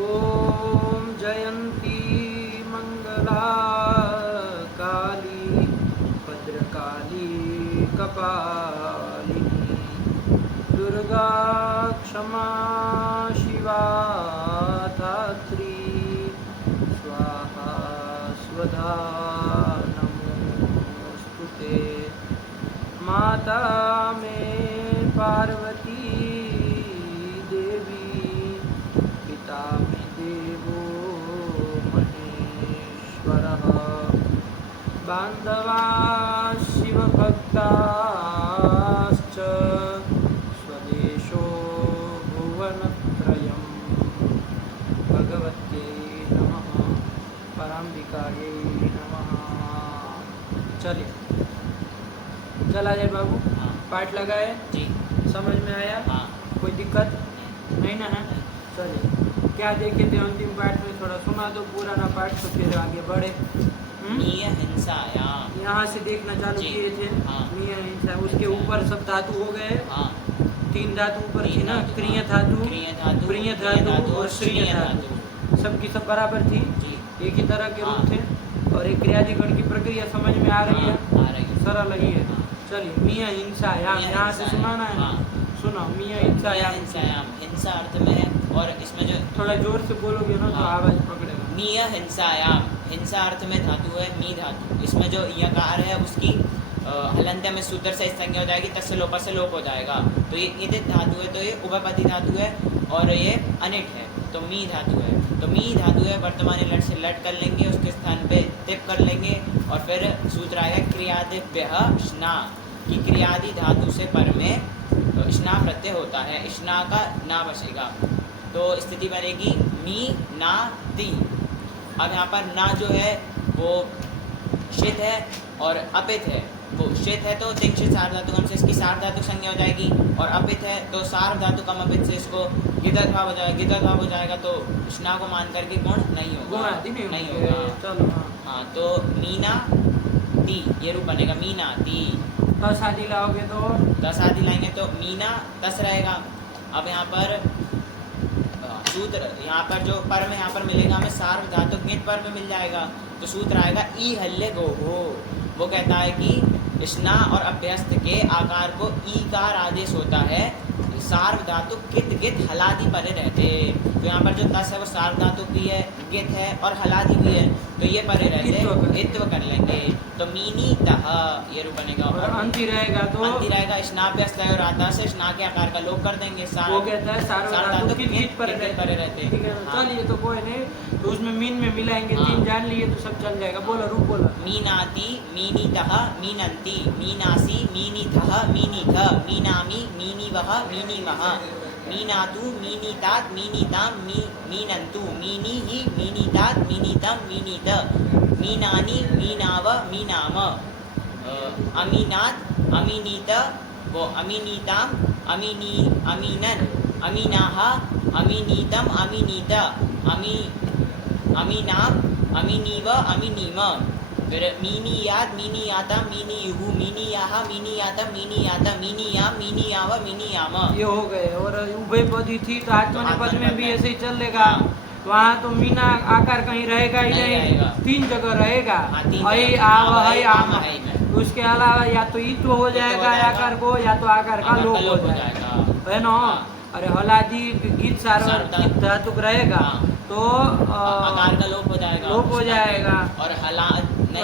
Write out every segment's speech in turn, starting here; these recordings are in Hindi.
ॐ जयन्ती मङ्गला काली भद्रकाली कपालिनी दुर्गा क्षमा शिवा धात्री स्वाहा स्वधा नमोस्तुते माता में पार्वती देवी पिता में देवो महेश्वरः बान्धवा शिवभक्ताश्च स्वदेशो भुवनत्रयं भगवत्यै नमः पराम्बिकायै नमः। चलिए चला जाए बाबू। हाँ। पाठ लगाए जी। समझ में आया? हाँ। कोई दिक्कत नहीं ना? चलिए क्या देखे थे अंतिम पाठ में, थोड़ा सुना दो पुराना पाठ तो फिर आगे बढ़े। नीय हिंसाया। यहाँ से देखना चालू जी। किए थे। हाँ। नीय हिंसा, उसके ऊपर सब धातु हो गए। हाँ। 3 धातु ऊपर थी तीन ना, धातु, क्रिय हाँ। धातु, क्रिय धातु, प्रिय क्रिय धातु धातु और और श्रीय श्रीय धातु सबकी सब बराबर थी, जी। एक ही तरह के रूप हाँ। थे। और एक क्रियाधिकरण की प्रक्रिया समझ में आ रही है? हाँ, आ रही है। सरल लगी है। हाँ। चलिए मिया हिंसायाम, मिया यहाँ से हिंसायाम, सुनाना है ना? हाँ। सुनो मिया मिया हिंसायाम। हिंसायाम, हिंसा अर्थ में है और इसमें जो थोड़ा जोर से बोलोगे ना तो हाँ। आवाज पकड़ेगा। नीय हिंसायाम, हिंसा अर्थ में धातु है मी धातु, इसमें जो यकार है उसकी हलंत में सूत्र से संज्ञा हो जाएगी, तस्य लोप से लोप हो जाएगा। तो ये इदित धातु है, तो ये उभयपदी धातु है और ये अनिट है, तो मी धातु है। तो मी धातु है, वर्तमान लट से लट कर लेंगे, उसके स्थान पे तिप कर लेंगे और फिर सूत्र आएगा क्रियादिभ्यः स्ना, कि क्रियादि धातु से पर में स्ना प्रत्यय होता है, स्ना का ना बचेगा तो स्थिति बनेगी मी ना ती। अब यहाँ पर ना जो है वो शित है और अपित है। वो शित है तो तिंशित सार्व धातु कम से इसकी सार्व धातु संज्ञा हो जाएगी, और अपित है तो सार्व धातु कम अपित से इसको गिदर भाव हो जाएगा, गिदर भाव हो जाएगा तो स्ना को मान करके गुण नहीं होगा, गुणादि नहीं होंगे। होगा। चलो हाँ। हाँ, तो मीना ती ये रूप बनेगा मीना ती। दस आदि लाओगे तो 10 आदि लाएंगे तो मीना 10 रहेगा। अब यहाँ पर सूत्र, यहाँ पर जो पर में यहाँ पर मिलेगा हमें सार्व धातु ज्ञित पर में मिल जाएगा, तो सूत्र आएगा ई हल्ले गो हो। वो कहता है कि स्ना और अभ्यस्त के आकार को ईकार आदेश होता है, सार्व धातु कित गित हलादि परे रहते। तो यहाँ पर जो तस है वो सार्व धातु की है, गित है और हलादि भी है, तो ये परे रहते इत्व कर लेंगे, तो मीनी तह ये रूप बनेगा। और अंति रहेगा तो अंति रहेगा स्नाभ्यस्त है और आता से स्ना के आकार का लोप कर देंगे। वो कहता है सार्व धातु कित गित पर परे रहते। ठीक है ना? हाँ। चलिए तो कोई नहीं, तो उसमें मीन में मिलाएंगे। हाँ। 3 जान लिए तो सब चल जाएगा। बोलो रूप बोलो। मीनाति मीनीतः मीनन्ति मीनासि मीनीथः मीनीथ मीनामि मीनीवः मीनीमः मीनातु मीनीतात् मीनीतां मीनन्तु मीनीहि मीनीतात् मीनीतं मीनीत मीनानि मीनाव मीनाम अमीनात् अमीनीत वो अमीनीताम् अमीनी अमीनन् अमीनाः अमीनीतम् अमीनीत अमीनाम अमीनीव अमीनीम। फिर मीनीयात मीनीयाता मीनीयुहु मीनीयाह मीनीयाता मीनीयाता मीनीयाम मीनीयाव मीनीयाम। ये हो गए। और उभय पदी थी तो आत्मनेपद पद में भी ऐसे ही चलेगा। हाँ। वहाँ तो मीना आकार कहीं रहेगा ही नहीं नहीं, रहेगा। 3 जगह रहेगा। हाँ, 3 हई जगह। आव हई आम। हई में। उसके अलावा या तो ईत्व हो जाएगा आकार को, या तो आकार का लोप हो जाएगा, है ना? हाँ। अरे हलादी गीत सार्वधातुक धातुक रहेगा हाँ। तो आकार का लोप हो जाएगा, लोप हो जाएगा। और हला नहीं,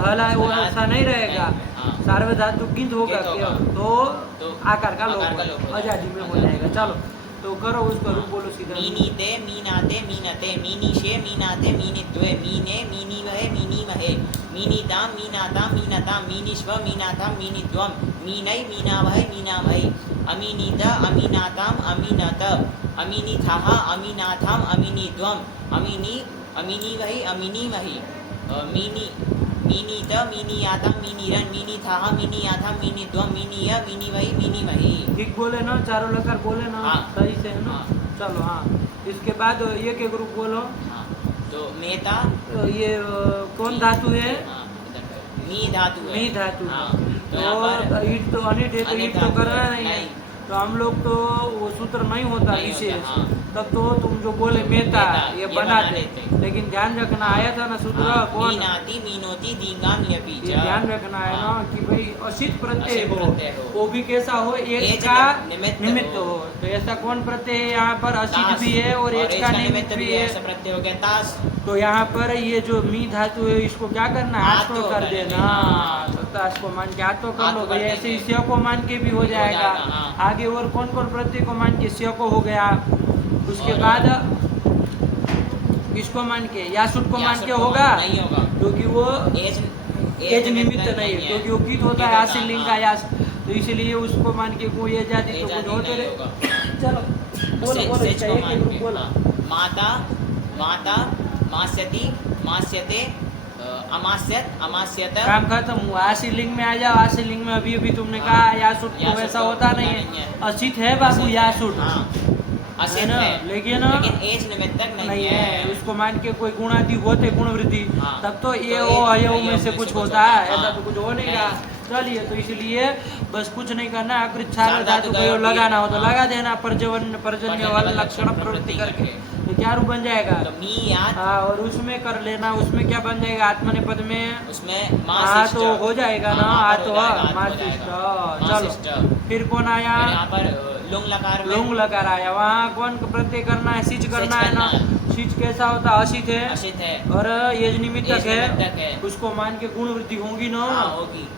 हला वो ऐसा नहीं रहेगा। हाँ। सार्वधातुक गिंत होगा गिंत होगा। तो आकार का लोप हो आजादी में हो जाएगा। चलो तो करो उसका रूप बोलो सीधा। मीनीते मीनाते मीनते मीनीशे मीनाते मीनित्वे मीने मीनीवहे मीनीमहे मीनीतां मीनातां मीनतां मीनिष्व मीनातां मीनित्वं मीनै मीनावहे मीनामहे अमीनीत अमीनाताम् अमीनत अमीनीथाः अमीनाथाम् अमीनीत्वं अमीनी अमीनीवहि अमीनीमहि मीनी मीनीत मीनीयातां मीनीरन् मीनीथाः मीनीयाथां मीनित्वं मीनीय मीनीवहि मीनीमहि। ठीक बोले ना? चारों लकार बोले ना? हाँ। सही से है ना? हाँ। चलो हाँ। इसके बाद ये के ग्रुप बोलो। हाँ, तो मेता ये कौन धातु है? हाँ, मी धातु है। मी धातु। हाँ, तो यहाँ तो पर ईट तो अनिट है, तो अनिट ईट तो धातु करना है। नहीं है। नहीं। तो हम लोग तो वो सूत्र नहीं होता नहीं होता, विशेष, हाँ। तब तो तुम जो बोले मेता मेता, ये ये बना बना देते। देते। लेकिन ध्यान रखना आया था ना सूत्र हाँ, कौन, मीनाती मीनोती दींगाम यपी ये ध्यान रखना है ना हाँ। कि भाई असित प्रत्यय असित हो, प्रत्यय हो। वो भी कैसा हो, एच एच का निमित्त निमित्त हो। हो। तो ऐसा कौन प्रत्यय है यहाँ पर, असित तास, भी है और एच का निमित्त भी है। ऐसा प्रत्यय हो गया तास। तो यहाँ पर ये जो मी धातु है इसको क्या करना है, आत्व आत्व कर करेंगे, देना। हाँ। तो तास को मान के आत्व कर लो आत्व भाई, कर ऐसे ही देंगे। स्व को मान के भी हो जाएगा। हाँ। आगे और कौन कौन प्रत्यय को मान के, स्व को हो गया, उसके और बाद इसको मान के यासुट को मान यासुट के को होगा, नहीं होगा। क्योंकि वो एज एज निमित्त नहीं है, क्योंकि वो कित होता है आशीलिंग का यास, तो इसलिए उसको मान के कोई एजादी तो कुछ होते रहे। चलो बोलो बोलो, इसका एक एक रूप बोलो। माता माता मास्यति मास्यते अमास्यत अमास्यत। काम खत्म हुआ। आशीलिंग में आ जाओ। आशीलिंग में अभी अभी तुमने कहा यासुट, तो यासुट वैसा तो होता होता नहीं नहीं है, है। असित है बाबू यासुट, हाँ, असित ना? है लेकिन एज निमित्तक नहीं है। उसको मान के कोई गुणादि होते, गुण वृद्धि, हाँ। तब तो ये तो ओ ये अयव अयव में से कुछ होता है, ऐसा हाँ। तो कुछ हो नहीं नहीं। रहा। चलिए, तो इसलिए बस कुछ नहीं करना, अकृत सार सार धातु धातु को का लगाना हो तो हाँ। लगा देना, पर्जन्य वाला लक्षण प्रवृत्ति करके, तो क्या रूप बन जाएगा। तो मी याद हाँ, और उसमें कर लेना, उसमें क्या बन जाएगा, आत्मनेपद में उसमें हाँ तो हो जाएगा ना, हाँ, हाँ पर तो हो जाएगा, माशिष्ट। माशिष्ट। चलो फिर कौन आया, फिर यहाँ पर लुंग लकार में लोंग लगा आया। वहाँ कौन प्रत्यय करना है, सिच करना है ना। करना सिच कैसा होता है, असित है असित है और यज निमित्तक एज निमित्तक है, है। उसको मान के गुण वृद्धि होगी ना। हाँ, होगी।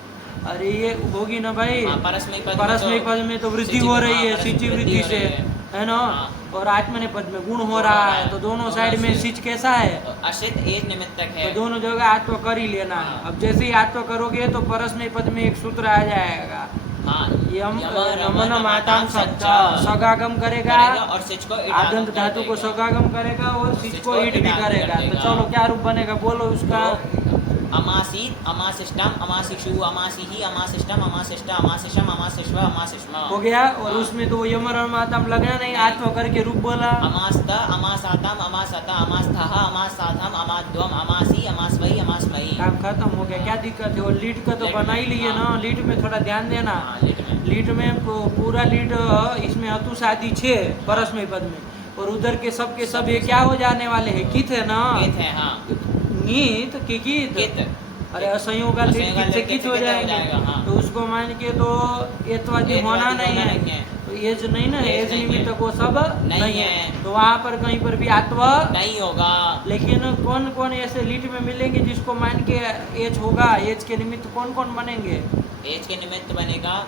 अरे ये होगी ना भाई, हाँ, परस्मैक पद में परस्मैक पद में तो वृद्धि हो रही है, सिची वृद्धि से, है ना। हाँ। और आत्मने पद में गुण हो रहा है, तो दोनों साइड में सिच कैसा है, असित एज निमित्तक तो है। दोनों जगह आत्व कर ही लेना है। हाँ। अब जैसे ही आत्व करोगे तो परस्मय पद में एक सूत्र आ जाएगा, हाँ, यम यम रमन माताम सच्च सगागम करेगा, और सिच को आदंत इडागम कर धातु को देगा। सगागम करेगा और सिच को ईट भी इडागम करेगा। कर तो देगा। चलो क्या रूप बनेगा, बोलो उसका। अमासीत अमाशिष्टम अमाशिषु अमासिहि अमाशिष्टम अमाशिष्ट अमाशिषम अमाशिष्व अमाशिष्म हो गया। और हाँ। उसमें तो वो यमन माताम लगना नहीं, आत्व करके रूप बोला। अमास्त अमासातम अमासत अमास्थः अमासाथम अमाद्वम अमासी अमास्वई अमास्मयी। काम खत्म हो गया, क्या दिक्कत है। वो लीट का तो लीट बना ही में, लिए ना, हाँ। लीट में थोड़ा ध्यान देना। हाँ, लिट में। लीट में पूरा लीट इसमें अतु शादी 6 परस्मय पद में, और उधर के सब के सब ये क्या हो जाने वाले हैं, कित है ना, कित है, हाँ। नीत की कित। कित। अरे असंयोग का लीट कित से कित हो जाएगा, हाँ। तो उसको मान के तो एतवादी एतवादी होना होना नहीं नहीं है, है। तो एज नहीं ना, एज एज नहीं निमित्त है। को सब नहीं नहीं है, है। तो वहाँ पर कहीं पर भी आत्व नहीं होगा। लेकिन कौन कौन ऐसे लीट में मिलेंगे जिसको मान के एज होगा, एज के निमित्त कौन कौन बनेंगे। एज के निमित्त बनेगा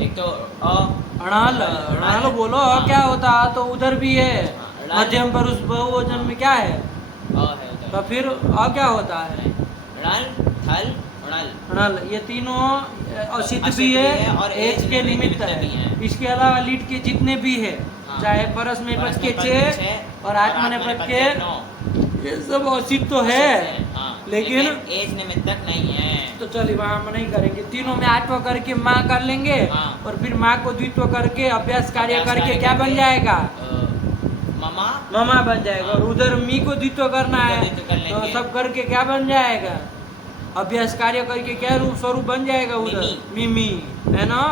एक तो अणाल, अणाल बोलो। हाँ। क्या होता है, तो उधर भी है अणाल। मध्यम पर उस बहुवचन में क्या है, है उधर। तो फिर क्या होता है, णल थल णल। अणाल। ये तीनों असित असित भी भी है है और और एज एज के निमित्त निमित्त भी है। है। इसके अलावा लीट के जितने भी है, हाँ। चाहे परस्मय पद के छह और आत्मने पद के, ये सब असित तो है, लेकिन एज निमित्तक नहीं है। तो चलिए वहाँ हम नहीं करेंगे। तीनों में आत्व करके माँ कर लेंगे, हाँ। और फिर माँ को द्वित्व करके अभ्यास कार्य अभ्यास करके कार्य क्या बन करके, जाएगा, ममा ममा बन जाएगा। हाँ। और उधर मी को द्वित्व करना है, द्वित्व कर तो लेंगे। सब करके क्या बन जाएगा, अभ्यास कार्य करके क्या रूप स्वरूप बन जाएगा उधर, मिमी, है ना,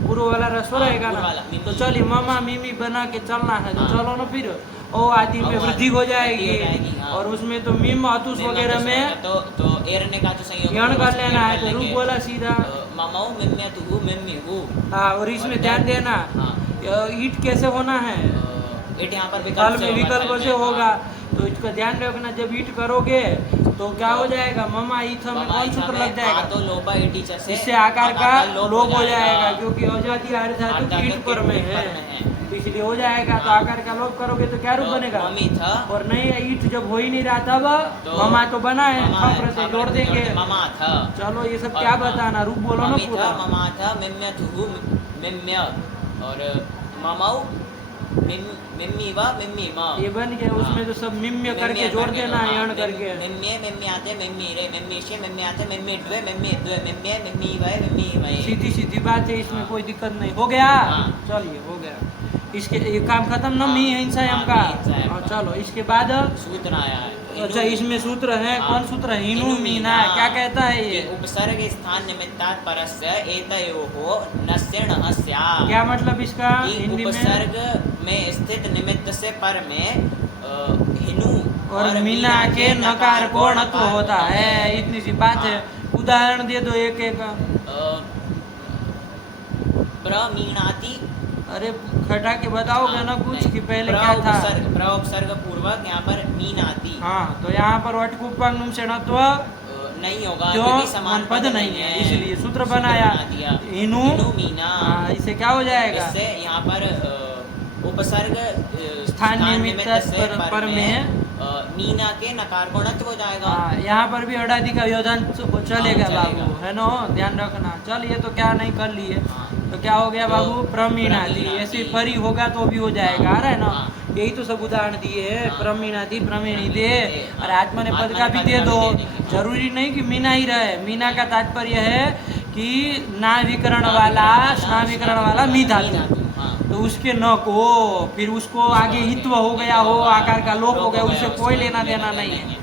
पूर्व वाला रस्व हाँ, रहेगा पूर्व ना। वाला, मिमी। तो चलिए ममा मिमी बना के चलना है, तो हाँ। चलो ना फिर। ओ आदि में ओ वृद्धि आदि हो वृद्धि हो जाएगी, जाएगी, हाँ। और उसमें तो मिम अतुष वगैरह में तो एरने का तो संयोग यण कर लेना है, कर तो रूप लेंगे। बोला सीधा। ममौ मिम्यतुहु मिम्मिहु। हाँ, और इसमें और ध्यान देना, हाँ। ईट कैसे होना है, इट यहाँ पर काल विकल्प में विकल्प से होगा, तो इसका ध्यान रखना। जब ईट करोगे तो क्या हो जाएगा, ममा ईथ में कौन सूत्र लग जाएगा, तो लोपा इटी से इससे आकार का लोप हो जाएगा, क्योंकि अजाति आर्य धातु आर्धातु ईट पर में है, इसलिए हो जाएगा। तो हाँ। आकार का लोप करोगे तो क्या रूप तो बनेगा, मम्मी था और नहीं ईट जब हो ही नहीं रहा तब तो ममा तो बना है, ममा है, खबर से जोड़ देंगे। ममा था। चलो ये सब और क्या हाँ। बताना, रूप बोलो ना मम्मी पूरा। था ममा था मिम्यतुहु मिम्य और ममौ मिम्मी व मिम्मी म। ये बन गया, उसमें तो सब मिम्य करके जोड़ देना है, यण करके। मिम्मे मिम्मी आते मिम्मी रे मिम्मी शे मिम्मी आते मिम्मी द्वे मिम्मी द्वे मिम्मे मिम्मी वय मिम्मी वय। सीधी सीधी बात है, इसमें हाँ। कोई दिक्कत नहीं। हो गया, हाँ। चलिए हो गया। इसके ये काम खत्म ना, हाँ। मी हिंसा हाँ, हम का। मी हिंसा है हाँ, हमका। चलो इसके बाद सूत्र आया है अच्छा इसमें सूत्र है, हाँ। कौन सूत्र है? हिनु मीना, क्या कहता है ये? उपसर्ग स्थान निमित्तात् परस्य एतयोः नस्य णः स्यात्। क्या मतलब इसका कि हिंदी में? उपसर्ग में स्थित निमित्त से पर में हिनु और मीना के नकार को णत्व होता है, इतनी सी बात है। उदाहरण दे दो एक एक। प्रमीणाति। अरे खटा के बताओगे ना कुछ कि पहले क्या था? उपसर्ग पूर्वक यहाँ पर मीनाति। हाँ तो यहाँ पर वटकुपांगनुम से णत्व नहीं होगा क्यों? क्योंकि समान पद नहीं है, इसलिए सूत्र बनाया हिनु मीना। हाँ, इससे क्या हो जाएगा? इससे यहाँ पर उपसर्ग स्थान निमित्त से पर में मीना के नकार को णत्व हो जाएगा। हाँ, यहाँ पर भी अडादि का योजन चलेगा बाबू, है ना? ध्यान रखना। चल ये तो क्या नहीं कर लिए, तो क्या हो गया बाबू? प्रमीणादि। ऐसे परी होगा तो भी हो जाएगा, आ रहा है ना? यही तो सब उदाहरण दिए है, प्रमीणादि प्रमीणिते। और आत्मने पद का भी दे दो, जरूरी नहीं कि मीना ही रहे। मीना का तात्पर्य है कि नाविकरण वाला मी धातु, तो उसके न को फिर उसको आगे हित्व हो गया हो, आकार का लोप हो गया, उससे कोई लेना देना नहीं है।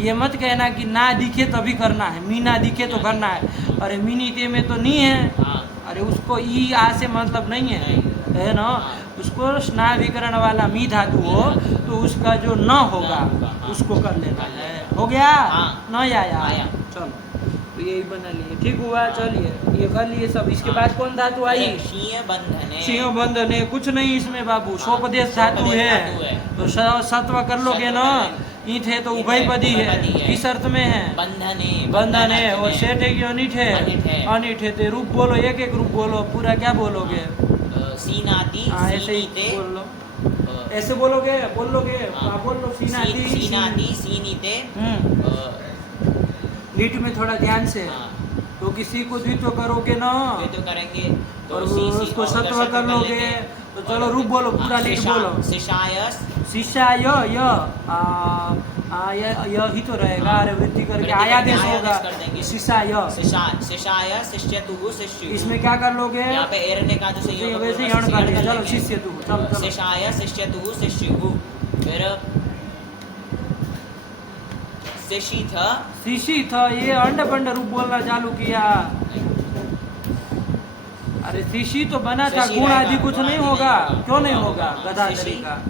ये मत कहना कि ना दिखे तभी करना है, मीना दिखे तो करना है। अरे मीनीते में तो नहीं है, अरे उसको ई आ से मतलब नहीं है ना? उसको स्नाविकरण वाला मी धातु हो तो उसका जो न होगा उसको कर लेना है। हो गया? न आया। चलो तो यही बना लिए, ठीक हुआ। चलिए ये कर लिए सब। इसके बाद कौन धातु आई? सिंह बंधने। कुछ नहीं इसमें बाबू, सोपदेश धातु है तो सत्व कर लोगे ना। ईट है तो उभयपदी है, किस अर्थ में है? बंधन है। और सेठ है कि अनिठ है? अनिठ है। तो रूप बोलो, एक एक रूप बोलो, पूरा क्या बोलोगे? सीनाति। ऐसे ही बोल लो, ऐसे बोलोगे, बोल लो सीनाति सीनीते। लीट में थोड़ा ध्यान से, तो किसी को द्वित्व करोगे ना तो करेंगे तो और उसको सत्व कर लोगे तो चलो रूप बोलो, पूरा लीट बोलो। शिष्याय य ही तो रहेगा। अरे वृद्धि करके आयादेश होगा, शिष्याय। शिष्यतुः शिष्युः। इसमें क्या कर लोगे? यहाँ पे एरने का जो संयोग है वैसे ही हण कर दिया। चलो शिष्यतुः, चलो शिष्याय शिष्यतुः शिष्युः। फिर शिशिथ, ये अंड पंड रूप बोलना चालू किया। अरे शिशि तो बना था, गुण आदि कुछ नहीं होगा। क्यों नहीं होगा? गदाधरी का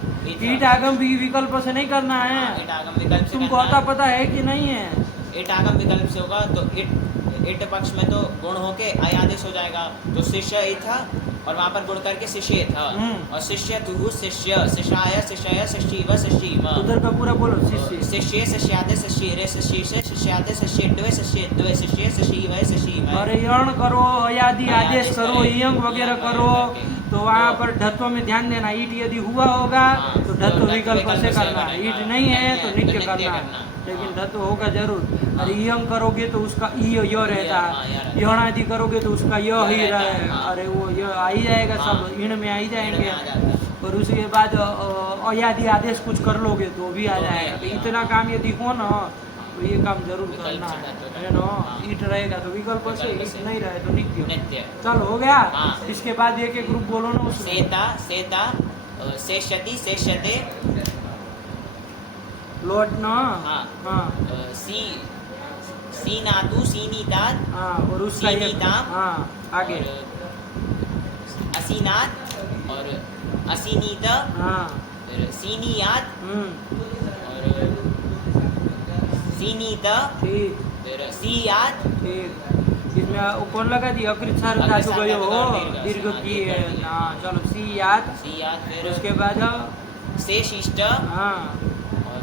ईट आगम भी विकल्प से नहीं करना है। तुमको आता पता है कि नहीं है? ईट आगम विकल्प से होगा तो ईट पक्ष में तो गुण होके आयादेश हो जाएगा। तो शिष्य था और वहाँ पर गुण करके शिष्य था। और शिष्य तु शिष्य, शिष्याय शिष्याय, शिष्यव शिष्यव। उधर का पूरा बोलो। शिष्य शिष्य शिष्याते शिष्यरे, शिष्य शिष्याते शिष्यद्वय शिष्यद्वय, शिष्य शिष्यव शिष्यव। अरे यण करो, अयादि आदेश करो, इयंग वगैरह करो, तो वहाँ पर ढत्व में ध्यान देना। ईट यदि हुआ होगा तो ढत्व विकल्प से करना है, ईट नहीं है तो नित्य करना है, लेकिन धत्व होगा जरूर। अरे यंग करोगे तो उसका य रहता है, यण आदि करोगे तो उसका य ही रहेगा। अरे वो य आ ही जाएगा, सब ईण में आ ही जाएंगे। और उसके बाद अयादि आदेश कुछ कर लोगे तो भी आ जाएगा। तो इतना काम यदि हो ना तो ये काम जरूर करना है ना? ईट रहेगा तो विकल्प से, ईट नहीं रहे तो नित्य। चलो हो गया। इसके बाद एक एक ग्रुप बोलो ना। सेता शेष्यति शेष्यते, लौटना। सीनातु सीनीतात। और उसका आगे असीनात और असीनीत। फिर सीनियात और सीनीत। ठीक। फिर सीयात। ठीक। इसमें कौन लगा दी? अकृच्छार धातु गयो हो, दीर्घ की है। चलो सीयात। फिर उसके बाद शेषिष्ट।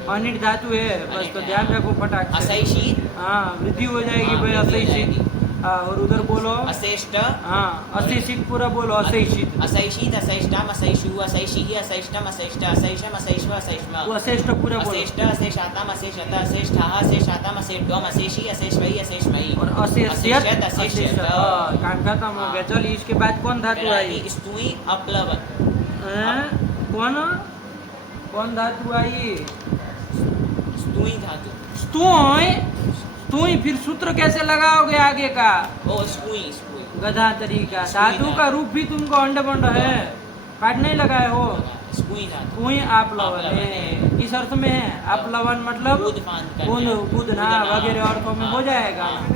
अनिट धातु है, बस तो ध्यान रखो फटाक से। असैषित। वृद्धि हो जाएगी भाई, असैषित। और उधर बोलो अशेष्ट। अशेषित पूरा बोलो। अशेषित अशैषित अशैष्टम अशैषु अशैषिः अशैष्टम अशैष्ट अशैषम अशैष्व अशैष्म। वो अशेष्ट पूरा बोलो। अशेष्ट अशेषातम अशेषत अशेष्ठाः अशेषातम अशेष्ठम अशेषि अशेष्वै अशेष्मयि। और अशेष्यत अशेष्यत। काम खत्म हो गया। चलिए इसके बाद कौन धातु आई? स्तुई अप्लव। कौन धातु आई? स्तुई धातु। स्तुई फिर सूत्र कैसे लगाओगे आगे का? ओ स्पुई गधा तरीका। धातु का रूप भी तुमको अंड बंड है, काट नहीं लगाए हो। स्कुई धातु कुई आप्लवन है, इस अर्थ में है। आप्लवन मतलब कूद फांद करना। कूदना वगैरह अर्थों में हो जाएगा। हाँ।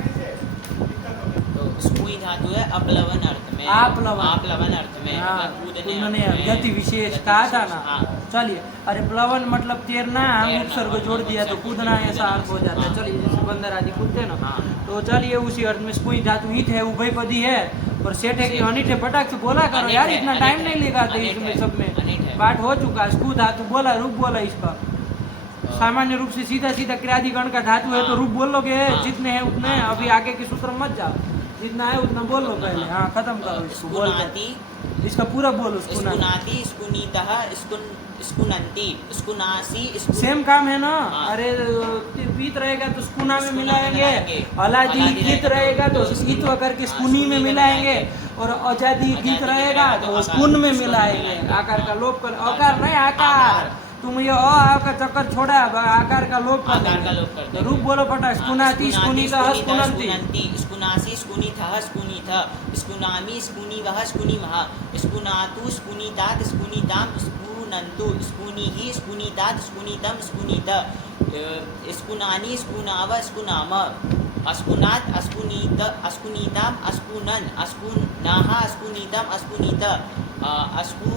तो स्कुई धातु है अपलवन अर्थ में, आप्लवन। आप्लवन अर्थ में, हाँ, मतलब कूदने कूदने अर्थ में, गति विशेष गति कहा था विशेष, ना। हाँ। चलिए, अरे प्लवन मतलब तैरना, हम तैरना, उपसर्ग जोड़ दिया तो कूदना ऐसा अर्थ हो जाता है। हाँ। चलिए, जैसे बंदर आदि कूदते हैं ना, हाँ। तो चलिए उसी अर्थ में स्कुई धातु हित है, उभयपदी है और सेठ है कि अनिट है। फटाक से बोला करो अनिट यार, है, इतना अनिट टाइम है, नहीं लेगा तो अनिट इसमें है, सब में अनिट है। पाठ हो चुका। स्कू धातु बोला, रूप बोला इसका। सामान्य रूप से सीधा सीधा क्रियाधिकरण का धातु है तो हाँ। रूप बोल लोगे, हाँ। जितने हैं उतने। हाँ। अभी आगे के सूत्र मत जाओ, जितना है उतना बोल लो पहले। हाँ, खत्म करो इसको बोल के। स्कुनाति, इसका पूरा बोलो। स्कुनाति, स्कुनीतः, स्कुनंती, स्कुनासी, सेम काम है ना। हाँ। अरे पीत रहेगा तो स्कूना में स्कूना में मिलाएंगे, मिलाएंगे। अलादी अलादी गीत रहेगा तो ईत करके हाँ, स्कूनी में स्कूनी में मिलाएंगे, मिलाएंगे। और आजादी गीत आजादी रहेगा रहेगा तो तो स्कून में आकार, मिलाएंगे। स्कून में आकार का मिलाएंगे। लोप कर, आकार नहीं आकार। आकार। तुम ये अ का चक्कर छोड़ा, आकार का लोप कर आकार का देंगे। लोप कर तो देंगे। रूप बोलो फटा। स्कूनाती, स्कूनीतः, स्कूनंती। स्कुनंती, स्कुनासी, स्कुनीतः, स्कुनीथ, स्कुनामी, स्कुनीवः, स्कुनीमः, स्कुनातु, स्कुनीतात, स्कुनीताम, स्कुनन्तु, स्कुनीः, स्कुनीतात, स्कुनीतम, स्कुनीत, स्कुनानी, स्कुनाव, स्कुनाम, अस्कुनात, अस्कुनीत, अस्कुनीताम, अस्कुनन, अस्कुनाः, अस्कुनीतम, अस्कुनीत, अस्कु,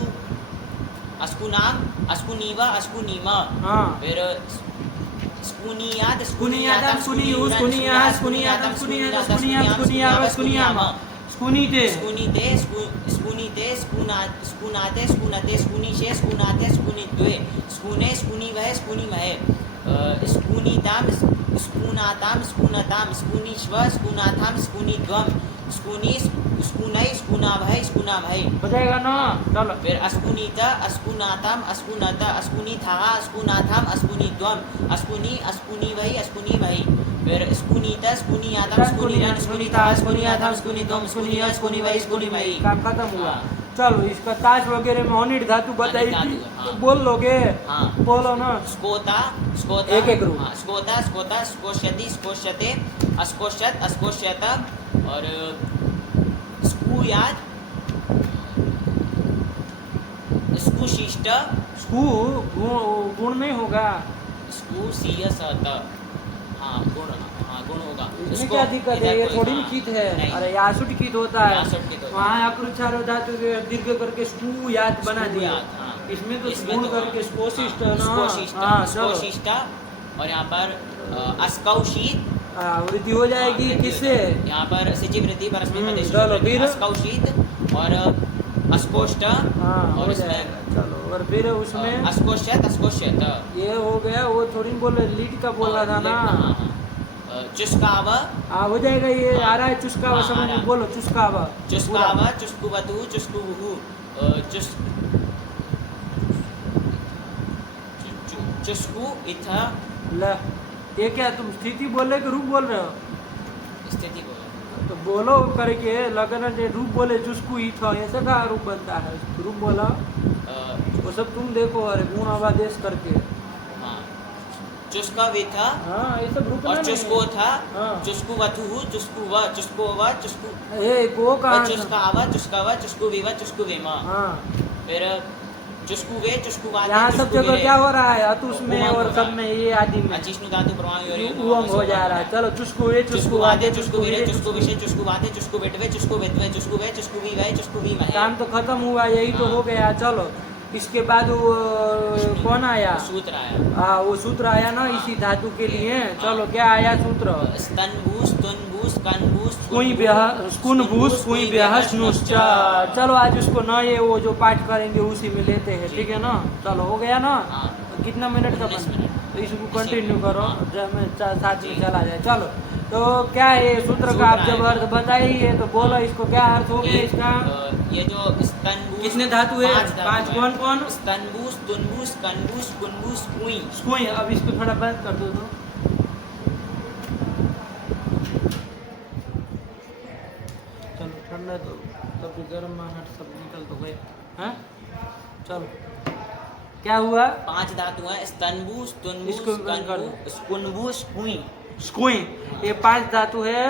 अस्कुनाम, अस्कुनीव, अस्कुनीम। हाँ। फिर स्कुनियात, स्कुनियातम, स्कुनियु, स्कुनियाः, स्कुनियातम, स्कुनियात, स्कुनियाम, स्कुनियाव, स्कुनियाम। स्कुनीते, स्कुनीते, स्कुनीते, स्कुनाते, स्कुनते, स्कुनीशे, स्कुनाते, स्कुनिद्वे, स्कुने, स्कुनीवः, स्कुनीमहे, स्कुनीताम, स्कुनाताम, स्कुनताम, स्कुनीष्व, स्कुनाथाम, स्कुनीद्वम, स्कुनी, स्कुनै, स्कुनावः, स्कुनामहे। हो जाएगा ना। चलो, फिर अस्कुनीत, अस्कुनाताम, अस्कुनत, अस्कुनीथः, अस्कुनाथाम, अस्कुनीद्वम, अस्कुनी, अस्कुनीवै, अस्कुनीमहि। फिर स्कुनीत, स्कुनीयातम, स्कुनीरन, स्कुनीथः, स्कुनीयाथम, स्कुनीद्वम, स्कुनीय, स्कुनीवै, स्कुनीमहि। काम खत्म हुआ। हाँ। चलो, इसका ताश वगैरह में अनिट धातु बताई अनिट थी, धातु, तो हाँ। बोल लोगे। हाँ। बोलो ना। स्कोता, स्कोता, एक-एक रूप। हाँ, स्कोता, स्कोता, स्कोष्यति, स्कोष्यते, अस्कोष्यत, अस्कोष्यत, और स्कूयात, स्कुशिष्ट, स्कू गुण नहीं होगा। स्कुशियसत, हाँ गुण, हाँ गुण होगा। इसमें क्या दिक्कत है? ये थोड़ी कित है। नहीं। अरे यासुट कित होता है। यासुट कित होता है। वहाँ अक्रुचारो धातु के दीर्घ करके स्कू याद बना दिया। स्कुयात, हाँ। इसमें तो इसमें गुण तो, करके स्कोशिष्ट हाँ, ना। स्कोशिष्ट, हाँ, चलो। स्कोशिष्ट, और यहाँ पर अस्कौशित, वृद्धि हो जाएगी वृद्धि हो किससे? जाएगी। यहाँ पर सिचि वृद्धि परस्मैपदेशु चलो, वृद्धि, फिर? अस्कौशित और अस्कोष्ट, हाँ, और हो इसमें जाएगा। चलो, और फिर उसमें अस्कोष्यत, अस्कोष्यत, ये हो गया। वो थोड़ी बोले लीड का बोल रहा था ना। चुस्काव, हाँ, हो जाएगा। ये हाँ। आ रहा है चुस्कावा, हाँ, आ समझ रहा में है। बोलो। चुस्कावा, चुस्काव, चुस्कुवतु, चुस्कुवुहु, चुस्कु इथ, ल, ये क्या तुम स्थिति बोल रहे हो कि रूप बोल रहे हो? स्थिति बोलो। तो बोलो करके लगना जो रूप बोले चुस्कू ही था, ऐसा का रूप बनता है? रूप बोला वो सब तुम देखो। अरे गुण आवादेश करके। हाँ, चुस्कविथ, हाँ, ये सब रूप और ना चुस्को था, हाँ। चुस्कुवथु, चुस्कुव, चुस्कोव, चुस्कु, ए गो का चुस्काव, चुस्काव, चुस्कुविव, चुस्कुविम। हाँ, फिर चुस्कुवे, चुस्कुवाते, यहाँ सब जगह चुस्कुविरे। क्या हो रहा है? अतुष में उमंग और हो सब रहा है। में ये आदि में अचिष्णु धातु प्रमाण उमंग हो जा रहा है। चलो, चुस्कुए, चुस्कुवाते, चुस्कुवाते, चुस्कुवीरे, चुस्कुवीरे, चुस्कुविशे, चुस्कुवाते, चुस्कुवेटवे, चुस्कुवेटवे, चुस्कुवे, चुस्कुवीवै, चुस्कुवीमहे। काम तो खत्म हुआ, यही तो हाँ। हो गया। चलो, इसके बाद वो कौन आया? सूत्र आया। हाँ, वो सूत्र आया ना इसी धातु के लिए। चलो, क्या आया सूत्र? स्तनभूस, तुनभूस, कनभूस, स्कुनभूस, कुई बेहसनुश्च। चलो, आज उसको न ये वो जो पाठ करेंगे उसी में लेते हैं। ठीक है ना? चलो, हो गया ना? हाँ। कितना मिनट का 19 बना? मिनट। तो इसको कंटिन्यू करो हाँ। जब मैं साथ में जी। चला जाए। चलो, तो क्या है सूत्र का? आप जब आएगा। अर्थ बताइए तो बोलो इसको, क्या अर्थ हो गया इसका? ये जो स्तनभूस, कितने धातु है? 5 धातु पांच है। कौन कौन? स्तनभूस, तुनभूस, कनभूस, कुनभूस, कुई। स्कुई। अब इसको थोड़ा बंद कर दो तो। चलो, ठंडा तो तब गर्म आहट सब निकल तो गए। हैं? चलो, क्या हुआ? 5 धातु है, स्तनभूस, तुनभूस, इसको भी बंद कर दो। कनभूस, कुनभूस, कुई। स्कुई। ये 5 धातु है।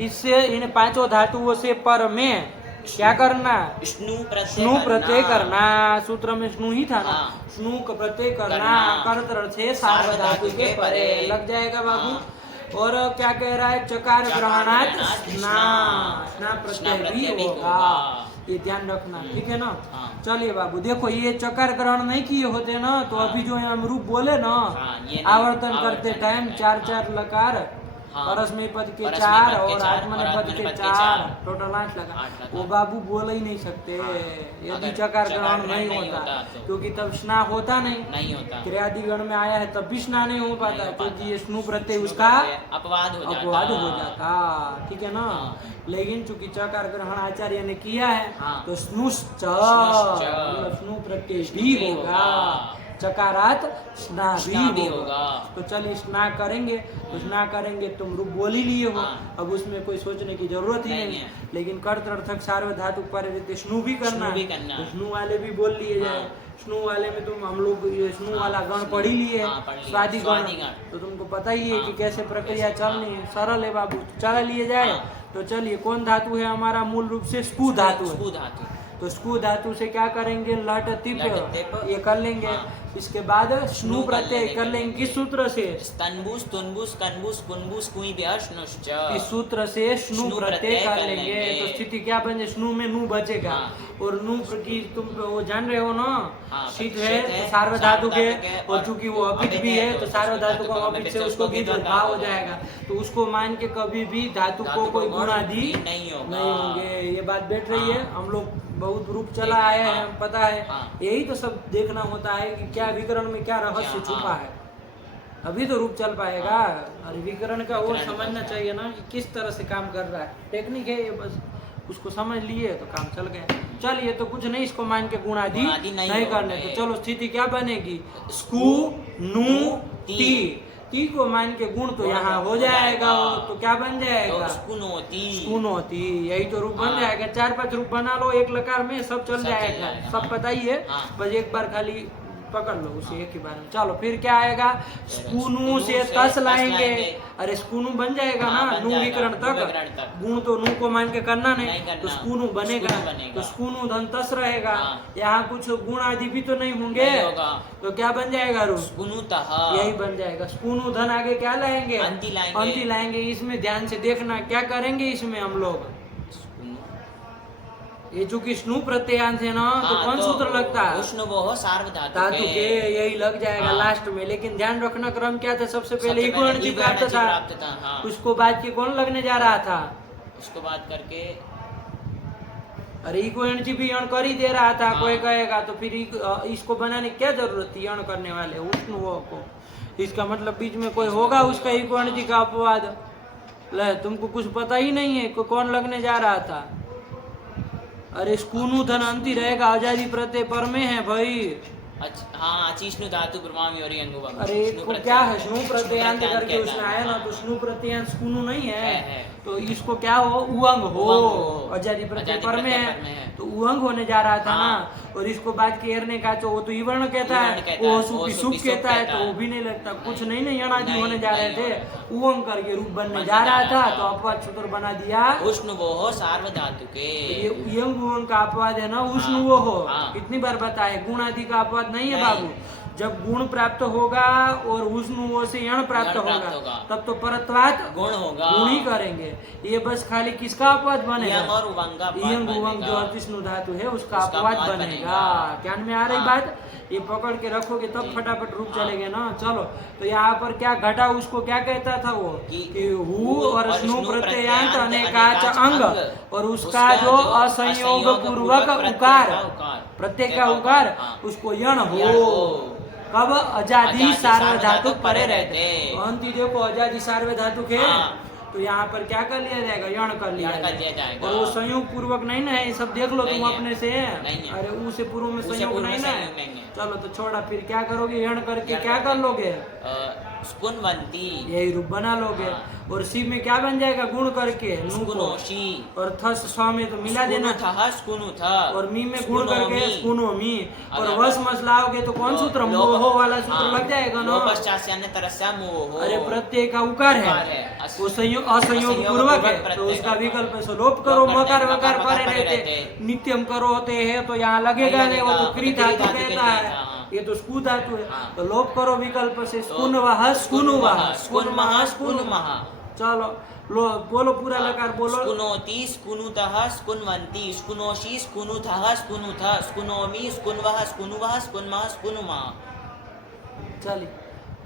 इससे इन 5 धातुओं से पर में क्या करना, स्नु स्नु प्रत्यय करना, सूत्र में स्नु ही था ना, हाँ। स्नु का प्रत्यय करना, करना। कर्त अर्थ से सार्वधातु के परे लग जाएगा बाबू। और क्या कह रहा है, चकार ग्रहणात स्ना, स्ना प्रत्यय भी होगा, ये ध्यान रखना, ठीक है ना। हाँ। चलिए बाबू देखो, ये चकार ग्रहण नहीं किए होते ना तो हाँ। अभी जो हम रूप बोले ना, हाँ, ये नहीं, आवर्तन करते टाइम चार चार लकार, हाँ। परस्मय पद के परस्मय चार पद के और चार आत्मनेपद और के आत्मनेपद के चार, चार, टोटल 8 लगा, 8 लगा। वो बाबू बोल ही नहीं सकते हाँ। यदि अगर चकार चकार ग्रहण ग्रहण नहीं नहीं होता, होता तो। क्योंकि तब स्ना होता नहीं, नहीं होता, क्रियादिगण में आया है तब भी स्ना नहीं हो पाता, नहीं हो क्योंकि पाता। ये स्नु प्रत्यय स्नु उसका प्रत्यय अपवाद हो जाता, अपवाद हो जाता, ठीक है ना। हाँ। लेकिन चूंकि चकार ग्रहण आचार्य ने किया है हाँ। तो स्नुश्च, स्नुश्च, मतलब स्नु प्रत्यय स्नु भी भी होगा, होगा। चकारात स्ना स्ना भी भी होगा। होगा। तो चलिए स्ना करेंगे, तो स्ना करेंगे तुम रूप बोल ही लिए हो, हाँ। अब उसमें कोई सोचने की जरूरत ही नहीं नहीं है। लेकिन कर्तर्थक सार्वधातुक पर स्नु भी करना स्नु भी है, करना तो है। स्नु वाले भी बोल लिए जाए। हाँ। स्नु वाले में तुम हम लोग ये स्नु हाँ, वाला गण स्नु, पढ़ ही लिए, हाँ, पढ़ लिया। स्वादि गण, स्वादि गण। तो तुमको पता ही है कि हाँ, कैसे प्रक्रिया कैसे, चलनी हाँ। है, सरल है बाबू, चला लिए जाए। हाँ। तो चलिए कौन धातु है हमारा, मूल रूप से स्पू धातु है, स्पु धातु, तो स्कू धातु से क्या करेंगे, लट तिप, लट तिप, ये कर लेंगे। हाँ। इसके बाद स्नु स्नु प्रत्यय कर कर लेंगे, किस सूत्र से, स्तनबुस तुनबुस कनबुस कुनबुस कुई भी स्नुश्च, इस सूत्र से स्नु प्रत्यय कर लेंगे। तो स्थिति क्या बने, स्नु में नु बचेगा, हाँ। और नु की तुम वो जान रहे हो ना, हाँ, शीत शीत है है, तो सार्वधातु के, सार्वधातु और चूंकि वो अपित भी है तो सार्वधातु को अपित से उसको भी भाव हो जाएगा, तो उसको मान के कभी भी धातु को कोई गुणादि नहीं होगा, नहीं होंगे। ये बात बैठ रही है, हाँ। हम लोग बहुत रूप चला आया है, हाँ। पता है, हाँ। यही तो सब देखना होता है कि क्या विकरण में क्या रहस्य क्या, छुपा हाँ। है, अभी तो रूप चल पाएगा। और विकरण का वो विकरण का समझना चाहिए ना कि किस तरह से काम कर रहा है, टेक्निक है ये, बस उसको समझ लिए तो काम चल गया। चलिए तो कुछ नहीं, इसको मान के गुणादि गुणादि नहीं नहीं करने, होंगे। तो चलो स्थिति क्या बनेगी, स्कू नु ती, ती को मान के गुण तो यहाँ हो जाएगा, तो क्या बन जाएगा, तो स्कुनोति, स्कुनोति, यही तो रूप बन हाँ। जाएगा। 4-5 रूप बना लो एक लकार में, सब चल सब चल जाएगा, जाएगा, सब हाँ। पता ही है, हाँ। बस एक बार खाली पकड़ लो उसे एक ही बार में। चलो फिर क्या आएगा, स्कूनू स्कूनू से से तस तस लाएंगे, लाएंगे। अरे स्कूनू बन जाएगा हाँ, ना, बन नू जाएगा, विकरण नू विकरण तक, तक। गुण तो नू को मान के करना नहीं नहीं, करना, तो स्कूनू बनेगा, स्कूनू बनेगा। तो स्कूनू धन तस रहेगा, हाँ। यहाँ कुछ गुण आदि भी तो नहीं होंगे, नहीं होगा। तो क्या बन जाएगा रूप, स्कुनुतः, यही बन जाएगा। स्कूनू धन आगे क्या लाएंगे, अंति लाएंगे। अंति लाएंगे। इसमें ध्यान से देखना क्या करेंगे इसमें हम लोग, स्कुनु, ये चूंकि स्नु प्रत्ययांत है ना, तो हाँ, कौन सूत्र लगता है, उष्णवोः सार्वधातुके, धातु के, यही लग जाएगा हाँ। लास्ट में। लेकिन ध्यान रखना क्रम क्या था, सबसे पहले सबसे इको एनर्जी इको प्राप्त एनर्जी था, प्राप्त था, हाँ। उसको बाद के कौन लगने जा रहा था, उसको बात करके अरे इको एनर्जी भी यण कर ही दे रहा था, हाँ। कोई कहेगा तो फिर इसको बनाने की क्या जरूरत थी, यण करने वाले उष्ण वो को, इसका मतलब बीच में कोई होगा उसका इको एनर्जी का अपवाद। ले तुमको कुछ पता ही नहीं है कौन लगने जा रहा था, अरे स्कूनु धन अंति रहेगा, आजादी प्रत्यय पर में है भाई। अच्छा, हाँ, अचिष्णु धातु ब्रह्मामि और यंगुवम, अरे स्नु को प्रत्यय- क्या है, स्नु प्रत्ययांत स्नु करके प्रत्ययांत उसमें आया ना, हाँ। तो स्नु प्रत्ययांत स्कूनु नहीं है, है। तो इसको क्या हो, उअंग हो, उअंग हो। आजादी प्रत्यय आजादी पर में प्रत्यय पर में है, है। तो उअंग होने जा रहा था हाँ। ना। और इसको बाद के एरने का तो वो तो इवर्ण कहता इवर्ण है, कहता वो है, सुपी वो सुप सुपी कहता है, कहता तो है। वो भी नहीं लगता, कुछ नहीं यणादि नहीं, होने जा रहे नहीं थे, होने उअंग करके रूप बनने बनने जा रहा जा था, रहा तो था। अपवाद सूत्र बना दिया। उष्णवोः सार्वधातुके, ये यंग उअंग का अपवाद है ना, उष्ण हाँ, वो हो, हाँ। कितनी बार बताए, गुण आदि का अपवाद नहीं है नहीं। बाबू। जब गुण प्राप्त होगा और उष्ण वो से यण प्राप्त यण प्राप्त होगा, होगा। तब तो परत्वात गुण होगा, गुण ही करेंगे। ये बस खाली किसका अपवाद बनेगा, यंग और उवंग का अपवाद यंग उवंग बनेगा। जो अतिष्णु धातु है उसका उसका अपवाद अपवाद बनेगा। बनेगा। ज्ञान में आ रही हाँ। बात, ये पकड़ के रखोगे तब फटाफट रूप हाँ। चलेगे ना। चलो तो यहाँ पर क्या घटा, उसको क्या कहता था वो कि हु और स्नु प्रत्ययांत अनेकाच अंग, और उसका जो असंयोग पूर्वक उकार, प्रत्यय का उकार, उसको यण हो, कब अजादि सार्वधातुक परे रहते, अंति देखो अजादि सार्वधातुक है, हाँ। तो यहाँ पर क्या कर लिया जाएगा, यण कर लिया यण कर लिया जाएगा। और वो संयोग पूर्वक नहीं ना है, ये सब देख लो नहीं तुम है। अपने से, नहीं है। अरे ऊ से पूर्व में ऊ से संयोग पूर्व में नहीं ना संयोग नहीं है, है। चलो तो छोड़ा, फिर क्या करोगे, यण करके यण क्या कर करके। लोगे, स्कुन्वन्ति, यही रूप बना लोगे। हाँ। और सी में क्या बन जाएगा गुण करके नू को, स्कुनोशी और थस स में तो मिला देना, स्कुनुथः स्कुनुथ और मी में गुण करके स्कुनोमी। स्कुनोमी, और अगर वस मस लाओगे तो कौन सूत्र मोहो वाला सूत्र लग जाएगा ना। तरस्या मोहो। अरे प्रत्यय का उकार उकार है, है। वो संयोग असंयोग असंयोग पूर्वक पूर्वक है, तो प्रत्यय उसका का। विकल्प है, सो लोप करो, लोप करते मकार हैं, वकार मकार परे परे रहते, रहते। नित्यम करो होते हैं तो यहाँ लगेगा नहीं, वो तो लगेगा, क्री वो तो धातु क्री धातु कहता कहता है, है, हाँ। ये तो स्कू धातु है, हाँ। तो लोप करो विकल्प से तो स्कुन वह स्कुनु वह स्कुन महा स्कुन महा। चलो लो बोलो पूरा लकार बोलो। स्कुनोति स्कुनुतः स्कुन्वन्ति स्कुनोषि स्कुनुथः स्कुनुथ स्कुनोमि स्कुन्वः स्कुनुवः स्कुन्मः स्कुनुमा। चलिए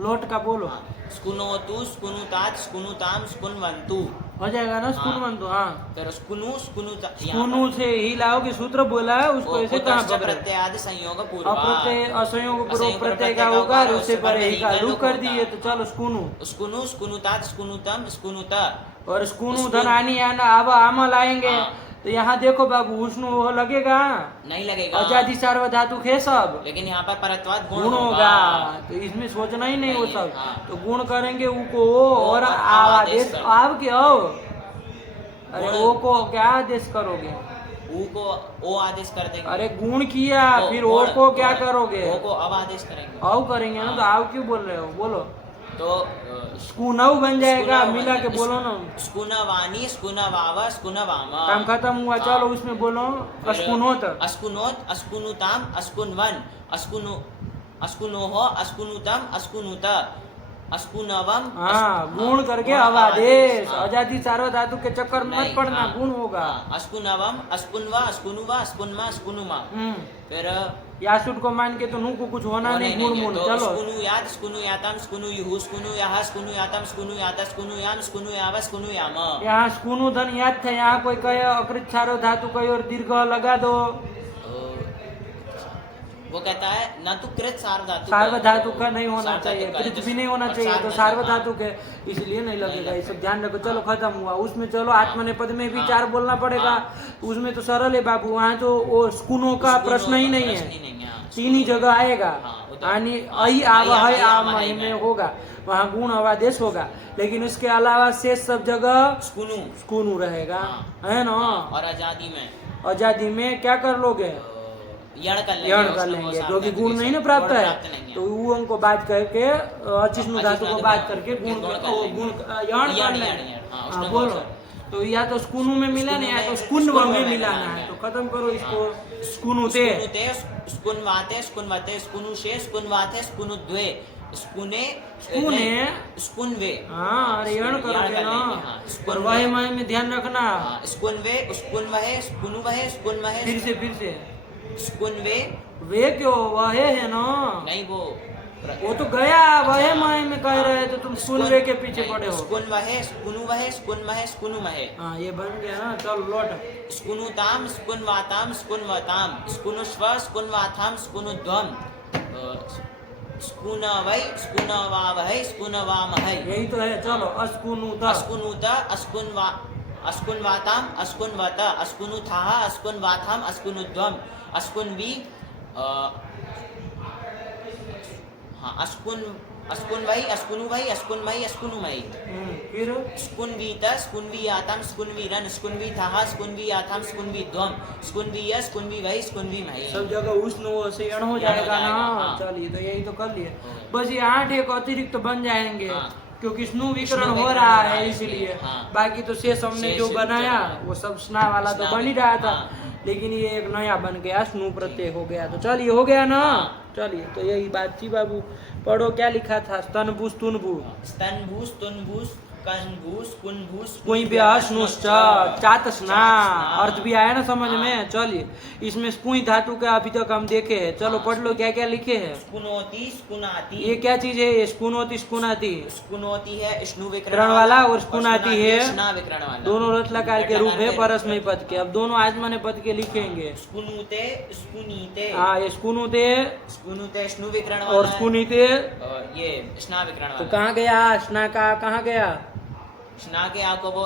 लोट का बोलो, स्कुनोतु स्कुनुतात स्कुनुताम स्कुन्वन्तु। हो जाएगा ना स्कुनवंत, हाँ फिर स्कुनु स्कुनुता स्कुनु से ही लाओगे सूत्र बोला है उसको ऐसे कहाँ पकड़े, प्रत्यादि संयोग अप्रत्यय पूर्वा असंयोग पूर्व असंयोग प्रत्यय का प्रत्यय का उकार, उकार, उससे परे ही का उससे लुक परे कर ही का दिए, लुक तो चलो स्कुनु, स्कुनु स्कुनुतात स्कुनुतम स्कुनुत। और स्कुनु स्कुन- धन आनी आना अब आम लाएंगे, हाँ। तो यहाँ देखो बाबू उष्णु वो लगेगा, नहीं लगेगा, अजादि सार्वधातुक है सब, लेकिन यहाँ पर परत्वाद गुण होगा, तो इसमें सोचना ही नहीं वो नहीं, सब, हाँ। तो गुण करेंगे ऊ को ओ और आदेश करेंगे। आप के ओ, अरे गुण- ओ को क्या आदेश करोगे, ऊ को ओ आदेश कर देंगे। अरे गुण किया ओ, फिर ओ गुण- को क्या गुण- करोगे, ओ को अब आदेश करेंगे। औ करेंगे ना, तो आप क्यों बोल रहे हो, बोलो तो स्कुनव बन जाएगा, स्कुनव मिला के बन- बोलो ना, स्कुनवानी स्कुनवाव स्कुनवाम। काम खत्म हुआ, चलो उसमें बोलो अस्कुनोत, अस्कुनोत अस्कुनुताम अस्कुनवन अस्कुनु अस्कुनोह अस्कुनुतम अस्कुनुत अस्कुनवम। हाँ गुण करके गुण अवादेश, हाँ। अजाति सार्वधातु के चक्कर में मत नहीं, पड़ना, हाँ, गुण होगा। हाँ, अस्कुनवम अस्कुनवा अस्कुनुवा अस्कुनमा अस्कुनुमा। फिर यासुट को मान के तो नू को कुछ होना नहीं, गुण गुण, तो चलो स्कुनु यात स्कुनु यातम स्कुनु युहु स्कुनु याह स्कुनु यातम स्कुनु यात स्कुनु याम स्कुनु याव स्कुनु याम। यहाँ स्कुनु धन याद था, यहाँ कोई कहे अकृत सार्वधातु कहे और दीर्घ लगा दो, वो कहता है न तो कृत सार्वधातु सार्वधातु का नहीं होना सार्वधातु चाहिए, का, कृत भी नहीं होना और चाहिए, तो सार्वधातु, सार्वधातु के इसलिए नहीं लगेगा, ये सब ध्यान रखो। चलो खत्म हुआ, उसमें चलो आत्मनेपद में भी चार बोलना पड़ेगा, उसमें तो सरल है बाबू, वहाँ तो वो स्कुनों का प्रश्न ही नहीं है, तीन ही जगह आएगा, यानी आई आव है आम में होगा, वहाँ गुण अवादेश होगा, लेकिन उसके अलावा शेष सब जगह स्कुनु स्कुनु रहेगा, हाँ। है ना। और आजादी में आजादी में क्या कर लोगे, यण कर लेंगे, यण कर उसमें वो लेंगे, सार्वधातु क्योंकि गुण के नहीं ना साथ प्राप्त गुण है, नहीं तो वो अंको बात करके अचिष्णु धातु को बात करके गुण गुण कर ओ, लेंगे। गुण यण कर यण, लेंगे। यण, यण, हाँ, हाँ उसमें बोलो, बहुत तो या तो स्कुनु में मिला नहीं, या तो स्कुन्व में मिलाना है, तो खत्म करो इसको, स्कुनुते स्कुनुते स्कुनवाते स्कुनवते स्कुनुषे स्कुनवाते स्कुनुद्वे स्कुने स्कुने स्कुनवे। हाँ अरे यण करोगे ना, हाँ, और वह में ध्यान रखना, स्कुनवे स्कुनवहे स्कुनुवहे स्कुनवहे फिर से स्कुनवे। वे क्यों वह है ना, नहीं वो तो गया वह माय में कह रहे तो तुम स्कुनवे के पीछे पड़े हो। स्कुनवहे स्कुनुवहे स्कुनमहे स्कुनुमहे। हाँ ये बन गया ना, चलो लौट। स्कुनुताम स्कुनवाताम स्कुनवताम स्कुनुष्व स्कुनवाथाम स्कुनुध्वम स्कुनवै स्कुनवावहै स्कुनवामहै। यही तो है, चलो अस्कुनुत अस्कुनुत अस्कुनवा अस्कुनवाताम अस्कुनवत अस्कुनुथाः अस्कुनवाथाम अस्कुनुध्वम अस्कुन्वी हाँ अस्कुन्वै अस्कुनुवै अस्कुन्मयि अस्कुनुमयि। फिर स्कुन्वीत स्कुन्वीयाताम स्कुन्वीरन स्कुन्वीथाः स्कुन्वीयाताम स्कुन्वीध्वम स्कुन्वीय स्कुन्वीवै स्कुन्वीमहि। सब जगह उष्ण से यण हो जाएगा ना। हाँ। चलिए तो यही तो कर लिए, बस ये 8 एक अतिरिक्त तो बन जाएंगे, हाँ। क्योंकि स्नु विकरण स्नु हो विकरण रहा हो रहा है है, इसलिए। हाँ। बाकी तो शेष हमने शेष जो जो बनाया चला। वो सब स्ना वाला तो स्ना बन ही भी- रहा था, हाँ। लेकिन ये एक नया बन गया, स्नु प्रत्यय हो गया, तो चलिए हो गया ना। हाँ। चलिए तो यही बात थी बाबू। पढ़ो क्या लिखा था, स्तनभू स्तुनभू स्तनभू स्तुनभू कनभू स्कुनभू कोई भी अस्नुश्च चातस्ना, अर्थ भी आया ना समझ में। चलिए इसमें स्कुई धातु का अभी तक हम देखे हैं, चलो पढ़ लो क्या क्या लिखे हैं। स्कुनोति स्कुनाति। ये क्या चीज है, ये स्कुनोति स्कुनाति, स्कुनोति है स्नु विकरण विकरण वाला और स्कुनाति है स्ना विकरण वाला। दोनों रथ लकार के रूप है परस्मय पद के। अब दोनों आजमाने पद के लिखेंगे। स्कुनुते स्कुनीते। हाँ ये स्कुनुते स्कुनुते स्नु विकरण वाला और स्कुनीते, ये स्ना विकरण तो वाला। कहाँ गया स्ना का, कहाँ गया स्ना के आपको वो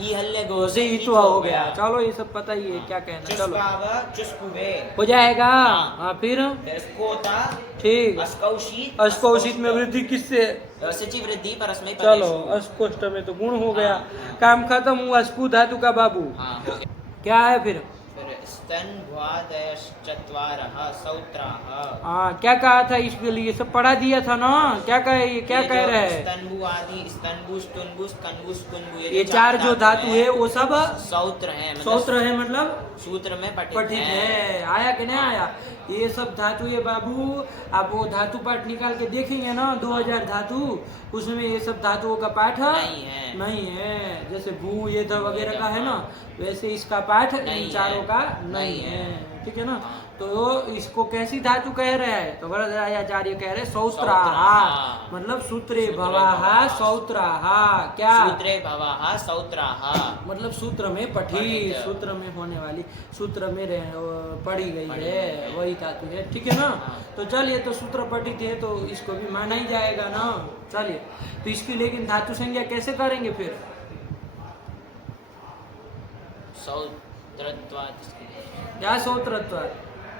ई हल्ले गो से ईतुआ हो गया। चलो ये सब पता ही है, क्या कहना। चलो चुस्पाव चुस्कुवे हो जाएगा। हाँ। हाँ फिर स्कोता ठीक। अस्कौषित अस्कौषित में वृद्धि किससे? सचिव वृद्धि परस्मै चलो पदेषु। अस्कोष्ट में तो गुण हो गया। हाँ। काम खत्म हुआ स्कू धातु का बाबू। हाँ हो गया। क्या है फिर? फिर स्तन भ्वादयश्चत्वारः सौत्राः। हाँ क्या कहा था इसके लिए? सब पढ़ा दिया था ना। क्या कहे, ये क्या ये कह जो रहे हैं? स्तनभु आदि स्तनभु स्तुनभु स्कंभु स्कुंभु ये चार जो धातु है वो सब सौत्र है, सौत्र है, मतलब सूत्र में पठित पठित है। आया कि नहीं आया? ये सब धातु है बाबू। आप वो धातु पाठ निकाल के देखेंगे ना 2000 धातु, उसमें ये सब धातुओं का पाठ नहीं है। नहीं है। जैसे भू ये ध वगैरह का है ना, वैसे इसका पाठ नहीं इन चारों है। का नहीं नहीं है। है। ठीक है ना। हाँ। तो इसको कैसी धातु कह रहे हैं? तो वरदाचार्य कह रहे सौत्राहा, सौत्राहा। मतलब सूत्रे सूत्रे भवाहा भवाहा। सौत्राहा। क्या सूत्रे भवाः सौत्राः। मतलब सूत्र में पठी, पठित। सूत्र में होने वाली, सूत्र में पढ़ी गई पढ़ी है, गई है। वही धातु है। ठीक है ना। हाँ। तो चलिए, तो सूत्र पठित है तो इसको भी माना ही जाएगा ना। चलिए, तो इसकी लेकिन धातु संज्ञा कैसे करेंगे फिर? सौत्रत्वात्। क्या सौत्रत्व?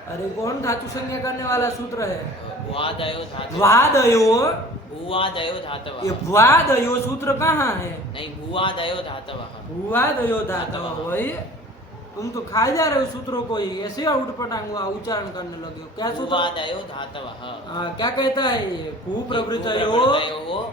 अरे कौन धातु संज्ञा करने वाला सूत्र है? भुवादयो धातु। वादयो। भुवादयो धातवः। ये वादयो सूत्र कहाँ है? नहीं, भुवादयो धातवः। वादयो धातु वही। तुम तो खाए जा रहे हो सूत्रों को ही, ऐसे उठ पटांग उच्चारण करने लगे हो। क्या सूत्र? भुवादयो धातवः। क्या कहता है ये? भू प्रवृत्तयो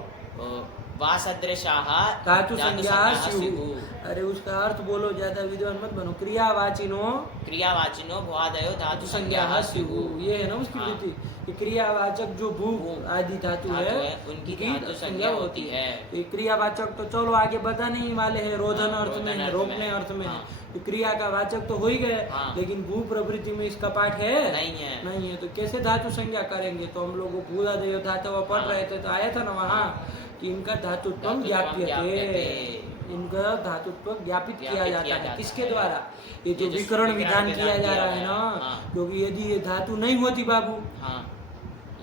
वासदृशाः धातु संज्ञा स्युः। स्युः। अरे उसका अर्थ बोलो, ज्यादा विद्वान मत बनो। क्रियावाचिनो क्रियावाचिनो भुवादयो धातु संज्ञा संज्ञाः स्युः। स्युः। ये है ना उसकी हाँ। वृत्ति कि क्रियावाचक जो भू आदि धातु है उनकी धातु संज्ञा होती है। तो क्रियावाचक तो चलो आगे बताने ही वाले हैं, रोधन अर्थ में है, रोकने अर्थ में है। हाँ। तो क्रिया का वाचक तो हो ही गए, हाँ। लेकिन भू प्रवृत्ति में इसका पाठ है नहीं है। नहीं है। तो कैसे धातु संज्ञा करेंगे? तो हम लोग भूलादयो धातु पढ़ रहे थे तो आया था ना वहाँ कि इनका धातुत्व ज्ञाप्य थे, इनका धातुत्व ज्ञापित किया जाता है। किसके द्वारा? ये जो विकरण विधान किया जा रहा है ना, हाँ। क्योंकि यदि ये धातु नहीं होती बाबू, हाँ,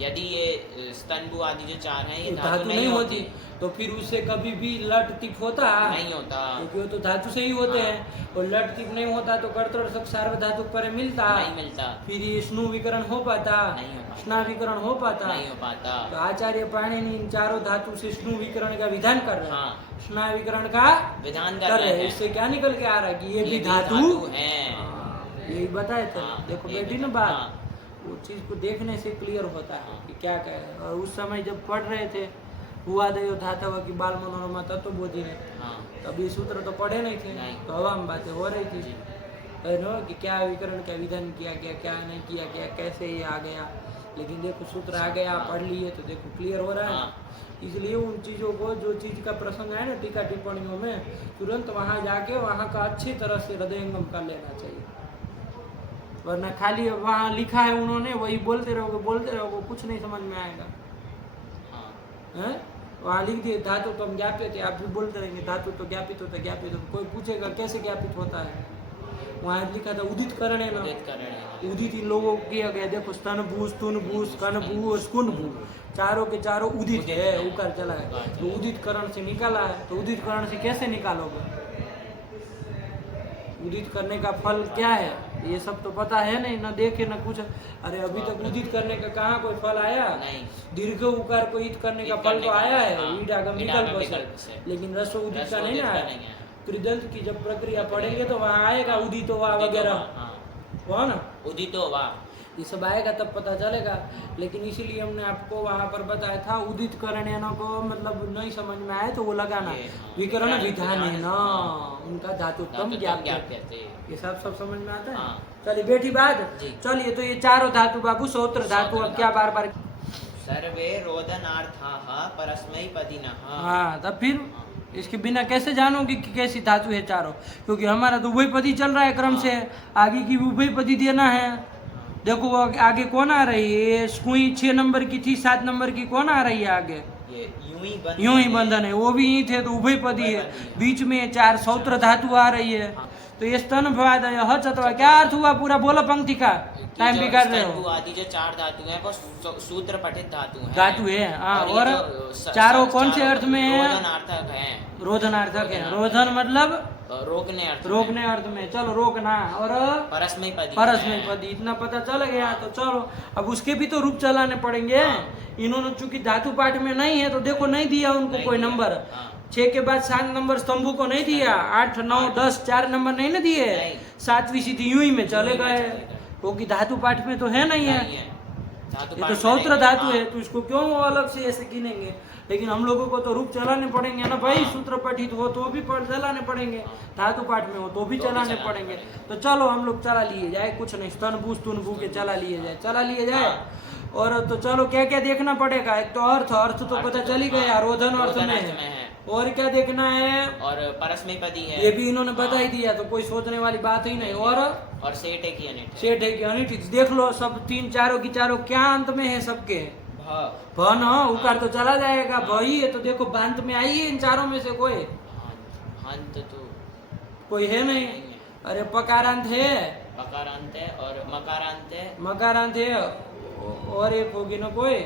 यदि ये स्तनभु आदि जो चार हैं ये ये धातु नहीं होती तो फिर उससे कभी भी लट टिप होता नहीं होता। क्योंकि वो तो धातु से ही होते हाँ। हैं। और लट टिप नहीं होता तो कर्तृ सार्वधातु पर मिलता, नहीं मिलता। फिर ये स्नु विकरण हो पाता, नहीं हो पाता। स्ना विकरण हो पाता। नहीं हो पाता। तो आचार्य पाणिनि इन चारों धातु से स्नु विकरण का विधान कर रहे हैं, हाँ। स्ना विकरण का विधान कर कर रहे रहे हैं। हैं। इससे क्या निकल के आ रहा है कि ये भी भी धातु है। यही बताए थे। हाँ, देखो ये बेटी भी ना था। बात, हाँ। वो चीज को देखने से क्लियर होता है हाँ। कि क्या कह रहे हैं। और उस समय जब पढ़ रहे थे हुआ दयो धातव की बाल मनोरमा तत्वबोधि ने, हाँ। तब ये सूत्र तो पढ़े नहीं थे, नहीं। तो हवा में बातें हो रही थी जी। है ना कि क्या विकरण का विधान किया गया, क्या नहीं किया गया, कैसे ये आ गया। लेकिन देखो सूत्र आ गया, पढ़ लिए तो देखो क्लियर हो रहा है। हाँ। इसलिए उन चीज़ों को, जो चीज़ का प्रसंग है ना टीका टिप्पणियों में, तुरंत वहाँ जाके वहाँ का अच्छी तरह से हृदयंगम कर लेना चाहिए। वरना खाली वहाँ लिखा है उन्होंने, वही बोलते रहोगे, कुछ नहीं समझ में आएगा। हाँ। हैं? वहाँ लिख दिए धातु तो हम ज्ञापित है, आप भी बोलते रहेंगे धातु तो ज्ञापित होता है, ज्ञापित होता है। कोई पूछेगा कैसे ज्ञापित होता है? वहाँ लिखा था उदित करणे ना, उदित करणे। उदित इन लोगों को किया गया। देखो स्तन भू, स्तुन भू, स्कन भू और स्कुन भू, चारों के चारों उदित है, उकार चला है। तो उदित करण से निकाला है, तो उदित करण से कैसे निकालोगे? उदित करने का फल क्या है ये सब तो पता है नहीं, ना देखे ना कुछ। अरे अभी तक उदित करने का कहाँ कोई फल आया? नहीं। दीर्घ उकार को ईद करने का फल तो आया है, हाँ, ईड आगम ईडागम विकल्प विकल्प से, से। लेकिन रस्व उदित का रस्व नहीं उदित ना का आया। नहीं आया। कृदंत की जब प्रक्रिया पढ़ेंगे तो वहाँ आएगा उदित हुआ उदितो वगैरह, वा, हाँ। वो ना उदितो वा। ये सब आएगा तब पता चलेगा। लेकिन इसीलिए हमने आपको वहाँ पर बताया था उदित करणेन को मतलब नहीं समझ में आए तो वो लगाना ये, हाँ, विकरण विकरण विधान है ना, हाँ। उनका धातुत्तम धातुत्तम ज्ञाप्य। ज्ञाप्यते। ये सब समझ में आता है। हाँ। चलिए बेटी बात। जी। चलिए तो ये चारों धातु बाबू सौत्र धातु, अब क्या बार बार। सर्वे रोदनार्थाः परस्मैपदिनः। हाँ तब फिर इसके बिना कैसे जानोगे कि कैसी धातु है चारों? क्योंकि हमारा तो उभयपदी चल रहा है क्रम से, आगे की उभयपदी देना है। देखो वो आगे कौन आ रही है? सुई 6 नंबर की थी, 7 नंबर की कौन आ रही है आगे? ये यूं ही बंधन है, वो भी ही थे तो उभयपदी है। बीच में 4 सौत्र धातु आ रही है। तो ये स्तन भवादय ह चतवा, क्या अर्थ हुआ पूरा बोलो पंक्ति का, टाइम बिगाड़ रहे हो। आदि जो 4 धातु हैं वो सूत्र पठित धातु हैं। धातु है हाँ। और ये और जो चारों कौन से अर्थ में है? रोदनार्थक हैं। रोधनार्थक है। रोधन मतलब रोकने अर्थ में। रोकने अर्थ में, चलो रोकना, और परस्मैपदी परस्मैपदी, इतना पता चल गया। तो चलो अब उसके भी तो रूप चलाने पड़ेंगे। इन्होंने चूंकि धातु पाठ में नहीं है तो देखो नहीं दिया उनको नहीं कोई दिया। नंबर। हाँ। 6 के बाद 7 नंबर स्तंभों को नहीं दिया, 8 9 10 4 नंबर नहीं ना दिए, नहीं। 7वीं सीधी यूं ही में चले यूं ही में गए, चले गए। क्योंकि धातु पाठ में तो है नहीं है, नहीं है। धातु ये पाठ तो में सौत्र नहीं धातु हाँ। है, तो इसको क्यों वो अलग से ऐसे गिनेंगे। लेकिन हम लोगों को तो रूप चलाने पड़ेंगे ना भाई, हाँ। सूत्र पठित हो तो भी चलाने पड़ेंगे, धातु पाठ में हो तो भी तो भी चलाने चलाने पड़ेंगे। पड़ेंगे। तो चलो हम लोग चला लिए जाए, कुछ नहीं, स्तनभू स्तुनभू के चला लिए जाए, चला लिए जाए। हाँ। और तो चलो क्या क्या देखना पड़ेगा, एक तो अर्थ, अर्थ तो अर्थ पता तो- चल ही गया, हाँ, रोधन अर्थ रोधन में अर्थ में है। है। और क्या देखना है, और परस्मैपदी है, ये भी इन्होंने बता ही हाँ। दिया, तो कोई सोचने वाली बात ही नहीं। और सेठ है कि अनिट है। सेठ है कि अनिट, देख लो सब 3 चारों की चारों क्या अंत में है सबके, भ भ न, उकार तो चला जाएगा, भई है तो देखो बांत में आई है इन चारों में से कोई हंत तो कोई है नहीं। नहीं है। अरे पकारांत है, पकारांत है और मकारांत है। मकारांत है, और एक होगी ना कोई,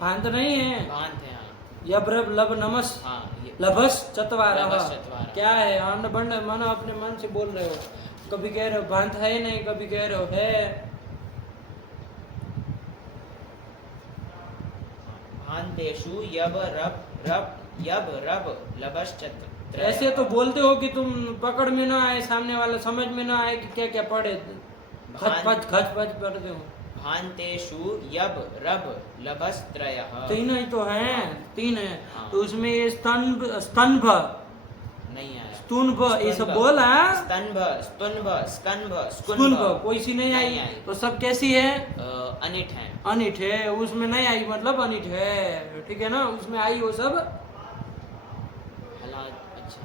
भांत नहीं है, भांत है हाँ। यब रब लब नमस हाँ ये लभस चतवारा। लभस चत्वारः। क्या है, अंड बंड मानो अपने मन से बोल रहे हो, कभी कह रहे हो भांत है नहीं, कभी कह रहे हो है। भांतेषु यब रब रब यब रब लभस चत्र। ऐसे तो बोलते हो कि तुम पकड़ में ना आए, सामने वाला समझ में ना आए कि क्या क्या पढ़े, खच पच पढ़ते हो। भांतेषु यब रब लभस त्रयः। तीन ही तो है, 3 है। हाँ। तो उसमें ये स्तंभ, स्तंभ, नहीं आया। स्तून्भ, ये सब बोला, स्तंभ स्तुन्भ स्कंभ स्तून्भ कोई सी नहीं आई। तो सब कैसी है, अनिट है। अनिट है, उसमें नहीं आई मतलब अनिट है, ठीक है ना। उसमें आई वो सब हलात अच्छा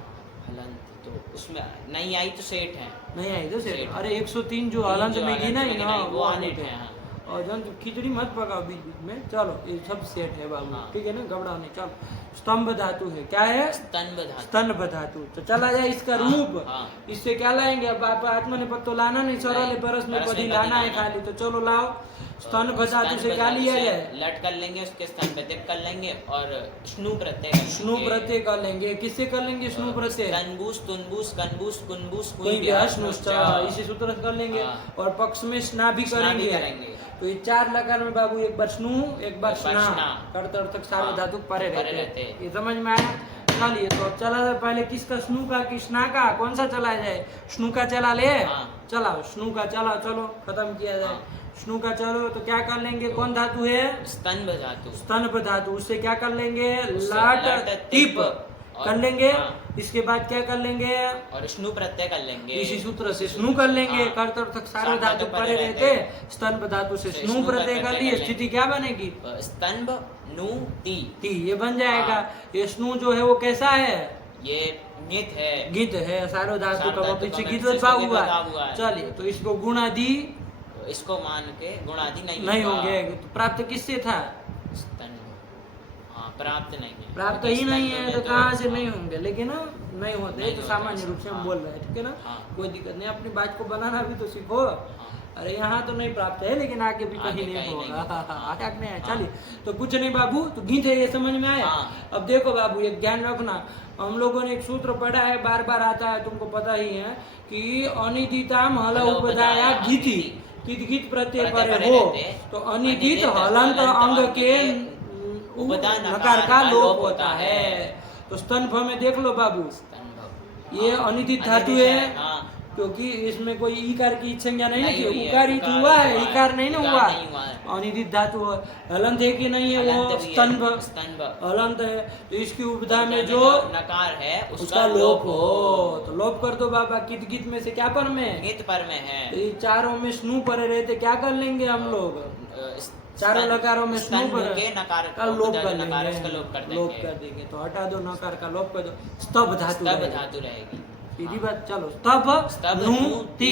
हलंत तो उसमें नहीं आई तो सेठ है। नहीं आई तो सेठ। अरे 103 जो हलंत जो में हलंत गिना में ही ना, गिनाई, वो वो अनिट अनिट है। है, हाँ। और जन खिचड़ी मत पकाओ बीच बीच में, चलो ये सब सेट है बाबू, हाँ। ठीक है ना, घबराओ नहीं। चलो स्तंभ धातु है, क्या है, स्तंभ धातु। स्तंभ धातु। तो चला जाए इसका हाँ, रूप, हाँ। इससे क्या लाएंगे, अब आप आत्मनेपद तो लाना नहीं, सरल नहीं, परस में परस पदी में लाना है पदी खाली। तो चलो लाओ, स्तंभ धातु से क्या लिया जाए, लट कर लेंगे, उसके स्थान पे तिप कर लेंगे और स्नु प्रत्यय कर लेंगे। स्नु प्रत्यय कर लेंगे। किससे कर लेंगे स्नु प्रत्यय, स्तनबूस तुनबूस कनबूस कुनबूस कोई भी हश्नुश्च, इसी सूत्र से कर लेंगे। हाँ। और पक्ष में स्ना भी स्ना भी करेंगे। करेंगे। तो ये 4 लकार में बाबू एक बार स्नु, एक बार एक बार स्ना, स्ना। कर्तर्थक सारे हाँ, धातु परे परे रहते रहते। हैं। ये समझ में आया। चलिए तो अब चला जाए, पहले किसका, स्नु का कि स्ना का, कौन सा चलाया जाए, स्नु का चला ले, हाँ। चलाओ स्नु का, चला चलो खत्म किया जाए। हाँ। स्नु का चलो तो क्या कर लेंगे, कौन धातु है, स्तंभ धातु। स्तंभ धातु। उससे क्या कर लेंगे, उससे लाट लाट, टिप टिप और- कर लेंगे। हाँ। इसके बाद क्या कर लेंगे, और स्नु प्रत्यय कर लेंगे। इसी सूत्र से स्नु कर लेंगे। हाँ। कर्तर्थक सारे सारे धातु परे रहते, स्तंभ धातु से स्नु प्रत्यय कर लिए, स्थिति क्या बनेगी, स्तंभ नु ती। ती, ये बन जाएगा। हाँ। ये स्नु जो है वो कैसा है, ये नित है। गीत है, सारो धातु सारो का धातु पीछे का गीत पीछे भाव गीत हुआ भाव हुआ है। है। चलिए तो इसको गुणादि इसको मान के गुणादि नहीं नहीं होगा। होंगे। तो प्राप्त किससे था, स्तंभ हाँ प्राप्त नहीं है। प्राप्त क्योंकि ही नहीं स्तंभ है में तो कहाँ से नहीं होंगे, लेकिन नहीं होते नहीं तो होते, सामान्य रूप से हम हाँ। बोल रहे हैं, ठीक है ना। हाँ। कोई दिक्कत नहीं, अपनी बात को बनाना भी तो सीखो। अरे यहाँ तो नहीं प्राप्त है, लेकिन आगे भी आगे कहीं नहीं कहीं नहीं होगा। होगा। आगे नहीं है। हाँ। चलिए तो कुछ नहीं बाबू, तो गीत है, ये समझ में आया। हाँ। अब देखो बाबू, एक ज्ञान रखना, हम लोगों ने एक सूत्र पढ़ा है, बार बार आता है, तुमको पता ही है कि अनिदिताम हल उपदाया गीति, गीत प्रत्यय परे हो, तो अनिदित हलंत अंग के उपदा नकार का लोप होता है। तो स्तंभ में देख लो बाबू, स्तंभ ये अनिदित धातु है, हाँ। क्योंकि इसमें कोई ईकार की संज्ञा नहीं नहीं है, हुई है, उकार ही तो उकार हुआ है, हुआ है, ईकार नहीं ना उकार हुआ। नहीं हुआ है। अनिदित धातु है, हलंत है कि नहीं है, वो हलंत भी है, स्तंभ स्तंभ हलंत है। तो इसकी उपधा में जो नकार है उसका लोप हो, तो लोप कर दो बाबा। कित गीत में से क्या पर में, गीत पर में है। तो ये चारों में स्नु परे रहते, क्या कर लेंगे हम लोग, चारों लकारों में स्नु स्तंभ पर के नकार का लोप कर नकार लेंगे, उसका लोप कर लोप देंगे। कर देंगे। तो हटा दो नकार का, लोप कर दो, स्तभ धातु स्तंभ रहेगी। धातु रहेगी। सीधी हाँ। बात। चलो स्तभ स्तभ नु नु ती, ती।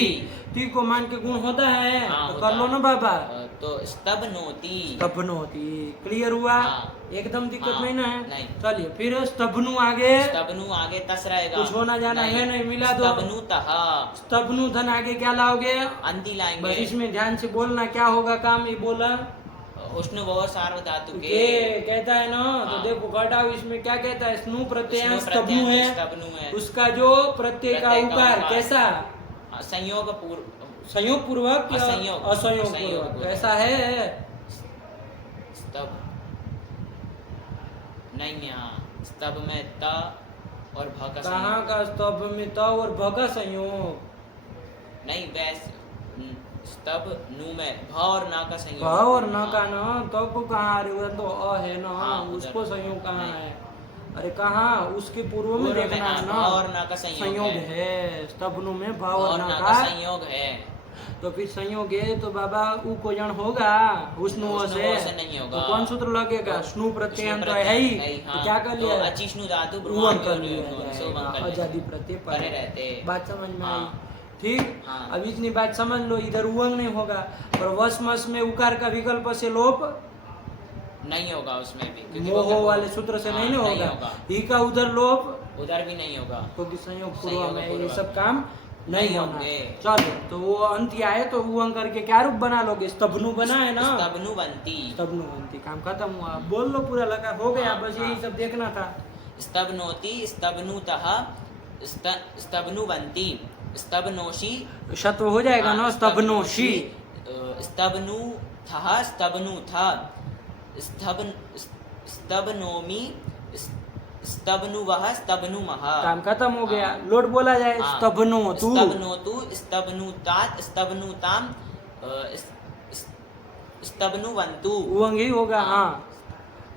ती को मान के गुण होता है, हाँ, तो होता कर लो है। ना बाबा। तो स्तब नोती। स्तभनु होती, क्लियर हुआ, हाँ। एकदम दिक्कत हाँ, नहीं ना है। नहीं। चलिए फिर स्तभनु आगे स्तबनु आगे तस रहेगा। कुछ होना जाना है नहीं, मिला दो। स्तबनु तह स्तभनु धन आगे क्या लाओगे, अंति बस लाएंगे। इसमें ध्यान से बोलना, क्या होगा काम, ये बोला उष्ण वो सार्वधातु के के कहता है ना, तो हाँ। देखो घटाओ इसमें क्या कहता है, स्नु प्रत्यय स्नु स्तब्नु प्रत्यय है, स्तब्नु है। उसका जो प्रत्यय का प्रत्यय का उकार उकार। कैसा, संयोग पूर्व संयोग पूर्वक या असंयोग। असंयोग असंयोग पूर्वक, पूर्वक। कैसा है, स्तब नहीं, यहाँ स्तब में त और भ का कहाँ संयोग का स्तभ में त और भ का संयोग, नहीं, वैस स्तब नु में भ और ना का संयोग, भ और न हाँ। का न, तो को कहाँ, अरे वो तो अ है ना, हाँ, उधर। उसको संयोग कहाँ नहीं। है, अरे कहाँ, उसके पूर्व में पूर्व में देखना हाँ, है भ ना, और ना का संयोग है, स्तब्नु में भ और और न ना का, का संयोग है। तो फिर संयोग है तो बाबा उ को जन होगा, उष्णु उष्णु से से नहीं होगा। तो कौन सूत्र लगेगा, स्नु प्रत्यय तो है ही, तो क्या कर लिया, अचिष्णु धातु उवंग कर ब्रुवां लिया जाएगा, आजादी प्रत्यय परे रहते। बात समझ में आई, हाँ। ठीक। हाँ। अब इतनी बात समझ लो, इधर उवंग नहीं होगा, और वस मस में उकार का विकल्प से लोप नहीं होगा उसमें भी, क्योंकि मोह वो- वाले सूत्र से हाँ, नहीं ना होगा, होगा। ही का उधर लोप, उधर भी नहीं होगा, क्योंकि संयोग पूर्व संयोग में ये पूर्व सब काम नहीं नहीं होना। होंगे। चलो तो वो अंत आए तो उवंग करके क्या रूप बना लोगे, स्तब्नु बना है ना, स्तब्नु बनती, स्तब्नु बनती, काम खत्म हुआ, बोल लो पूरा लगा हो गया, हाँ, बस हाँ। यही सब देखना था। स्तब्नोति स्तब्नुतः स्तब्नु बनती, स्तब्नोषि शत्व हो जाएगा ना, हाँ, स्तब्नोषि, स्तब्नु था स्तब्नु था, स्तब्न स्तब्नोमि स्तब्नुवः स्तब्नुमः, काम खत्म हो गया, हाँ। लोट बोला जाए, हाँ। स्तब्नो तू, स्तब्नोतु स्तब्नुतात स्तब्नुताम स्तब्नुवन्तु, उवंग ही होगा, हाँ।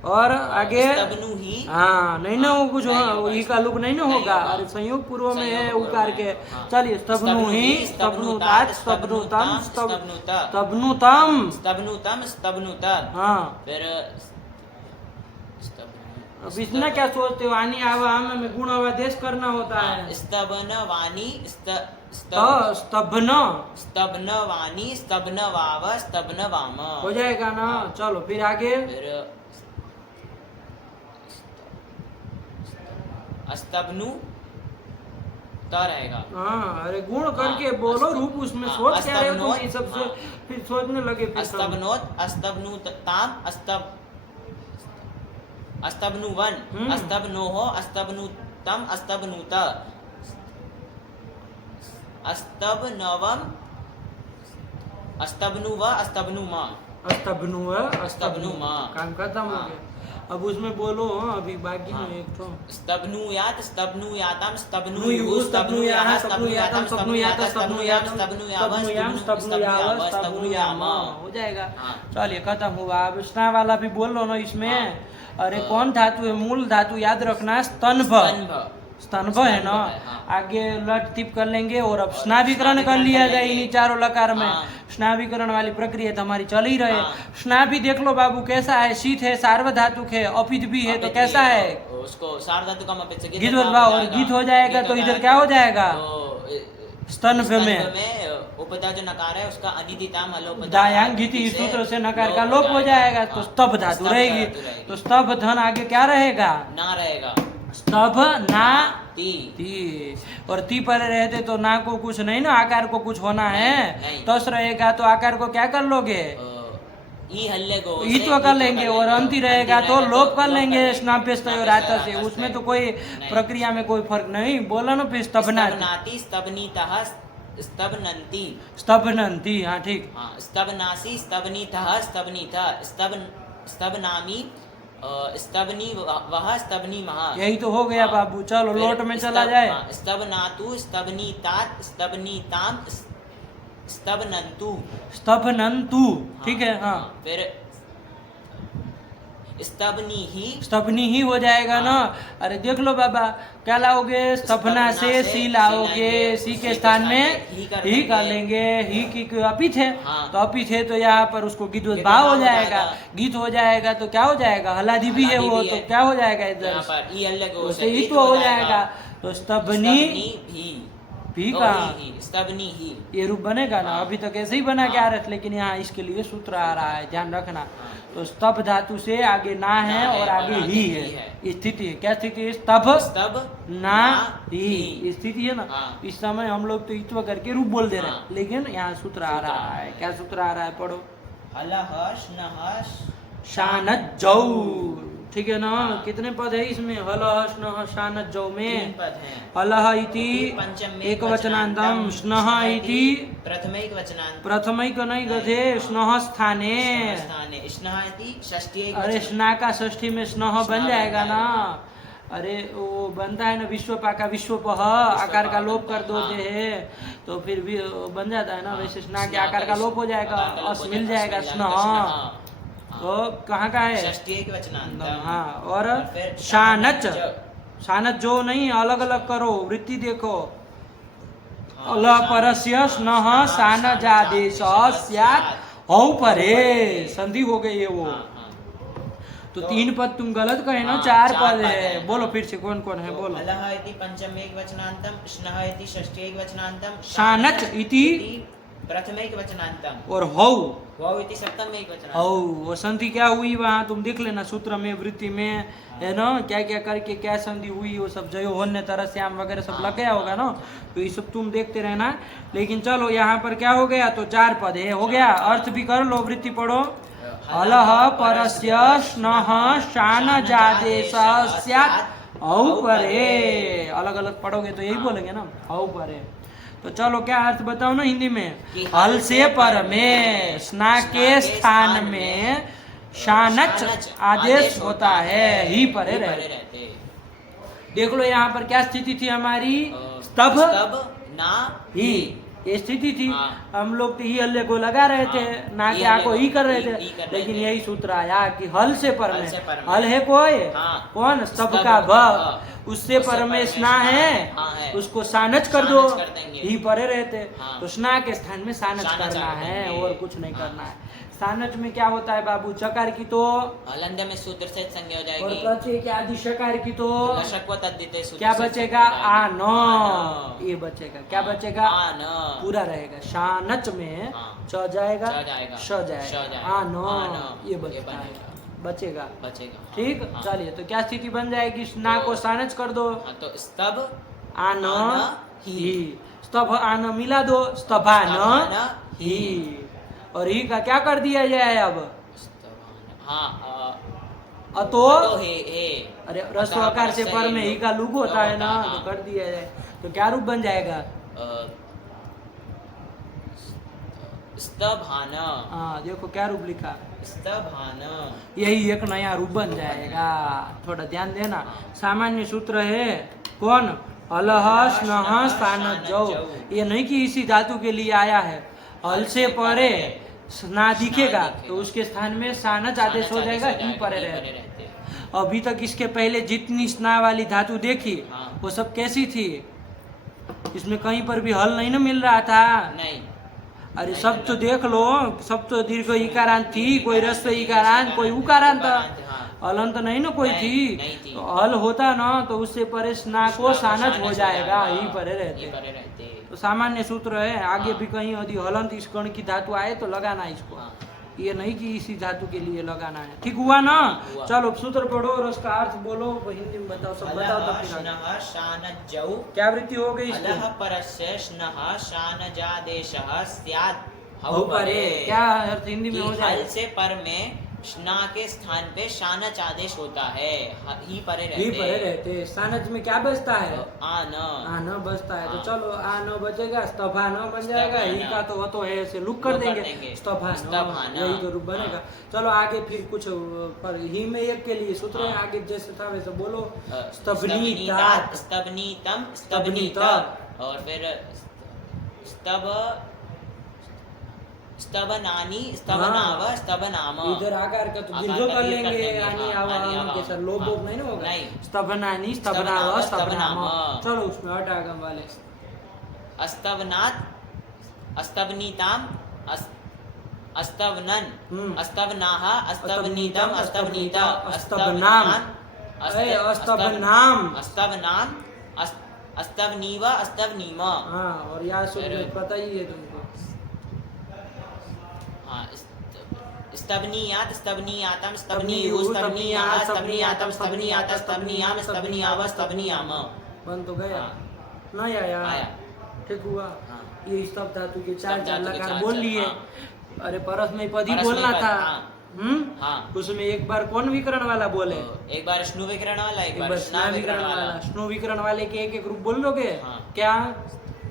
और आगे स्तब्नु ही, हाँ नहीं ना, वो कुछ नहीं हाँ, होगा, ई का लुक नहीं ना नहीं होगा, होगा। अरे संयोग पूर्व में है संयोग पूर्व उकार में, के, हाँ। चलिए स्तब्नु ही, स्तब्नुतात, स्तब्नुतम, स्तब्नुतम, स्तब्नुतम स्तब्नुत, हाँ। फिर अब इसमें क्या सोचते हो, आनी आवा में गुण आदेश करना होता है, स्तबनवानी स्तब्न स्तबनवानी स्तबनवाव स्तबनवाम, हो जाएगा ना, चलो फिर आगे, फिर अस्तबनु त रहेगा, हाँ अरे गुण करके हाँ, बोलो अस्त- रूप उसमें हाँ, सोच क्या रहे हो तुम, अस्तब्नोत, ये सबसे हाँ। फिर सोचने लगे, फिर सब। अस्तबनोत अस्तबनुताम अस्तबनुवन अस्तबनोहो अस्तबनुतम अस्तबनुत, अस्तबनवम अस्तबनुव अस्तबनुम, अस्तब्नु है, अस्तब्नुम, काम खत्म हो हाँ। गया, अब उसमें बोलो, हाँ, अभी बाकी हाँ। में एक तो स्तबनुयात स्तबनुयातम स्तब्नुयु, स्तबनुयु स्तब्नुयाः, स्तबनुयातम स्तबनुयात स्तबनुयाम स्तब्नुयाम, स्तबनुयाव स्तब्नुयाव, स्तबनुयाम, हो जाएगा। हाँ। चलिए खत्म हुआ, अब स्ना वाला भी बोल लो ना इसमें, हाँ। अरे कौन धातु है, मूल धातु याद रखना, स्तंभ, स्तंभ स्तंभ है ना, हाँ। आगे लट टिप कर लेंगे, और अब स्नाभिकरण कर लिया जाए इन्हीं चारों लकार में, हाँ। स्नाभिकरण वाली प्रक्रिया तो हमारी चल ही रहे। हाँ। स्ना भी देख लो बाबू कैसा है, शीत है, सार्वधातुक है, अपित भी है, तो अपित कैसा भी है, उसको सार्वधातु का अपित से गीत भाव, और गीत हो जाएगा तो इधर क्या हो जाएगा, स्तंभ में उपदा जो नकार है उसका अनिदिताम हलोपदा दायांग गीति इस सूत्र से नकार का लोप हो जाएगा, तो स्तभ धातु रहेगी, तो स्तभ धन आगे क्या रहेगा, ना रहेगा, स्तभ ना ती ती, और ती पर रहते तो ना को कुछ नहीं ना, आकार को कुछ होना है, नहीं। तस रहेगा तो आकार को क्या कर लोगे, ई हल्ले को ईत्व कर लेंगे, और अंति रहेगा तो लोप कर लेंगे, स्नाप्यस्तयोरात से, उसमें तो कोई प्रक्रिया में कोई फर्क नहीं, बोला ना फिर स्तभनाति, स्तबनाति स्तबनीतः स्तबनंती, स्तभनंती, हाँ ठीक, हाँ स्तबनासी स्तबनीतः स्तबनीतः स्तबनामी स्तबनी वह स्तबनी महा, यही तो हो गया बाबू, चलो लोट में चला जाए, स्तबनातु स्तबनीतात स्तबनीताम स्तबनंतु, स्तभनंतु, ठीक है, हाँ, फिर स्तबनी ही स्तभनी ही हो जाएगा ना, अरे देख लो बाबा क्या लाओगे, स्तभना से सी लाओगे, सी के स्थान में ही कर लेंगे, ही की अपित है, हाँ। तो अपित है तो यहाँ पर उसको गीत भाव हो जाएगा, गीत हो जाएगा तो क्या हो जाएगा, हलादी भी है वो, हलादी भी तो है। क्या हो जाएगा यहाँ इधर, पर ई हल्ले को उससे ईत्व हो जाएगा, तो स्तभनी भी का स्तबनी ही, ये रूप बनेगा ना, हाँ। अभी तक ऐसे ही बना के आ हाँ। रहा है, लेकिन यहाँ इसके लिए सूत्र आ रहा है, ध्यान रखना, हाँ। तो स्तभ धातु से आगे ना है ना है, और आगे ही है, है। स्थिति है, क्या स्थिति है, स्तभ स्तब ना ही स्थिति है ना, हाँ। इस समय हम लोग तो ईत्व करके रूप बोल दे रहे हैं, हाँ। लेकिन यहाँ सूत्र आ रहा है, क्या सूत्र आ रहा है, पढ़ो, अलह स्नह शानज्जौ, ठीक है ना। कितने पद है इसमें? हलह स्नह शानज्जौ में 3 पद हैं। हलह इति पंचम एक वचनांतम, स्नह इति प्रथमैक वचनांतम, प्रथमैक नहीं गधे, स्नह स्थाने। स्थाने स्नह इति षष्ठी। अरे स्ना का षष्ठी में स्नह बन स्नह जाएगा बन ना। जाएगा। अरे वो बनता है ना विश्वपा का विश्वपह, आकार का लोप कर दोते हैं तो फिर भी बन जाता है ना। वैसे स्ना के आकार का लोप हो जाएगा, अस मिल जाएगा स्नह। तो कहाँ का है? षष्ठी के वचनांतम। हाँ, और फिर शानच, शानच जो नहीं, अलग अलग करो, वृत्ति देखो। अल परस्य स्नह शानजादेश स्यात् हौ परे, संधि हो गई है वो। तो 3 पद तुम गलत कहे ना, 4 पद है। बोलो फिर से कौन कौन है, बोलो। अलह इति पंचम एक वचनांतम, स्नह इति षष्ठी एक वचनांतम, शानच इति प्रथम एक वचनांतम, और हौ, वौ इति सप्तम एक वचनांतम। हौ वो संधि क्या हुई वहाँ तुम देख लेना, सूत्र में, वृत्ति में, है ना, क्या क्या करके क्या संधि हुई, वो सब जयो होन्य तरह श्याम वगैरह सब लग गया होगा ना। तो ये सब तुम देखते रहना। लेकिन चलो यहाँ पर क्या हो गया, तो 4 पद है, हो गया। अर्थ भी कर लो, वृत्ति पढ़ो। अलह परस्य स्नह शानजादेश स्यात् हौ परे, अलग अलग पढ़ोगे तो यही बोलेंगे ना, हौ परे। तो चलो क्या अर्थ बताओ ना हिंदी में। हल से पर में स्ना के स्थान में शानच आदेश होता है, ही परे रहते। देख लो यहाँ पर क्या स्थिति थी हमारी, स्तभ ना ही, ये स्थिति थी। हम लोग तो ही हल्ले को लगा रहे थे, ना के आ को ही कर रहे थे। लेकिन यही सूत्र आया कि हल से पर में, हल है कोई, कौन, स्तभ का भ, उससे पर में स्ना है, उसको सानच कर दो, ही परे रहते। तो स्ना के स्थान में सानच करना है, और कुछ नहीं करना है। सानच में क्या होता है बाबू, चकार की तो हलंत में सूत्र से संज्ञा हो और जाएगी, प्रत्यय के आदि शकार की तो लशक व तद्धिते सूत्र क्या से बचेगा, संज्ञा हो जाएगी। आन, ये बचेगा। क्या बचेगा, आन, पूरा रहेगा। शानच में च जाएगा, च जाएगा, श श जाएगा, जाएगा, आन, आन, ये ये बचेगा, बचेगा। बचेगा। ठीक, हाँ। चलिए तो क्या स्थिति बन जाएगी, ना को सानच कर दो, हाँ, तो स्तभ आन आन, ही, स्तभ आन मिला दो, स्तभान ही, और ही का क्या कर दिया जाए अब, हाँ, अतो, तो हे, अरे रस्व आकार से पर में ही का लुक होता है ना, तो कर दिया जाए। तो क्या रूप बन जाएगा, स्तभान, हाँ देखो क्या रूप लिखा, स्तभान, यही एक नया रूप बन जाएगा। थोड़ा ध्यान देना। सामान्य सूत्र है कौन, अलह स्नह सानज्जौ। ये नहीं कि इसी धातु के लिए आया है। हल से परे स्ना दिखेगा तो उसके स्थान में सानच आदेश हो जाएगा, ही परे रहते। अभी तक इसके पहले जितनी स्ना वाली धातु देखी वो सब कैसी थी, इसमें कहीं पर भी हल नहीं ना मिल रहा था। नहीं, अरे सब तो देख लो, सब तो दीर्घ इकारांत थी, कोई रस्व इकारांत, कोई उकारांत, अलंत नहीं ना कोई थी। तो हल होता ना तो उससे परे स्ना को सानच हो जाएगा, ही परे रहते। तो सामान्य सूत्र है। आगे भी कहीं यदि हलंत इस गण की धातु आए तो लगाना इसको, ये नहीं कि इसी धातु के लिए लगाना है। ठीक हुआ ना। चलो सूत्र पढ़ो और उसका अर्थ बोलो, हिंदी में बताओ, सब बताओ तब फिर आगे। शानज्जौ, क्या वृत्ति हो गई इसकी, अलह परस्य स्नः शानजादेशः स्यात् हौ परे। क्या अर्थ हिंदी में हो हल जाए, से पर में स्ना के स्थान पे शानच आदेश होता है, ही परे ही परे रहते। सानच में क्या बचता है, आन, आन बचता है। तो चलो आन बचेगा, स्तभान बन जाएगा, ही का तो वो तो है, ऐसे लुक कर देंगे, स्तभान, यही तो रूप बनेगा। चलो आगे फिर कुछ पर ही में एक के लिए सूत्र है, आगे जैसे था वैसे बोलो। स्तबनीतात, स्तबनीतम, स्तबनीत, और फिर स्तब, स्तबनानी, स्तबनाव, स्तबनाम। इधर आकार का तो दीर्घ कर लेंगे, आनी आवा के सर लोभ बोध नहीं ना होगा। स्तबनानी, स्तबनाव, स्तबनाम। चलो उसमें हट आगम वाले, अस्तवनात्, अस्तवनीताम, अस्तवनन, अस्तवनाह, अस्तवनीतम, अस्तवनीता, अस्तवनाम, अस्तवनाम, अस्तवनाम, अस्तवनीव, अस्तवनीम। हाँ, और याद सूत्र पता ही है तुमको। हाँ, स्तबनीयात, स्तबनीयातम, स्तबनीयु, स्तबनीयाः, स्तबनीयातम, स्तबनीयात, स्तबनीयाम, स्तबनीयाव, स्तबनीयाम। बन तो गया, नहीं आया, आया। ठीक हुआ। हाँ। ये स्तब धातु के 4 स्तब धातु के लकार चार बोल चार, लिए। हाँ। अरे परस्मैपदी परस्मैपद, बोलना था। हाँ। हाँ। उसमें एक बार कौन विकरण वाला बोले? एक बार स्नु विकरण वाला, एक एक बार बार स्ना स्ना विकरण विकरण वाला। वाला। स्नु विकरण वाले के एक एक रूप बोल लोगे? हाँ। क्या?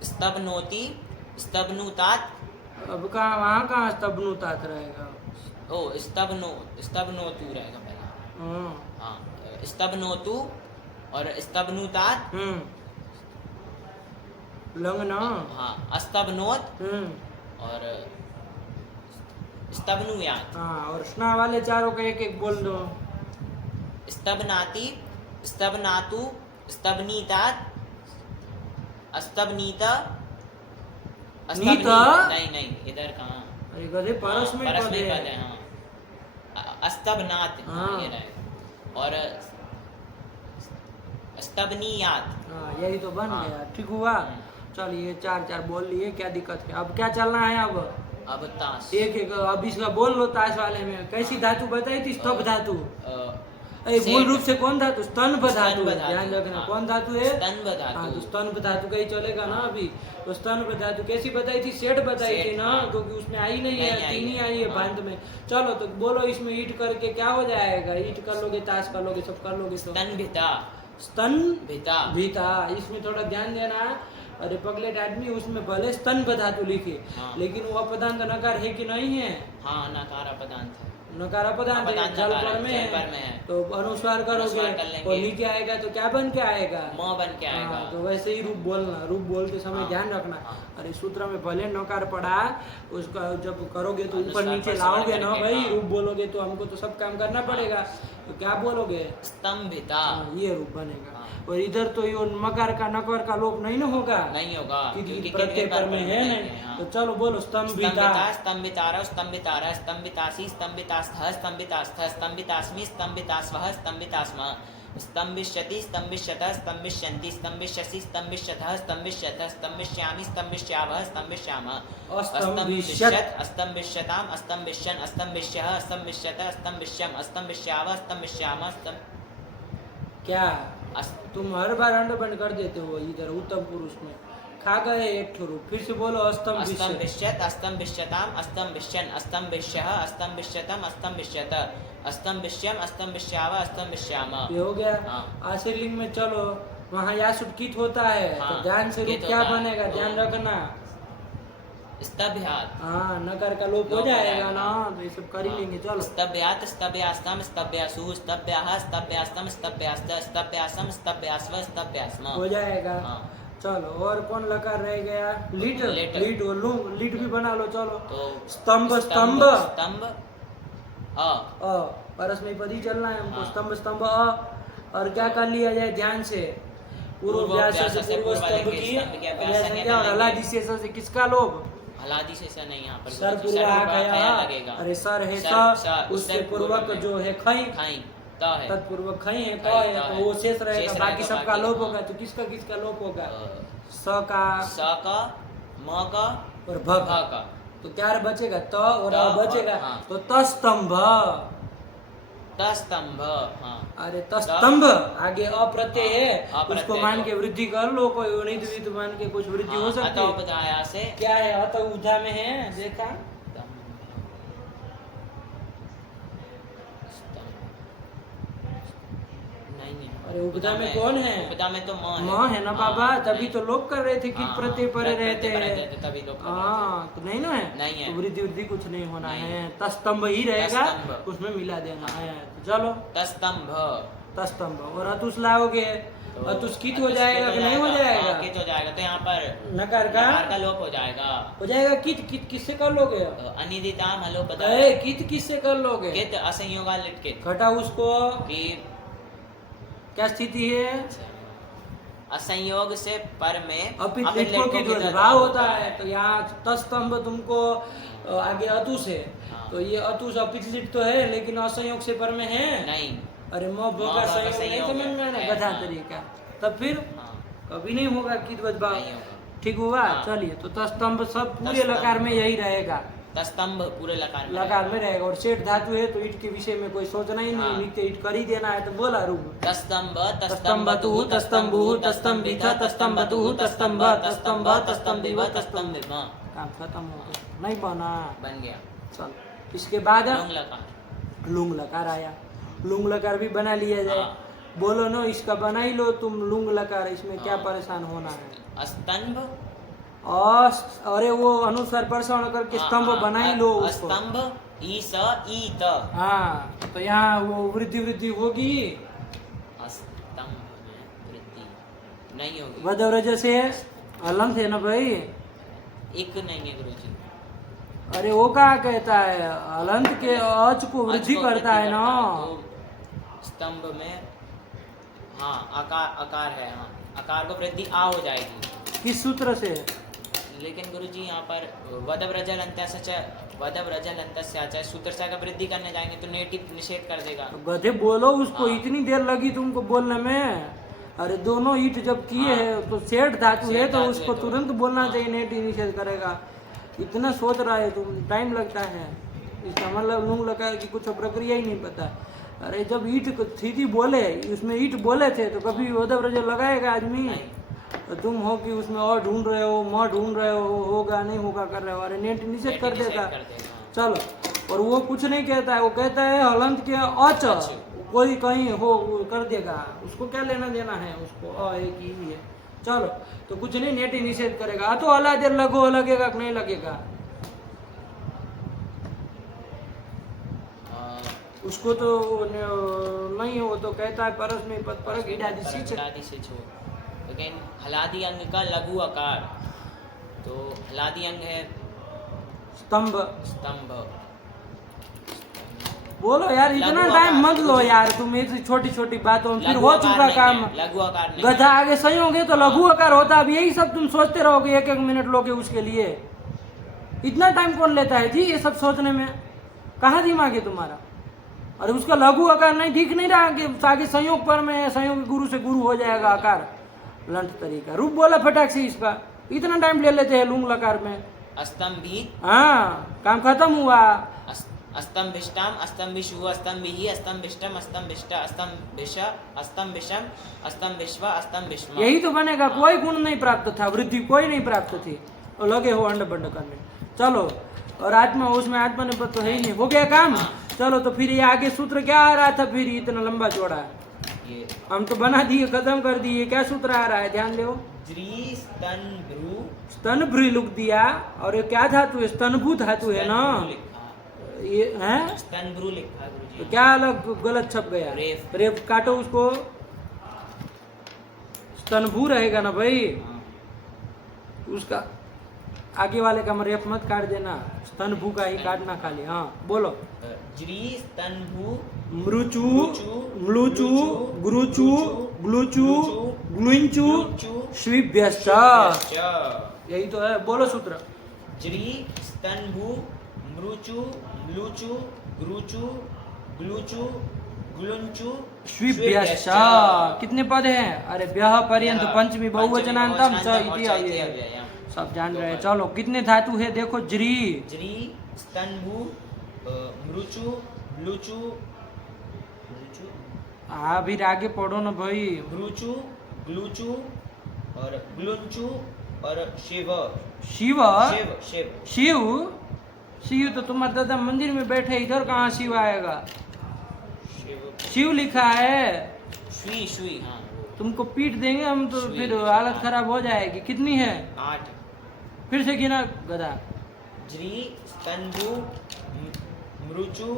स्तब्नोति, स्तब्नुतात। अब कहाँ, वहाँ कहाँ स्तब्नुतात रहेगा? ओ स्तब्नोतु रहेगा पहला। हम्म। हाँ, स्तब्नोतु और स्तब्नुतात। लंग ना। हाँ, अस्तब्नोत और स्तब्नुयात। हाँ, और स्ना वाले चारों का एक एक बोल दो। स्तब्नाति, स्तब्नातु, स्तब्नीतात, अस्तब्नीत, नीता? नहीं इधर कहाँ? अरे गधे, परस्मैपद परस्मैपद है। है। हाँ, अस्तब्नात, हाँ। ये रहेगा। और स्तब्नीयात। हाँ, यही तो बन हाँ। गया, ठीक हुआ। चलिए, चार चार बोल लिए, क्या दिक्कत है? अब क्या चलना है? अब ताश। एक एक अब इसका बोल लो। ताश वाले में कैसी धातु बताई थी? स्तंभ धातु। अरे मूल रूप से कौन धातु? स्तंभ धातु। ध्यान रखना, कौन धातु है? स्तंभ धातु। हाँ, तो स्तंभ धातु का ही चलेगा ना अभी। तो स्तंभ धातु कैसी बताई थी? सेठ बताई थी ना, क्योंकि उसमें आई नहीं है, तीन ही आई है भांत में। चलो तो बोलो, इसमें ईट करके क्या हो जाएगा? ईट कर लोगे, ताश कर लोगे, सब कर लोगे तो स्तंभिता। स्तंभिता। भीता, इसमें थोड़ा ध्यान देना। अरे पगलेट आदमी, उसमें भले स्तंभ धातु लिखे, लेकिन वो अपदांत नकार है कि नहीं है? हाँ, नकार अपदांत है। नकार अपदांत है, जल पर में है। तो अनुस्वार करोगे और नीचे आएगा तो क्या बन के आएगा? म बन के आएगा। हाँ, तो वैसे ही रूप बोलना। रूप बोलते समय ध्यान रखना। अरे सूत्र में भले नकार पड़ा, उसका जब करोगे तो ऊपर नीचे लाओगे ना भाई। रूप बोलोगे तो हमको तो सब काम करना पड़ेगा। तो क्या बोलोगे? स्तंभिता। ये रूप बनेगा। और इधर तो यो मकार का नकार का लोप नहीं ना होगा? नहीं होगा, क्योंकि प्रत्यय पर में है नहीं। तो चलो बोलो, स्तंभिता। स्तंभितार, स्तंभितार, स्तंभितासी, स्तंभितास्थः, स्तंभितास्थः, स्तंभितास्मि, स्तंभितास्वः, स्तंभितास्म, स्तंभिष्यति, स्तंभिष्यतः, स्तंभिष्यन्ति, स्तंभिष्यसि, स्तंभिष्यथः, स्तंभिष्यतः, स्तंभिष्यामि, स्तंभिष्यावः, स्तंभिष्यामः, अस्तंभिष्यत्, अस्तंभिष्यताम्, अस्तंभिष्यन्, अस्तंभिष्यः, अस्तंभिष्यतः, अस्तंभिष्यम्, अस्तंभिष्यावः, अस्तंभिष्यामः। क्या तुम हर बार अंडरबंड कर देते हो? इधर उत्तम पुरुष में खा गए एक ठुरू। फिर से बोलो, अस्तंभिष्यत्, अस्तंभिष्यताम्, अस्तंभिष्यन्, अस्तंभिष्यः, अस्तंभिष्यतम्, अस्तंभिष्यत, अस्तंभिष्यम्, अस्तंभिष्यावः, अस्तंभिष्यामः। ये हो गया। आशीर्लिंग में चलो, वहाँ यासुट कित होता है। तो ध्यान से रूप क्या बनेगा? ध्यान रखना। स्तभ्यात्। हाँ, नकार का लोप हो जाएगा ना, तो ये सब कर ही लेंगे। चलो, स्तभ्यात्, स्तभ्यास्तम, स्तभ्यासु, स्तभ्याः, स्तभ्यास्तम, स्तभ्यास्त, स्तभ्यासम, स्तभ्यास्व, स्तभ्यास्म हो जाएगा। चलो, और कौन लकार रह गया? लीट। लीट और लू, लीट भी बना लो। चलो, तो स्तंभ, स्तंभ, स्तंभ, परस्मैपदी चलना है हमको। स्तंभ, स्तंभ, और क्या कर लिया जाए? ध्यान से, पूर्व से पूर्व स्तंभ की और हलादि से किसका लोभ? हलादि से नहीं, यहाँ पर सर पूर्व आ गया लगेगा। अरे सर है स, उससे पूर्वक जो है खई, तत्पूर्वक खई है, क है, तो वो शेष रहेगा। बाकी सबका लोप होगा। तो किसका किसका लोप होगा? स का, म का और भ का। तो क्या बचेगा? त और अ बचेगा। तो तस्तंभ, तस्तंभ। अरे तस्तंभ आगे अप्रत्यय है, उसको मान के वृद्धि कर लो। कोई नहीं तो मान के कुछ वृद्धि हो सकती है। से क्या है? अत उधा में है, देखा? अरे उपदा में कौन है? उपदा में तो म है ना बाबा, तभी तो लोप कर रहे थे कि प्रत्यय परे रहते हैं। तभी लोप तो नहीं ना है? नहीं है। तो वृद्धि वृद्धि कुछ नहीं होना है, तस्तंभ ही रहेगा, उसमें मिला देना है। चलो, तस्तंभ, तस्तंभ। और अतुष लाओगे, अतुष कित हो जाएगा कि नहीं हो जाएगा? कित हो जाएगा। तो यहाँ पर नकार का लोप हो जाएगा। हो जाएगा। कित, कित किससे कर लोगे? अनिदिताम हलो बता। कित किससे कर लोगे? कित असंयोगा लिट कित। घटा उसको कि क्या स्थिति है? असंयोग से पर में अपितलिटकों की जो भाव होता है। तो यहाँ तस्तंभ तुमको आगे अतुष है। तो ये अतुष अपितलिट तो है, लेकिन असंयोग से पर में है नहीं। अरे म भ का संयोग नहीं समझ में आना, गधा तरीका। तब फिर कभी नहीं होगा कित भाव। ठीक हुआ। चलिए, तो तस्तंभ सब पूरे लकार में यही रहेगा। तस्तंभ पूरे लकार में रहेगा। और सेठ धातु है तो ईट के विषय में कोई सोचना ही नहीं, नित्य ईट कर ही देना है। तो बोला रूप तस्तंभ, तस्तंभतु, तस्तंभु, तस्तंभित, तस्तंभतु, तस्तंभ, तस्तंभ, तस्तंभिव, तस्तंभिव। काम खत्म हो गया। नहीं बना, बन गया। चल इसके बाद लुंग लकार। लुंग लकार आया। लुंग लकार भी बना लिया जाए। हाँ। बोलो ना, इसका बना ही लो तुम लुंग लकार, इसमें क्या हाँ। परेशान होना है। स्तंभ। अरे वो अनुस्वार प्रश्न करके स्तंभ बना ही लो उसको। स्तंभ ई स ई त। हाँ, तो यहाँ वो वृद्धि वृद्धि होगी। स्तंभ में वृद्धि नहीं होगी। वदव्रज से अलंत है ना भाई। एक नहीं है गुरुजी। अरे वो क्या कहता है, अलंत के अच को वृद्धि अच को करता है ना। तो स्तंभ में हाँ आकार है। हाँ, आकार को वृद्धि आ हो जाएगी। किस सूत्र से? लेकिन गुरुजी यहाँ पर वदव्रजलंत्य सूत्र से अगर वृद्धि करने जाएंगे तो नेटिव निषेध कर देगा। गधे बोलो उसको। हाँ। इतनी देर लगी तुमको बोलने में। अरे दोनों ईट जब किए हाँ। हैं तो सेठ धातु है सेठ तो धातु उसको है तो- तुरंत बोलना हाँ। चाहिए, नेट ही निषेध करेगा। इतना सोच रहा है तुम, टाइम लगता है। इसका मतलब लुंग लकार की कुछ प्रक्रिया ही नहीं पता। अरे जब ईट को सीधी बोले, उसमें ईट बोले थे तो कभी वदव्रज लगाएगा आदमी? नहीं। तो तुम हो कि उसमें और ढूंढ रहे हो, म ढूंढ रहे हो, होगा नहीं होगा कर रहे हो। अरे नेट निषेध कर निषेध देगा। कर देगा। चलो, और वो कुछ नहीं कहता है, वो कहता है हलंत के अच। कोई कहीं हो वो कर देगा, उसको क्या लेना देना है, उसको एक ही है। चलो, तो कुछ नहीं, नेट ही निषेध करेगा। तो अला देर लगो, लगेगा कि नहीं लगेगा उसको तो नहीं हो तो कहता है परस में पद परक इडादी सींच। से छो। लेकिन हलादी अंग का लघु आकार, तो हलादी अंग है स्तंभ। स्तंभ। बोलो यार, इतना लघु टाइम आकार। मत लो यार तुम ऐसी छोटी छोटी बातों में। फिर लघु हो आकार चुका नहीं काम। है, लघु आकार नहीं गधा है। आगे संयोग है तो लघु आकार होता। अब यही सब तुम सोचते रहोगे, एक एक मिनट लोगे उसके लिए। इतना टाइम कौन लेता है जी ये सब सोचने में? कहाँ दिमाग है तुम्हारा? अरे उसका लघु आकार नहीं दिख नहीं रहा कि आगे संयोग पर में है, संयोग गुरु से गुरु हो जाएगा आकार। लंट तरीका रूप बोला फटाक से इसका। इतना टाइम ले लेते हैं लुंग लकार में। अस्तंभित। हाँ, काम खत्म हुआ। अस्तंभिष्टाम अस्तंभिषु अस्तंभिहि अस्तंभिष्टम अस्तंभिष्ट अस्तंभिष अस्तंभिषम अस्तंभिष्व अस्तंभिष्म। यही तो बनेगा। कोई गुण नहीं प्राप्त था, वृद्धि कोई नहीं प्राप्त थी, और लगे हो अंड बंड करने। चलो, और आत्मा, उसमें आत्मा ने तो है ही नहीं। हो गया काम। हाँ। चलो, तो फिर ये आगे सूत्र क्या आ रहा था? फिर इतना लंबा चौड़ा ये हम तो बना दिए, खत्म कर दिए। क्या सूत्र आ रहा है, ध्यान दो। द्रि स्तन भ्रू। स्तन भ्रू लिख दिया। और ये क्या धातु है? स्तनभू धातु है ना। ये है स्तन भ्रू लिखा है गुरुजी। तो क्या अलग गलत छप गया? रेफ। रेफ काटो उसको। स्तनभू रहेगा ना भाई। हाँ। उसका आगे वाले का रेफ मत काट देना, स्तनभू का ही काटना खाली। हाँ बोलो। ज्री स्तनभू मृचु म्लुचु गुरुचु ग्लुचु ग्लुंचु श्विभ्यश्च। यही तो है, बोलो सूत्र। ज्री स्तनभू मृचु म्लुचु गुरुचु ग्लुचु ग्लुंचु श्विभ्यश्च। कितने पद हैं? अरे ब्यह पर्यंत पंचमी बहुवचनांतम च इति अव्ययम्। सब जान रहे हैं। चलो, कितने धातु है देखो। ज्री ज्री स्तनभू मृचु म्लुचु हाँ, फिर आगे पढ़ो ना भाई। मृचु ग्लुचु और ग्लुंचु और शिव। शिव शिव शिव शिव शिव तो तुम्हारे दादा मंदिर में बैठे, इधर कहाँ शिव आएगा? शिव शिव लिखा है। श्वी श्वी। हाँ तुमको पीट देंगे हम तो, श्वी। फिर हालत खराब हो जाएगी। कितनी है? 8। फिर से गिना गधा। ज्री स्तनभू मृचु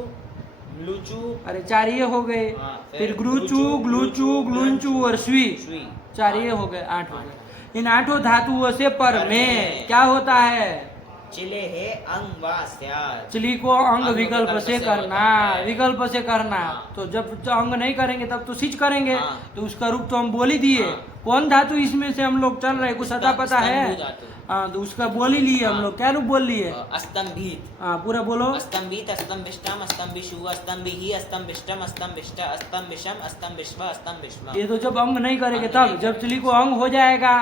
म्लुचु। अरे 4 ये हो गए। हाँ, फिर ग्लूचू ग्लूचू ग्लूंचू और स्वी। श्वी 4 ये हो गए, 8 हो गए। इन 8 धातुओं से पर में क्या होता है? चिले है अंग वा स्यात्। चिली को अंग विकल्प से करना, होता है। विकल्प से करना। हाँ। तो जब अंग नहीं करेंगे तब तो सिच करेंगे। हाँ। तो उसका रूप तो हम बोल ही दिए। हाँ। कौन धातु इसमें से हम लोग चल रहे, कुछ अता पता है? स्तंभू धातु। हाँ, तो उसका बोल ही लिए हम लोग। क्या रूप बोल लिए? अस्तंभित। हाँ, पूरा बोलो। अस्तंभित अस्तंभिष्टम अस्तंभिषु अस्तंभिहि अस्तंभिष्टम अस्तंभिष्ट अस्तंभिषम अस्तंभिष्व अस्तंभिष्म। ये तो जब अंग नहीं करेंगे अंग तब। नहीं जब चिली को अंग हो जाएगा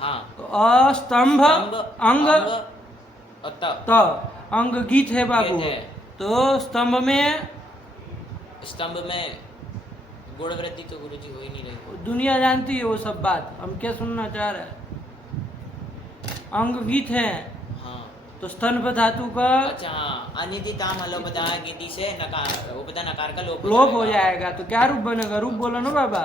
हाँ। तो अस्तंभ अंग अत। तो अंग गीत है बाबू। गीत है। तो स्तंभ में स्तंभ में गुण वृद्धि तो गुरुजी हो ही नहीं रही। दुनिया जानती है वो सब बात, हम क्या सुनना चाह रहे हैं? अंग गीत है। हाँ तो स्तंभ धातु का अच्छा हाँ, अनिति ताम हलो बता गिति से नकार वो बता नकार का लोप हो जाएगा। तो क्या रूप बनेगा? रूप बोलो ना बाबा।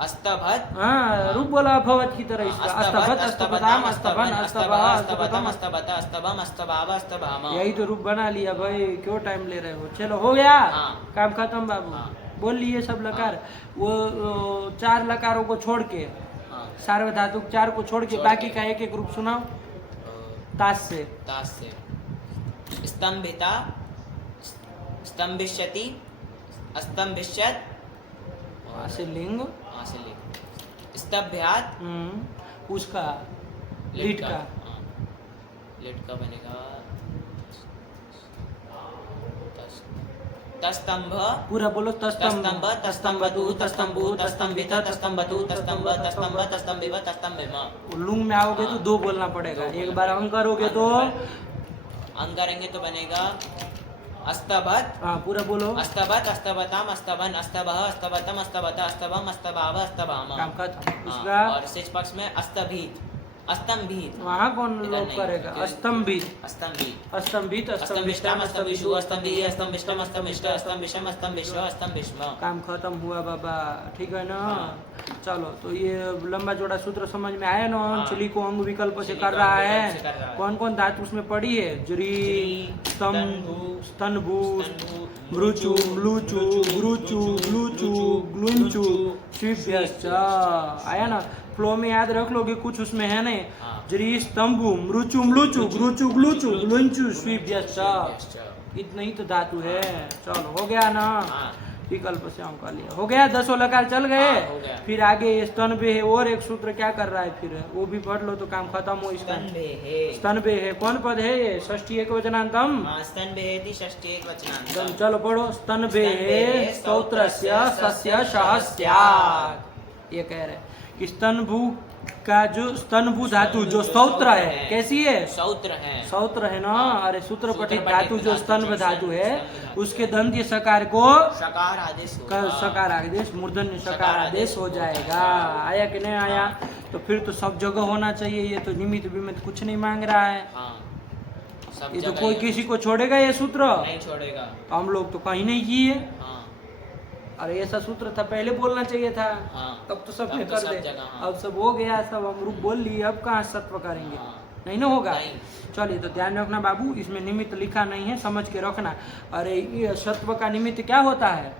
अस्तभत हाँ, रूप बोला अभवत की तरह इसका। अस्तभत, अस्तभताम, अस्तभन, अस्तभा, अस्तभतम, अस्तभतम। अस्तभत, अस्तभम, अस्तभाव, अस्तभाम। यही तो रूप बना लिया भाई, क्यों टाइम ले रहे हो? चलो हो गया, हाँ। काम खत्म बाबू। हाँ। बोल लिए सब लकार। वो 4 लकारों को छोड़ के, हाँ, सार्वधातुक 4 को छोड़ के छोड़ बाकी के। का एक एक रूप सुनाओ ताश से। तास से स्तंभिता, स्तंभिष्यति, अस्तंभिष्यत और से लिंग, से लिख स्तभ्यात उसका लीट का। हाँ, लिट का बनेगा तस्तंभ। पूरा बोलो। तस्तंभ, तस्तंभतु, तस्तंभु, तस्तंभित, तस्तंभतु, तस्तंभ, तस्तंभ, तस्तंभिव, तस्तंभिम। लुंग में आओगे तो 2 बोलना पड़ेगा। एक बार अंग करोगे तो अंग करेंगे तो बनेगा अस्तभत। हाँ, पूरा बोलो। अस्तभत, अस्तभताम, अस्तभन, अस्तभः, अस्तभतम, अस्तभत, अस्तभम, अस्तभाव, अस्तभाम। काम खत्म। हाँ, उसका और शेष पक्ष में अस्तभीत, अस्तंभित। वहाँ कौन इधर लोप नहीं, करेगा? क्योंकि- अस्तंभित, अस्तंभित, अस्तंभित, अस्तंभिष्टम, अस्तंभिष्टम, अस्तंभिषु, अस्तंभिः, अस्तंभिष्टम, अस्तंभिष्ट, अस्तंभिषम, अस्तंभिश्व, अस्तंभिष्म। काम खत्म हुआ बाबा, ठीक है ना? चलो, तो ये लंबा चौड़ा सूत्र समझ में आया ना? हाँ। चली को अंग विकल्प से चली कर को रहा अंग है। विकल्प से कर रहा है। कौन कौन धातु उसमें पड़ी है? जरी, स्तंभु, स्तनभु, मृचु, म्लूचु, गुरुचु, ग्लूचु, ग्लुंचु, स्विभ्यश्च। आया ना? फ्लो में याद रख लोगे, कुछ उसमें है नहीं। हाँ। जरी, स्तंभु, मृचु, म्लूचु, गुरुचु, ग्लूचु, ग्लुंचु, स्विभ्यश्च। इतना ही तो धातु है। चलो हो गया ना? हाँ। विकल्प से अंक लिया, हो गया। 10 लकार चल गए। हाँ, हो गया। फिर आगे स्तनभे है, और एक सूत्र क्या कर रहा है फिर, वो भी पढ़ लो तो काम खत्म हो इसका। स्तंभेः। स्तनभे है, कौन पद है ये? षष्ठी एक वचनांतम। हाँ, स्तंभेति षष्ठी एक वचनांतम। चलो पढ़ो। स्तनभे है स्तोत्रस्य सस्य सहस्यात्। ये कह रहे कि स्तनभु का जो स्तनभु धातु जो स्तोत्र है, कैसी है? सौत्र है। सौत्र है ना? अरे सूत्र पठित सूत्र धातु पठित जो धातु स्तंभ जो धातु है, स्तंभ धातु उसके दंत्य सकार को सकार आदेश का होगा। सकार आदेश, मूर्धन्य सकार आदेश हो जाएगा। आया कि नहीं आया? तो फिर तो सब जगह होना चाहिए। ये तो निमित्त विमित्त कुछ नहीं मांग रहा है। हाँ, सब ये तो जगह कोई ये किसी को छोड़ेगा ये सूत्र? नहीं छोड़ेगा। तो हम लोग तो कहीं नहीं किए। हाँ, अरे ऐसा सूत्र था, पहले बोलना चाहिए था। हाँ, तब तो सब तब ने तो कर सब दे। जगह, हाँ। अब सब हो गया, सब हम रूप बोल लिए, अब कहाँ सत्व करेंगे? हाँ। नहीं ना होगा। नहीं। चलिए, तो ध्यान रखना बाबू, इसमें निमित्त लिखा नहीं है, समझ के रखना। अरे ये सत्व का निमित्त क्या होता है?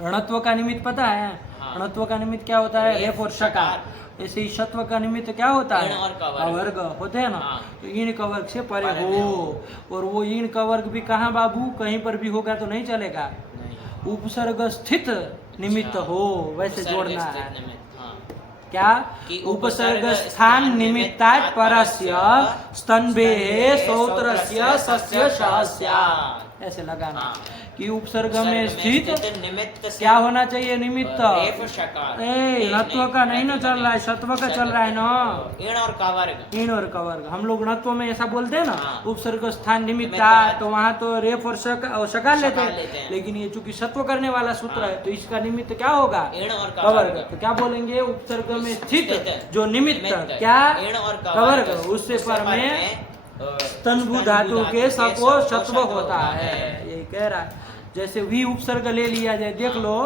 ऋणत्व का निमित्त पता है? हाँ। ऋणत्व का निमित्त क्या होता है? रेफ और शकार। ऐसे ही सत्व का निमित्त क्या होता है? ऋण और कवर्ग। कवर्ग होते हैं ना? हाँ। तो इन कवर्ग से परे परे हो। और वो इन कवर्ग भी कहाँ बाबू? कहीं पर भी होगा तो नहीं चलेगा। नहीं। उपसर्ग स्थित निमित्त हो, वैसे उपसर्ग जोड़ना स्थित है। निमित्त, हाँ। क्या? कि उपसर्ग स्थान निमित्तात् परस्य स्तंभे सौत्रस्य सस्य सहस्यात्। ऐसे लगाना हाँ। कि उपसर्ग में स्थित निमित्त से क्या होना चाहिए? निमित्त। रेफ शकार। ए णत्व का नहीं ना चल रहा है, सत्व का चल रहा है ना? ऋण और कवर्ग। इन और कवर्ग। हम लोग णत्व में ऐसा बोलते हैं ना, हाँ। उपसर्ग स्थान निमित्ता, निमित्तात्। तो वहाँ तो रेफ और शकार लेते शकार हैं। लेते हैं। लेकिन ये चूंकि सत्व करने वाला सूत्र हाँ। है, तो इसका निमित्त क्या होगा? ऋण और कवर्ग। कवर्ग। तो क्या बोलेंगे? उपसर्ग में स्थित स्थित। जो निमित्त निमित्त। क्या? ऋण और कवर्ग। उससे पर में स्तंभु धातु के सको सत्व होता है। यही कह रहा है। जैसे वी उपसर्ग ले लिया जाए, देख लो।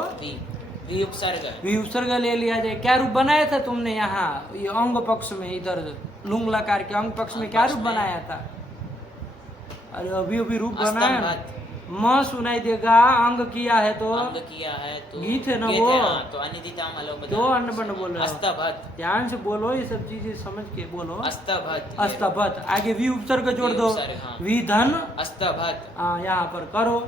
वी उपसर्ग। वी उपसर्ग ले लिया जाए, क्या रूप बनाया था तुमने यहाँ? ये अंग पक्ष में, इधर लुंग लकार के अंग पक्ष में क्या रूप बनाया था? अरे अभी अभी रूप बनाया ना। म सुनाई देगा, अंग किया है तो अंग किया है तो गीत है ना गीत वो। है, हाँ, तो अनिदिताम हलो बता। दो अन्न बन बोल रहे हो। अस्तभत। ध्यान से बोलो, ये सब चीजें समझ के बोलो। अस्तभत। अस्तभत। आगे वी उपसर्ग जोड़ दो। उपसर्ग, हाँ। वी धन। अस्तभत। हाँ, यहाँ पर करो।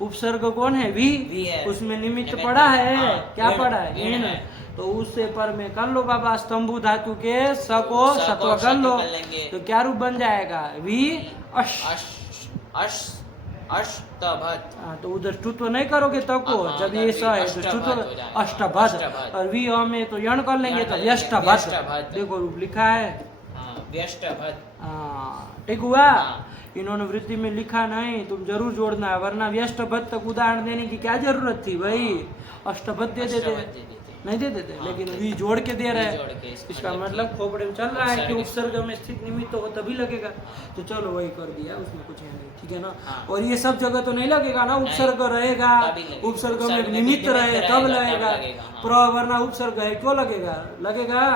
उपसर्ग कौन है? वी है। उसमें निमित्त निमित्त, पड़ा है। हाँ, क्या ऋण, पड़ा है? ऋण ऋण। है। तो उससे पर में कर लो बाबा, स्तंभु धातु के स को स को सत्व कर सत्व लो। कर लेंगे। तो क्या रूप बन जाएगा? वी अश। अष्टभत। हाँ, तो उधर टुत्व नहीं करोगे तब को, हाँ, जब उधर ये भी स है तो अष्टभत टुत्व हो जाएगा। अष्टभत। अष्टभत। और वी में तो यण कर लेंगे यण तो कर व्यष्टभत। व्यष्टभत। देखो रूप लिखा है। हाँ, व्यष्टभत। हाँ, ठीक हुआ। हाँ। इन्होंने वृत्ति में लिखा नहीं, तुम जरूर जोड़ना है, वरना व्यष्टभत तक उदाहरण देने की क्या जरूरत थी भाई? अष्टभत दे देते। अष्टभत दे देते। नहीं दे देते, हाँ, लेकिन दे वी जोड़ के दे रहे वी जोड़ हैं। के इसका मतलब मतलब खोपड़े में चल रहा है कि उपसर्ग। उपसर्ग में स्थित निमित्त हो तभी लगेगा। तो चलो वही कर दिया, उसमें कुछ है नहीं, ठीक है ना। हाँ। और ये सब जगह तो नहीं लगेगा ना, उपसर्ग रहेगा, तभी लगेगा। उपसर्ग में उपसर्ग में निमित्त निमित्त रहे रहेगा, तब तब लगेगा। लगेगा, हाँ। प्र वरना उपसर्ग है क्यों लगेगा, लगेगा।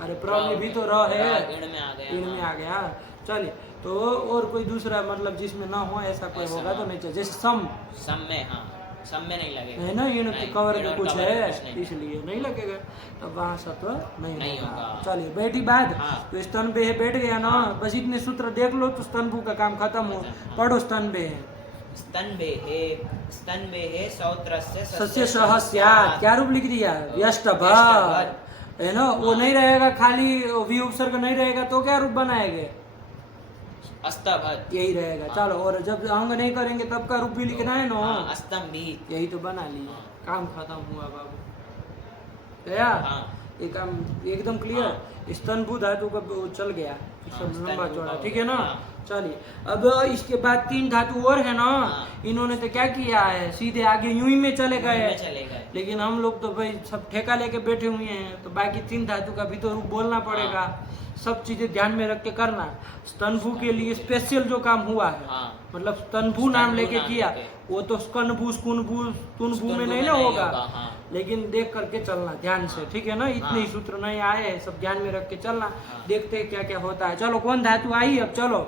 अरे प्र में भी तो र है, इण में आ गया, इण में हाँ। आ गया। चलिए, तो और कोई दूसरा मतलब जिसमें ना हो ऐसा कोई ऐसा होगा तो हाँ। नहीं चाहिए, जैसे सम सम में, हाँ, सम में नहीं लगेगा, है ना, इन नहीं, कवर इण के और कुछ कवर है कुछ नहीं। इसलिए नहीं लगेगा, तो वहाँ सत्व नहीं नहीं होगा। होगा। चलिए बैठी बात, हाँ। तो स्तन बे बैठ गया ना, हाँ। बस इतने सूत्र देख लो तो स्तनभू का काम खत्म हो। हाँ। पढ़ो स्तन बे स्तन बे सौत्रस्य सस्य सह स्यात्, क्या रूप लिख दिया, व्यष्टभ, व्यष्टभ। है ना, वो हाँ। नहीं रहेगा, खाली वी उपसर्ग नहीं रहेगा तो क्या रूप बनाएंगे, अस्तभत, यही रहेगा। हाँ। चलो, और जब अंग नहीं करेंगे तब का रूप भी लिखना है ना, हाँ, अस्तंभित, यही तो बना लिया, हाँ। काम खत्म हुआ बाबू, गया हाँ। ये काम एकदम क्लियर। स्तनभू धातु का वो चल गया, हाँ, सब लंबा स्तनभू चौड़ा, का हो ठीक है ना। गया, हाँ। चलिए, अब इसके बाद 3 धातु और है ना, हाँ। इन्होंने तो क्या किया है, सीधे आगे यूं ही में चले गए, में चले गए। लेकिन हम लोग तो भाई सब ठेका लेके बैठे हुए हैं, तो बाकी 3 धातु का भी तो रूप बोलना पड़ेगा, सब चीजें ध्यान में रख के करना। स्तनभू के लिए स्पेशल जो काम हुआ है, हाँ। मतलब स्तनभू नाम स्तनभू लेके नाम किया, लेके। वो तो स्कनभू स्कुनभू स्तुनभू में नहीं ना नहीं होगा, हाँ। लेकिन देख करके चलना ध्यान से, ठीक है ना। इतने ही हाँ। सूत्र नहीं आए हैं, सब ध्यान में रख के चलना। हाँ। देखते हैं क्या क्या होता है। चलो, कौन धातु आई अब, चलो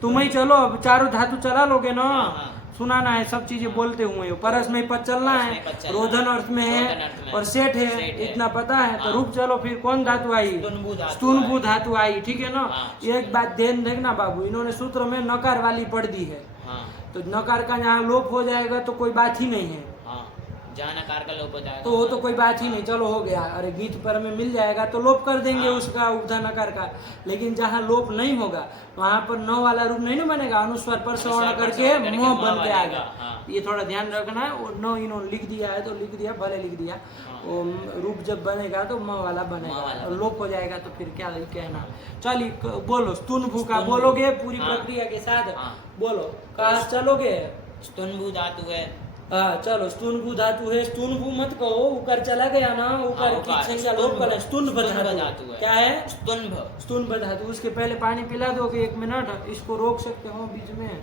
तुम ही चलो, अब चारों धातु चला लोगे ना, हाँ। सुनाना है, सब चीजें बोलते हुए। परस में पद चलना परस है, में पद चलना रोधन अर्थ में रोधन है, अर्थ में और सेठ है, सेठ है। इतना पता है। तो हाँ। रुक, चलो फिर कौन धातु आई, स्तुनभू धातु स्तुनभू आई। धातु आई, ठीक है ना। हाँ, एक बात ध्यान देखना बाबू, इन्होंने सूत्र में नकार वाली पढ़ दी है, हाँ। तो नकार का यहाँ लोप हो जाएगा तो कोई बात ही नहीं है, हाँ, जहाँ नकार का लोप हो जाएगा तो वो तो कोई बात ही नहीं, चलो हो गया। अरे गीत पर में मिल जाएगा तो लोप कर देंगे हाँ। उसका, उपधा नकार का। लेकिन जहाँ लोप नहीं होगा वहां पर न वाला रूप नहीं ना बनेगा, अनुस्वर पर श्रवण अनुस्वर पर करके श्रवण करके म म बन के बनेगा, आएगा। हाँ। ये थोड़ा ध्यान रखना है। और न इन्होंने लिख दिया है तो लिख दिया, भले लिख दिया, हाँ। वो रूप जब बनेगा तो म वाला बनेगा, वाला और लोप हो जाएगा तो फिर क्या कहना। चलिए बोलो, स्तुनभू का स्तुनभू। बोलोगे पूरी हाँ। प्रक्रिया के साथ, हाँ। बोलो, कहा चलोगे। स्तुनभू धातु है, हाँ चलो, स्तुनभू धातु है, स्तुनभू मत कहो, उकर चला गया ना, उकर हाँ, की उकार, संख्या लोप कर, स्तुनभ स्तुनभ धातु धातु है। क्या है, स्तुनभ, स्तुनभ धातु। उसके पहले पानी पिला दोगे 1 मिनट, इसको रोक सकते हो बीच में,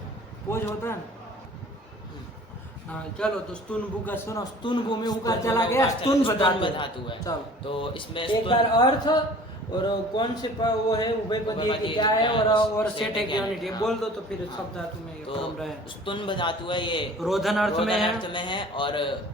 पोज होता है ना। हाँ चलो, तो स्तुनभू का सुनो, स्तुनभू में उकर चला गया, स्तुनभ धातु है। चलो, तो इसमें एक बार अर्थ और कौन से वो है, उभयपदी की क्या है, और सेठ है क्या नहीं, बोल दो तो फिर सब धातु में ये क्रम रहे। स्तुनभ धातु है, ये रोधन अर्थ में है, अर्थ में है, और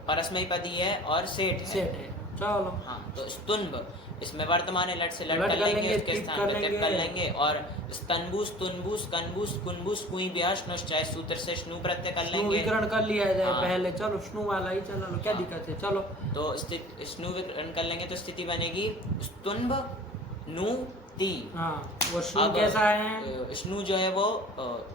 परस्मैपदी है, और सेठ सेठ है। चलो, हाँ, तो स्तुनभ, इसमें वर्तमान लट से लट लट कर कर लेंगे, लेंगे, उसके टिप स्थान कर पर टिप लेंगे। कर लेंगे, और स्तनभू, स्तुनभू, स्कनभू, स्कुनभू, स्कुई ब्याह चाहे सूत्र से स्नु प्रत्यय कर स्नु लेंगे। विकरण कर लिया जाए हाँ। पहले, चलो स्नु वाला ही चला लो, क्या हाँ। दिक्कत है। चलो, तो स्नु विकरण कर लेंगे तो स्थिति बनेगी स्तुनभ नु ती। हाँ, वो स्नु अब, कैसा है, स्नु जो है वो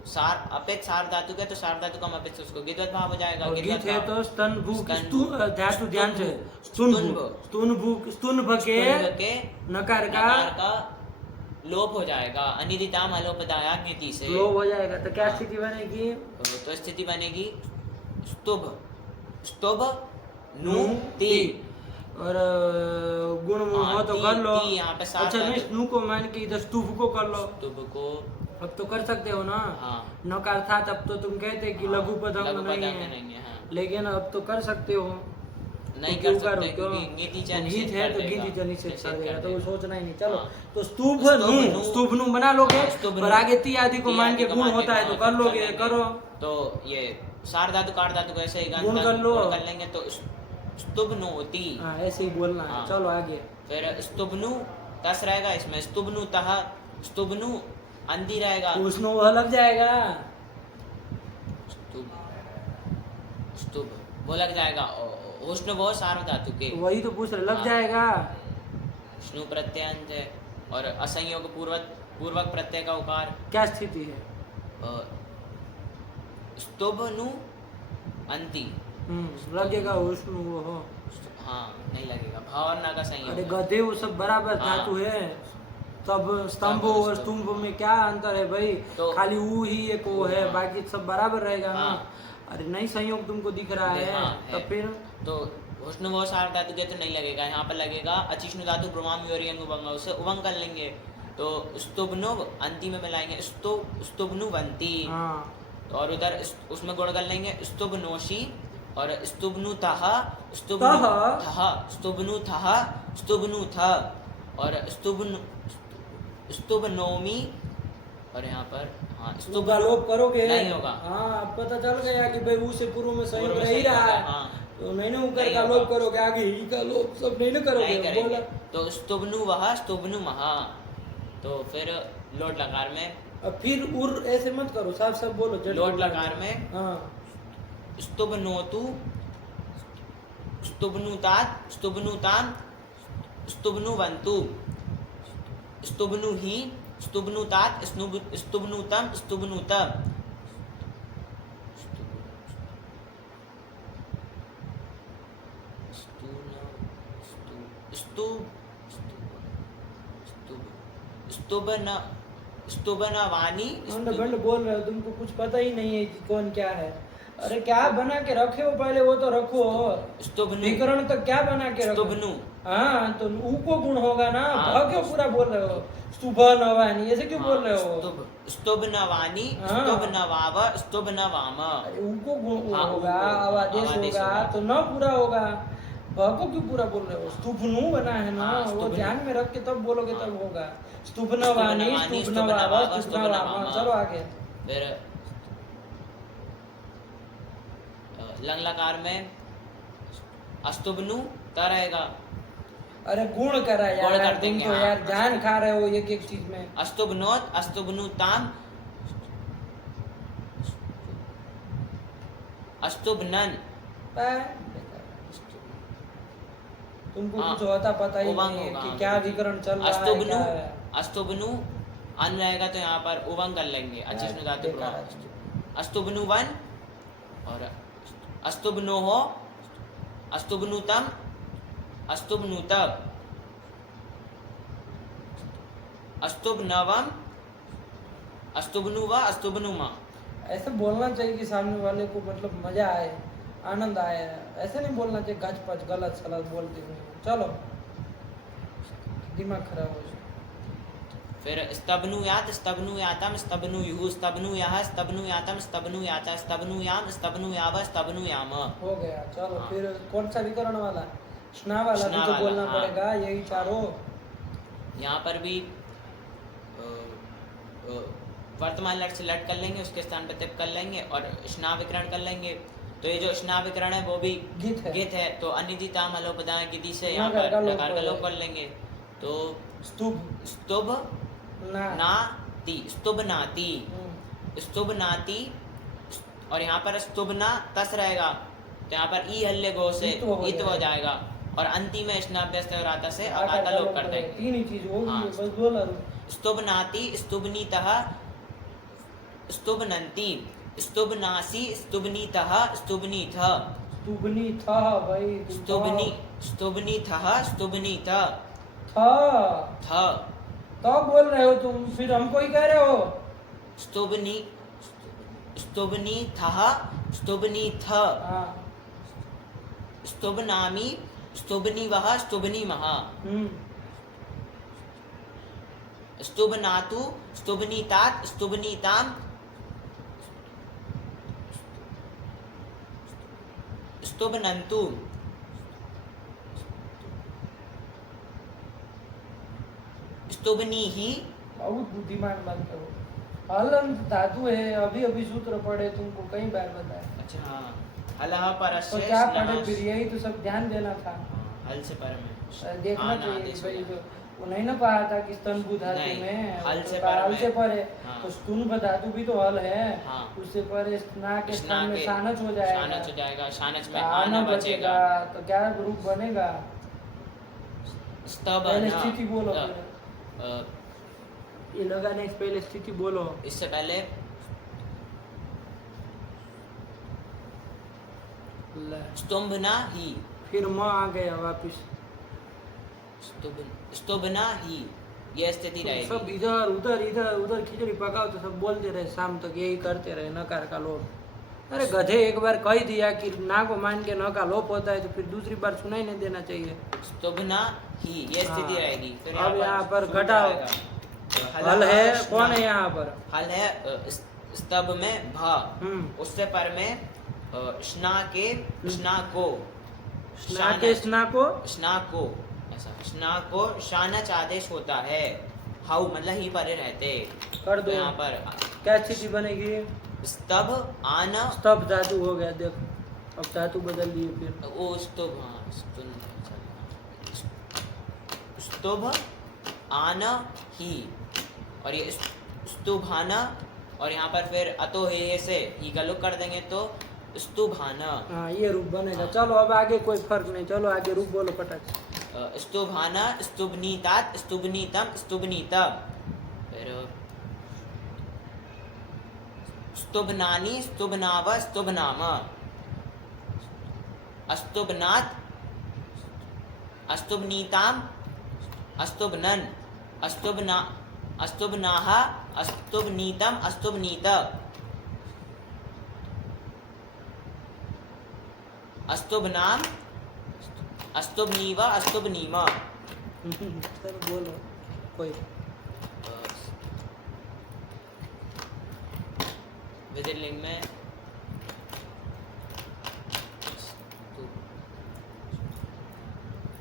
सार अपेक्ष सार धातु का, तो सार धातु का अपेक्ष उसको गिद्वत भाव हो जाएगा। और गिद्वत गीत है भाव। तो स्तनभू स्तन- धातु ध्यान से, स्तुनभू। स्तुनभू स्तुनभ के स्तुनभ के नकार का नकार का लोप हो जाएगा, अनिदिताम अलोपदाया नीति से। लोप हो जाएगा, तो क्या हाँ। स्थिति बनेगी, तो स्थिति बनेगी स्तुभ, स्तुभ नु नु ती। ती। और गुण हाँ, हो तो ती- कर लो। ती यहाँ पे सात अच्छा, नहीं, धातु। स्नु को मान के इधर स्तुभ को कर लो, स्तुभ को, अब तो कर सकते हो ना। हाँ, नकार था तब तो तुम कहते कि लघु पदंग लघु नहीं पदांग है, नहीं है, हाँ। लेकिन अब तो कर सकते हो। नहीं तो कर क्यों सकते करो, क्यों? क्योंकि गीति वो चयन गीत निषेध है कर तो देगा, गीत निषेध निषेध कर देगा, कर तो वो देगा। सोचना ही नहीं। चलो, हाँ। तो स्तूभ स्तुभ नु, नु। स्तूभ नु बना लोगे, स्तुभ और नु। आगे ती आदि को ती मान आदि के को गुण मान के होता है तो कर लोगे, लेंगे। करो। तो ये सार धातु कार धातु को ऐसे ही गुण कर लो। गुण कर लेंगे, तो स्तुभ नु ती। हाँ, ऐसे ही बोलना है। हाँ। चलो आगे, फिर स्तुभनु तस रहेगा, इसमें स्तुभनु तह, स्तुभनु अंधी रहेगा, उसनो वह लग जाएगा, स्तुभ, स्तुभ वो लग जाएगा, उष्ण वो सार धातु के, वही तो पूछ रहे, लग हाँ। जाएगा। स्नु प्रत्यंत है, और असंयोग पूर्वक प्रत्यय का उकार, क्या स्थिति है, स्तुभनु अंति। लगेगा उसनो वो हो। हाँ, नहीं लगेगा, भावना का संयोग अरे है। गधे वो सब बराबर हाँ। धातु है, तब स्तंभ और स्तंभ में क्या अंतर है भाई, तो- खाली ऊ ही एक वो है, हाँ। बाकी सब बराबर रहेगा ना। हाँ। अरे नहीं, संयोग तुमको दिख रहा है, हाँ, तब है। फिर तो उष्ण वो सार धातु के तो नहीं लगेगा, यहाँ पर लगेगा अचिष्णु धातु ब्रह्माम योरियम उभंग, उससे उभंग कर लेंगे तो स्तुभनु अंतिम में मिलाएंगे स्तुभनुवंती। हाँ तो और उधर उसमें गुण कर लेंगे स्तुभनोषी और स्तुभनुतः स्तुभनुतः स्तुभनुथ और स्तुभनोमी। और यहाँ पर हाँ स्तुभ का लोप करोगे नहीं होगा। हाँ अब पता चल गया कि भाई ऊ से पूर्व में संयोग पूर्व में रह ही संयोग रहा है, हाँ। तो नहीं ना उकर नहीं का होगा। लोप करोगे, आगे ही का लोप सब नहीं ना नहीं करोगे करेंगे बोला। तो स्तुभनु वह स्तुभनु महा। तो फिर लोट लकार में अब फिर उर ऐसे मत करो, साफ साफ बोलो जल्दी। लोट लकार में हाँ स्तुभनोतु स्तुभनुतात स्तुभनुतान स्तुभनुवन्तु स्तुभनुहि स्तुभनुतात स्तुभनुतम स्तुभनुत। स्तुभनवानी अंड बंड बोल रहे हो, तुमको कुछ पता ही नहीं है कि कौन क्या है। अरे क्या बना के रखे हो पहले वो तो रखो। स्तुभनु विकरण तो क्या बना के रखो। स्तुभनु हाँ तो ऊ को गुण होगा ना, हाँ। भ क्यों पूरा बोल रहे हो, सुबह नवानी ऐसे क्यों बोल रहे हो। स्तुभनवानी हाँ। स्तुभनवाव स्तुभनवाम। अरे ऊ को गुण हाँ, होगा, ऊ को आवादेश आवादेश होगा होगा। तो न पूरा होगा। भ को क्यों पूरा बोल रहे हो, स्तुभनु बना है ना, हाँ, वो स्तुभनु। ध्यान में रख के तब बोलोगे हाँ। तब होगा। स्तुभनवानी स्तुभनवानी, स्तुभनवाव स्तुभनवाव, स्तुभनवाम। चलो आगे। फिर लंग लकार में अस्तुभनु त रहेगा। अरे गुण करा गुण यार, कर तुम देंगे, तो हाँ। यार जान खा रहे हो एक एक चीज में। अस्तुभनोत अस्तुभनुताम अस्तुभनन। तुमको हाँ, कुछ होता पता ही उभंग नहीं है होगा, कि क्या विकरण चल रहा है अस्तुभनु क्या है। अस्तुभनु अन रहेगा तो यहाँ पर उभंग कर लेंगे अचिष्णु धातु बेकार है। ब्रह्म। अस्तुभनुवन और अस्तुभनोहो अस्तुभनुतम अस्तुभनुत अस्तुभनवम अस्तुभनुव अस्तुभनुमा। ऐसे बोलना चाहिए कि सामने वाले को मतलब मजा आए, आनंद आए। ऐसे नहीं बोलना चाहिए गच पच गलत सलत बोलते हुए। चलो दिमाग खराब हो जाए। फिर स्तबनुयात स्तबनुयातम स्तबनुयुः स्तबनुयाः स्तबनुयातम स्तबनुयाता स्तबनुयाम स्तबनुयाव स्तबनुयाम। हो गया। चलो हाँ। फिर कौन सा विकरण वाला, स्ना वाला भी स्ना तो वाला, बोलना हाँ। पड़ेगा, यही चारों। यहाँ पर भी वर्तमान लट से लट कर लेंगे, उसके स्थान पर तिप कर लेंगे और स्ना विकरण कर लेंगे। तो ये जो स्ना विकरण है वो भी गीत है। तो अनिधि ताम हलोपदाय गिद्धि से यहाँ नकार का पर लोप नकार का कर लोप कर लेंगे। तो स्तुभ स्तुभ ना नाति स्तुभ नाति स्तुभ नाति। और यहाँ पर स्तुभना तस रहेगा तो यहाँ पर ई हल्ले गो से ईत हो जाएगा और अंतिम में स्नाभ्यस्त और आता से आकार का लोप कर देंगे। तीन ही चीज होगी, हाँ। बस बोला। स्तुभनाति स्तुभनीतः स्तुभनन्ति स्तुभनासि स्तुभनीतः स्तुभनीथ स्तुभनी था भाई, स्तुभनी स्तुभनीथः स्तुभनीथ था थ तो बोल रहे हो तुम, फिर हमको ही कह रहे हो। स्तुभनी स्तुभनीथः स्तुभनीथ हाँ। स्तुभनामि स्तुभनीवः स्तुभनीमः स्तुभनातु स्तुभनीतात स्तुभनीताम स्तुभनन्तु स्तुभनीः। बहुत बुद्धिमान बात करो। हलंत धातु है, अभी अभी सूत्र पढ़े तुमको कई बार बताया। अच्छा हाँ, हलः परस्य तो क्या पढ़े स्नः। फिर, यही तो सब ध्यान देना था। हल से पर में देखना हाँ, ना, चाहिए आदेश भाई, हो जो वो नहीं ना पढ़ा था कि स्तंभु धातु नहीं, में हल तो से कहा पर हल में। से पर है। हाँ। तो स्तुन्भ धातु भी तो हल है। हाँ। उससे पर स्ना के स्ना स्थान में के सानच हो जाएगा। शानच हो जाएगा, शानच में आना आना बचेगा। तो क्या रूप बनेगा। स्तब पहले न, स्थिति बोलो त, फिर। ये लगाने से पहले स्थिति बोलो। इससे पहले स्तुम्भना ही फिर म आ गया वापिस। स्तुभना ही यह स्थिति सब रहेगी। इधर उधर खिचड़ी पकाओ तो सब बोलते रहे शाम तक, यही करते रहे नकार का लोग। अरे गधे, एक बार कह दिया कि ना को मान के न का लोप होता है तो फिर दूसरी बार सुनाई नहीं देना चाहिए। स्तुभना ही, ये स्थिति हाँ। रहेगी। फिर अब यहाँ पर शुभ घटाओ। आएगा। हल है, अश्ना। कौन है यहाँ पर? हल है स्तभ में भ, उससे पर में स्ना के स्ना को, स्ना के स्ना को, स्ना को, ऐसा स्ना को शानच आदेश होता है। हाउ मतलब ही परे रहते। कर दो। तो यहाँ पर क्या स्थिति बनेगी? स्तभ आन, स्तभ धातु हो गया, देख अब धातु बदल दिए फिर। ओ स्तुभ, हाँ स्तुभ आन ही, और ये स्तुभाना, और यहाँ पर फिर अतो हे से ही का लोग कर देंगे तो स्तुभाना। हाँ ये रूप बनेगा। चलो अब आगे कोई फर्क नहीं, चलो आगे रूप बोलो फटाक। स्तुभाना, स्तुभनीतात, स्तुभनीतम, स्तुभनीता। फिर स्तुभनानी, स्तुभनाव, स्तुभनाम। अस्तुभनात्, अस्तुभनीताम, अस्तुभनन, अस्तुभना, अस्तुभनाह, अस्तुभनीतम, अस्तुभनीत। अस्तुभनाम, अस्तुभनीवा, अस्तुभनीमा। चलो बोलो कोई। विधिलिंग में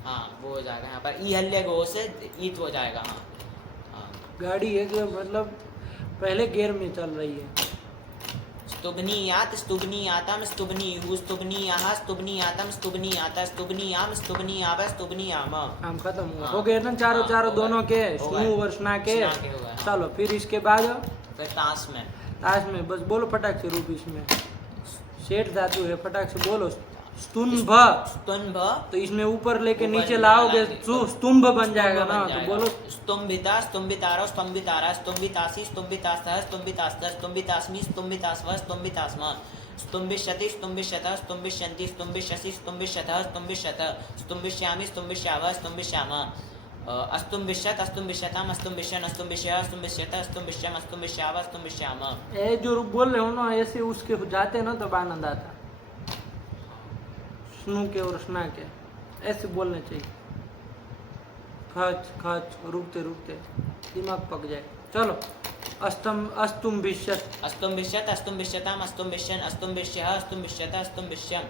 हाँ वो हो जाएगा। यहाँ पर ई हल्ले गो से ईत हो जाएगा। हाँ हाँ। गाड़ी एक मतलब पहले गियर में चल रही है। स्तुभनीयात, स्तुभनीयातम, स्तुभनीयु, स्तुभनीयाः, स्तुभनीयातम, स्तुभनीयाता, स्तुभनीयाम, स्तुभनीयाव, स्तुभनीयाम। काम खत्म हुआ। हाँ। हो गए ना चारों हाँ, चारों हो गए। दोनों के, हो स्नु गए। और स्ना के। स्ना के हो गए, हाँ। चलो फिर इसके बाद फिर ताश में, ताश में बस बोलो फटाक से रूप। इसमें शेठ धातु है, फटाक से बोलो। स्तुंभ, स्तुन्भ, तो इसमें ऊपर लेके ऊपर नीचे लेके लाओगे लाएंगे, तो स्तुंभ बन स्तुंभ जाएगा बन ना। तो जाएगा। बोलो स्तुम्भिता, स्तुम्भितारो, स्तुम्भितारा, स्तुम्भितासी, स्तुम्भितास्तः, स्तुम्भितास्तः, स्तुम्भितास्मि, स्तुम्भितास्व, स्तुम्भितास्म। स्तुम्भिष्यति, स्तुम्भिष्यतः, स्तुम्भिष्यन्ति, स्तुम्भिष्यसि, स्तुम्भिष्यतः, स्तुम्भिष्यत। स्तुम्भिष्यामि, स्तुम्भिष्यावः, स्तुम्भिष्याम। अस्तुम्भिष्यत, अस्तुम्भिष्यताम, अस्तुम्भिष्यन्, अस्तुम्भिष्य, अस्तुम्भिष्यत, अस्तुम्भिष्यम्, अस्तुम्भिष्याव, अस्तुम्भिष्याम। ये जो रूप बोल रहे हो ना, ऐसे उसके हो जाते ना तब आनंद आता। स्नु के और स्ना के ऐसे बोलने चाहिए। खच खच रुकते रुकते दिमाग पक जाए। चलो अस्तुम्भिष्यत, अस्तुम्भिष्यत, अस्तुम्भिष्यताम, अस्तुम्भिष्यन्, अस्तुम्भिष्यः, अस्तुम्भिष्यत, अस्तुम्भिष्यम्।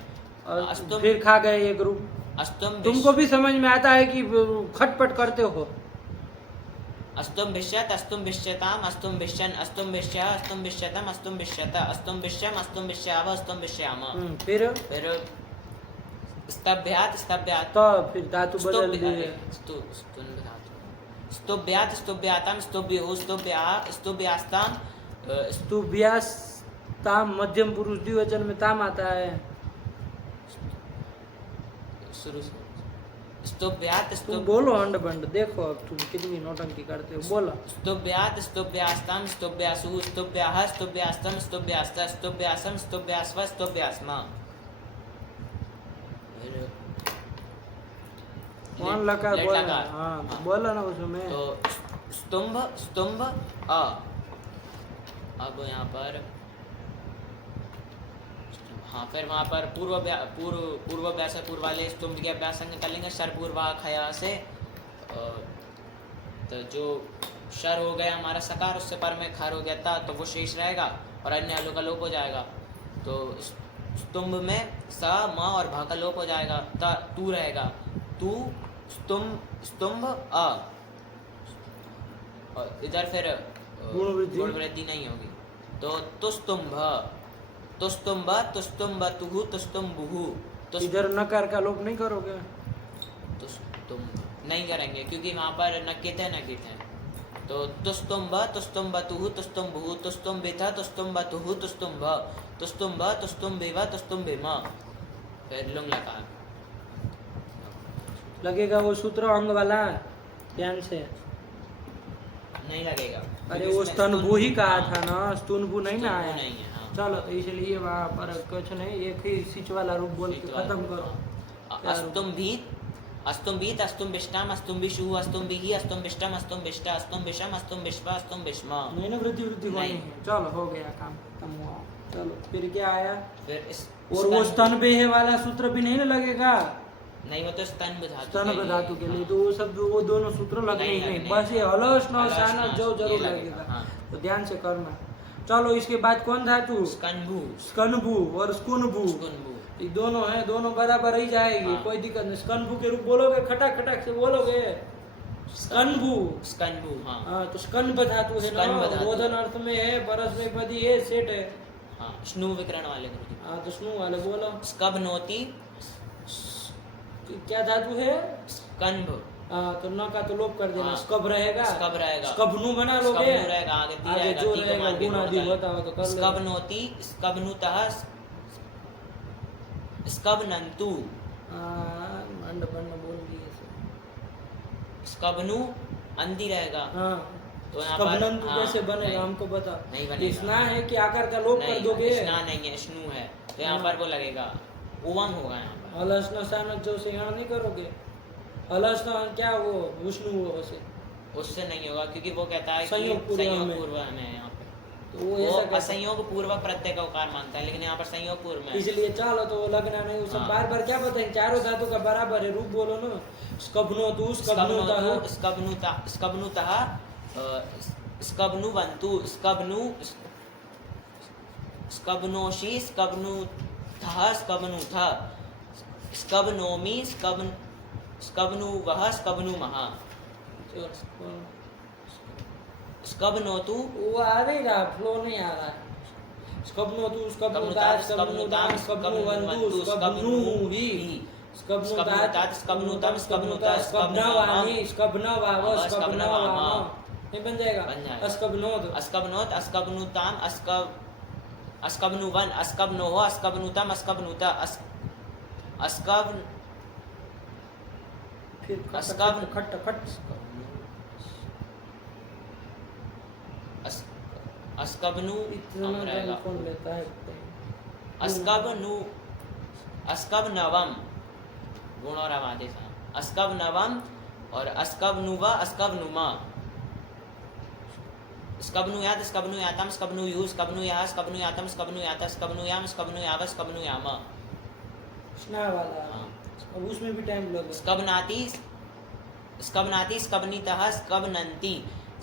और फिर खा गए एक रूप। तुमको भी समझ में आता है कि खटपट करते हो। अस्तुम्भिष्यत, अस्तुम्भिष्यताम, अस्तुम्भिष्यन्, अस्तुम्भिष्यः, अस्तुम्भिष्यतम्, अस्तुम्भिष्यत, अस्तुम्भिष्यम्, अस्तुम्भिष्याव, अस्तुम्भिष्याम। फिर स्तभ्यात्, स्तभ्यात्, तो फिर धातु बदल दिए। स्तुभ्यात्, स्तुभ्याताम, स्तुभ्युः, स्तुभ्याः, स्तुभ्यास्ताम। स्तुभ्यास्ताम मध्यम पुरुष द्विवचन में ताम आता है। शुरू से स्तुभ्यात्, तुम बोलो अंड बंड। देखो अब तुम कितनी नौटंकी करते हो। बोलो स्तुभ्यात्, स्तुभ्यास्ताम, स्तुभ्यासु, स्तुभ्याः, स्तुभ्यास्तम, स्तुभ्यास्त, स्तुभ्यासम, स्तुभ्यास्व, स्तुभ्यास्म। कौन लकार लेट बोला? लकार। हाँ बोला ना उसमें। तो स्तुम्भ, स्तुम्भ अ। अब यहाँ पर हाँ फिर वहाँ पर पूर्वाभ्यास पूर्वाले स्तुम्भ के अभ्यास निकालेंगे। शर पूर्वा खया से तो जो शर हो गया हमारा सकार, उससे पर में खर हो गया था, तो वो शेष रहेगा और अन्य हलों का लोप हो जाएगा। तो स्तुम्भ में स म और भ का लोप हो जाएगा, त तू रहेगा। तू स्तुम्भ अ। और इधर फिर गुण वृद्धि नहीं होगी। तो तुस्तुम्भ, तुस्तुम्भ, तुस्तुम्भ तुहु, तुस्तुम्भुहु। इधर नकार का लोप नहीं करोगे? तुस्तुम्भ नहीं करेंगे क्योंकि वहाँ पर नकित है, नकित है। तो तुस्तुम्भ, तुस्तुम्भ तुहु, तुस्तुम्भुहु, तुस्तुम्भित, तुस्तुम्भ तुहु, तुस्तुम्भ, तुस्तुम्भ, तुस्तुम्भिव, तुस्तुम्भिम। फिर लुंग लकार लगेगा वो सूत्र अंग वाला, ध्यान से। नहीं लगेगा। अरे वो स्तनभु ही कहा था ना, स्तुनभु नहीं ना आया। नहीं है, हाँ। चलो तो इसलिए वहाँ पर कुछ नहीं, एक ही सिच वाला रूप बोल के खत्म करो। अस्तुम्भित, अस्तुम्बित अस्तुम्बिष्टाम अस्तुम्बिषु अस्तुम्बिहि अस्तुम्बिष्टम अस्तुम्बिष्टा अस्तुम्बिषम अस्तुम्बिष्वा अस्तुम्बिष्म। नहीं ना, वृद्धि वृद्धि होनी नहीं। है। चलो हो गया काम खत्म हुआ। चलो फिर क्या आया? फिर इस और वो स्तन बेहे वाला सूत्र भी नहीं ना लगेगा? नहीं, वो तो स्तंभ धातु स्तन धातु के लिए तो वो सब वो दोनों सूत्र लगने ही नहीं, बस ये हलस न हलस, साना न, जो ये जरूर लगेगा, लगेगा। हाँ। तो ध्यान से करना। चलो इसके बाद कौन धातु? स्कन्भु स्कन्भु और स्कुनभु। स्कुन्भु। ये दोनों है, दोनों बराबर ही जाएगी, हाँ। कोई दिक्कत नहीं। स्कन्भु के रूप बोलोगे, खटक खटक से बोलोगे स्कन्भु। स्कन्भु, हाँ। हाँ तो स्कन्भ धातु है ना, स्कन्भ धातु। रोधन अर्थ में है, परस्मैपदी है, सेट है। हाँ, स्नु विकरण वाले गुरुजी। हाँ तो स्नु वाले बोलो। स्कबनोति क्या धातु है? स्कन्भ। हाँ तो न का तो लोप कर देना, हाँ। स्कब रहेगा। स्कब रहेगा। स्कबनु बना लोगे। स्कबनु रहेगा, आगे ती आगे रहेगा, जो ती को रहेगा मान के गुण जोड़ आदि डालेंगे। बताओ तो कर लो। स्कबनोति स्कबनुतः स्कबनन्तु मंड बन्न बोल दिए से। स्कबनु अंति रहेगा। हाँ तो यहाँ पर स्कबनंत हाँ, कैसे बनेगा नहीं, हमको बता। नहीं बनेगा। स्ना है कि आकार का लोप कर नहीं, दोगे? स्ना नहीं है, स्नु है, तो यहाँ हाँ। पर वो लगेगा, उवंग होगा यहाँ पर। अलस न सानस जो से यहाँ नहीं करोगे। अलस न क्या वो विष्णु वो से उससे नहीं होगा, क्योंकि वो कहता है कि संयोग पूर्व संयोग में। पूर्व में है यहाँ पे। तो वो वो ऐसा कैसे? असंयोग पूर्वक प्रत्यय का उकार मानता है, लेकिन यहाँ पर संयोग पूर्व में है। इसलिए चलो तो वो लगना नहीं। वो सब हाँ। बार बार क्या बताएंगे, चारों धातु का बराबर है, रूप बोलो ना। स्कबनो तू स्कबनुतः स्कबनुतः स्कबनुवन्तु स्कबनु स्कबनोषि स्कबनुतः स्कबनुथ स्कबनोमि स्कबनुवः स्कबनुमः स्कबनोतु वो आ नहीं रहा, फ्लो नहीं आ रहा है। स्कबनोतु स्कबनुतात स्कबनुताम स्कबनुवन्तु स्कबनुहि स्कबनुतात स्कबनुतम स्कबनुतः स्कबनवानि स्कबनवाव स्कबनवाम। नहीं बन जाएगा? बन जाएगा। अस्कबनोद अस्कबनोत अस्कबनुताम अस्कबनुवन अस्कबनोह अस्कबनुतम अस्कबनुत अस्कब फिर अस्कब- खट खट अस्कबनु इतना हम रहेगा। कौन लेता है? अस्कबनु अस्कबनवम गुण और आदेश हैं। अस्कबनवम और अस्कबनुवा अस्कबनुमा स्कबनुयात स्कबनुयातम स्कबनुयु स्कबनुयाह स्कबनुयातम स्कबनुयाता स्कबनुयाम स्कबनुयाव स्कबनुयाम। स्ना वाला। हाँ। अब उसमें भी टाइम लगेगा। स्कबनाति स्कबनाति स्कबनीतः स्कबनन्ति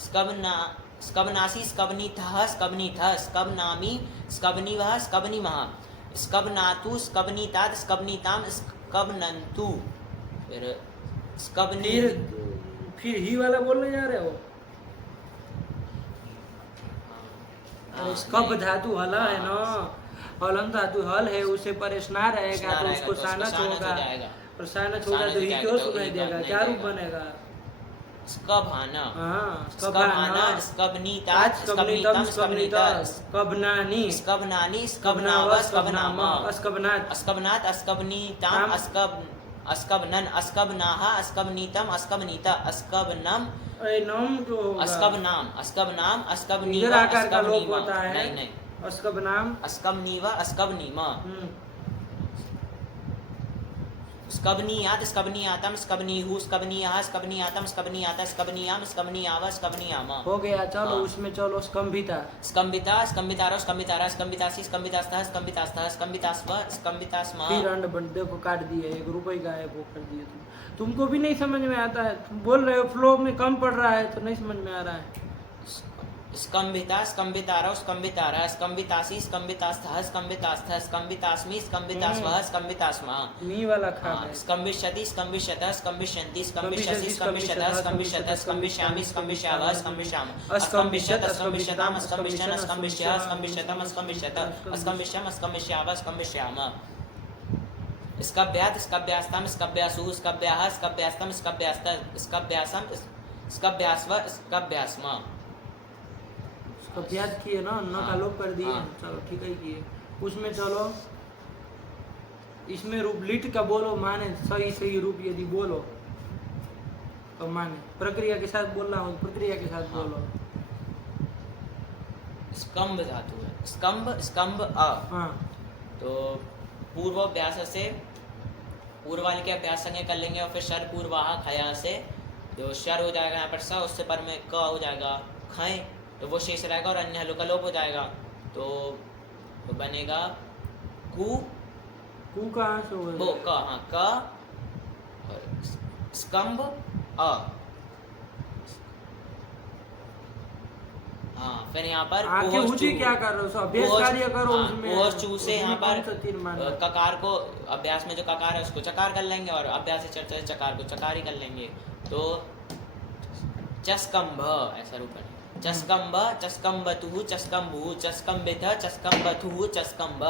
स्कबना स्कबनासि स्कबनीतः स्कबनीथः स्कबनामि स्कबनीवः स्कबनीमः स्कबनातु स्कबनीतात स्कबनीताम स्कबनन्तु। फिर स्कबनी फिर ही वाला बोलने जा रहे हो? हाँ, स्कब नहीं। धातु हला है ना, हलन धातु हल है, उसे पर स्ना रहेगा स्ना तो रहेगा, उसको तो सानच सानच हो होगा। जाएगा। और सानच होगा सानच तो हो ही जाएगा क्यों तो सुनाई ही देगा? नहीं क्या रूप देगा। बनेगा? स्कभाना हाँ स्कभाना स्कबनीतात स्कबनीतम स्कबनीतः स्कबनानी स्कबनानि स्कबनाव स्कबनाम अस्कबनात अस्कबनात अस्कबनीताम अस्कबनन अस्कबनाह अस्कबनीतम अस्कबनीता अस्कबनम अरे नाम जो होगा अस्कबनाम अस्कबनाम इधर अस्कबनीवा आकार का लोप अस्कबनीमा। होता है। नहीं नहीं, अस्कबनाम अस्कबनीवा अस्कबनीमा स्कबनीयात स्कबनीयातम स्कबनीहु स्कबनीयाह स्कबनीयातम स्कबनीयाता स्कबनीयाम स्कबनीयाव स्कबनीयाम। हो गया। चलो हाँ। उसमें चलो स्कंभिता। स्कंबिता स्कंबितारो स्कंबितारा स्कंबितासी स्कंबितास्तः स्कंबितास्तः स्कंबितास्व स्कंबितास्म। फिर अंड बंडे को काट दिए, 1 रुपए का है वो कर दिए तुमको भी नहीं समझ में आता है। तुम बोल रहे हो फ्लो में कम पड़ रहा है तो नहीं समझ में आ रहा है। स्कंबिता स्कंबितारो स्कंबितारा स्कंबितासी स्कंबितास्थः स्कंबितास्थः स्कंबितास्मि स्कंबितास्वः स्कंबितास्म। मी वाला खा हाँ, गए। स्कंबिष्यति स्कंबिष्यतः स्कंबिष्यन्ति स्कंबिष्यसि स्कंबिष्यतः स्कंबिष्यतः स्कंबिष्यामि स्कंबिष्यावः स्कंबिष्याम अस्कंबिष्यत अस्कंबिष्यताम अस्कंबिष्यन् अस्कंबिष्यः स्कंबिष्यतम अस्कंबिष्यत अस्कंबिष्यम अस्कंबिष्यावः स्कंबिष्याम। स्कब्यात स्कब्यास्तम स्कब्यासु स्कब्याः स्कब्यास्तम स्कब्यास्त स्कब्यासम स्कब्यास्व स्कब्यास्म। अभ्यास किए ना, न का लोप कर दिए। हाँ। चलो ठीक है किए। उसमें चलो इसमें रूप लिट का बोलो, माने सही सही रूप यदि बोलो तो माने। प्रक्रिया के साथ बोलना हो प्रक्रिया के साथ हाँ। बोलो। स्कंभ धातु है, स्कंभ स्कंभ अ। हाँ तो पूर्वाभ्यास से पूर्व वाले के अभ्यास संगे कर लेंगे और फिर शर पूर्वाहा खया से जो शर हो जाएगा यहाँ पर स, उससे पर में क हो जाएगा खय, तो वो शेष रहेगा और अन्य हलों का लोप हो जाएगा। तो बनेगा कु कहाँ से हो वो क, हाँ क और स्कंभ अ, हाँ फिर यहाँ पर आगे ऊंची क्या कर रहे हो? सब अभ्यास कार्य करो उसमें। ओह चू से यहाँ उसमें कौन पर सा तीर मारना? ककार को अभ्यास में जो ककार है उसको चकार कर लेंगे और अभ्यास से चर्चा से चकार को चकार ही कर लेंगे। तो चस्कंभ ऐसा रूप है, चस्कंभ चस्कंभतु चस्कंभु चस्कंभित चस्कंभथु चस्कंभ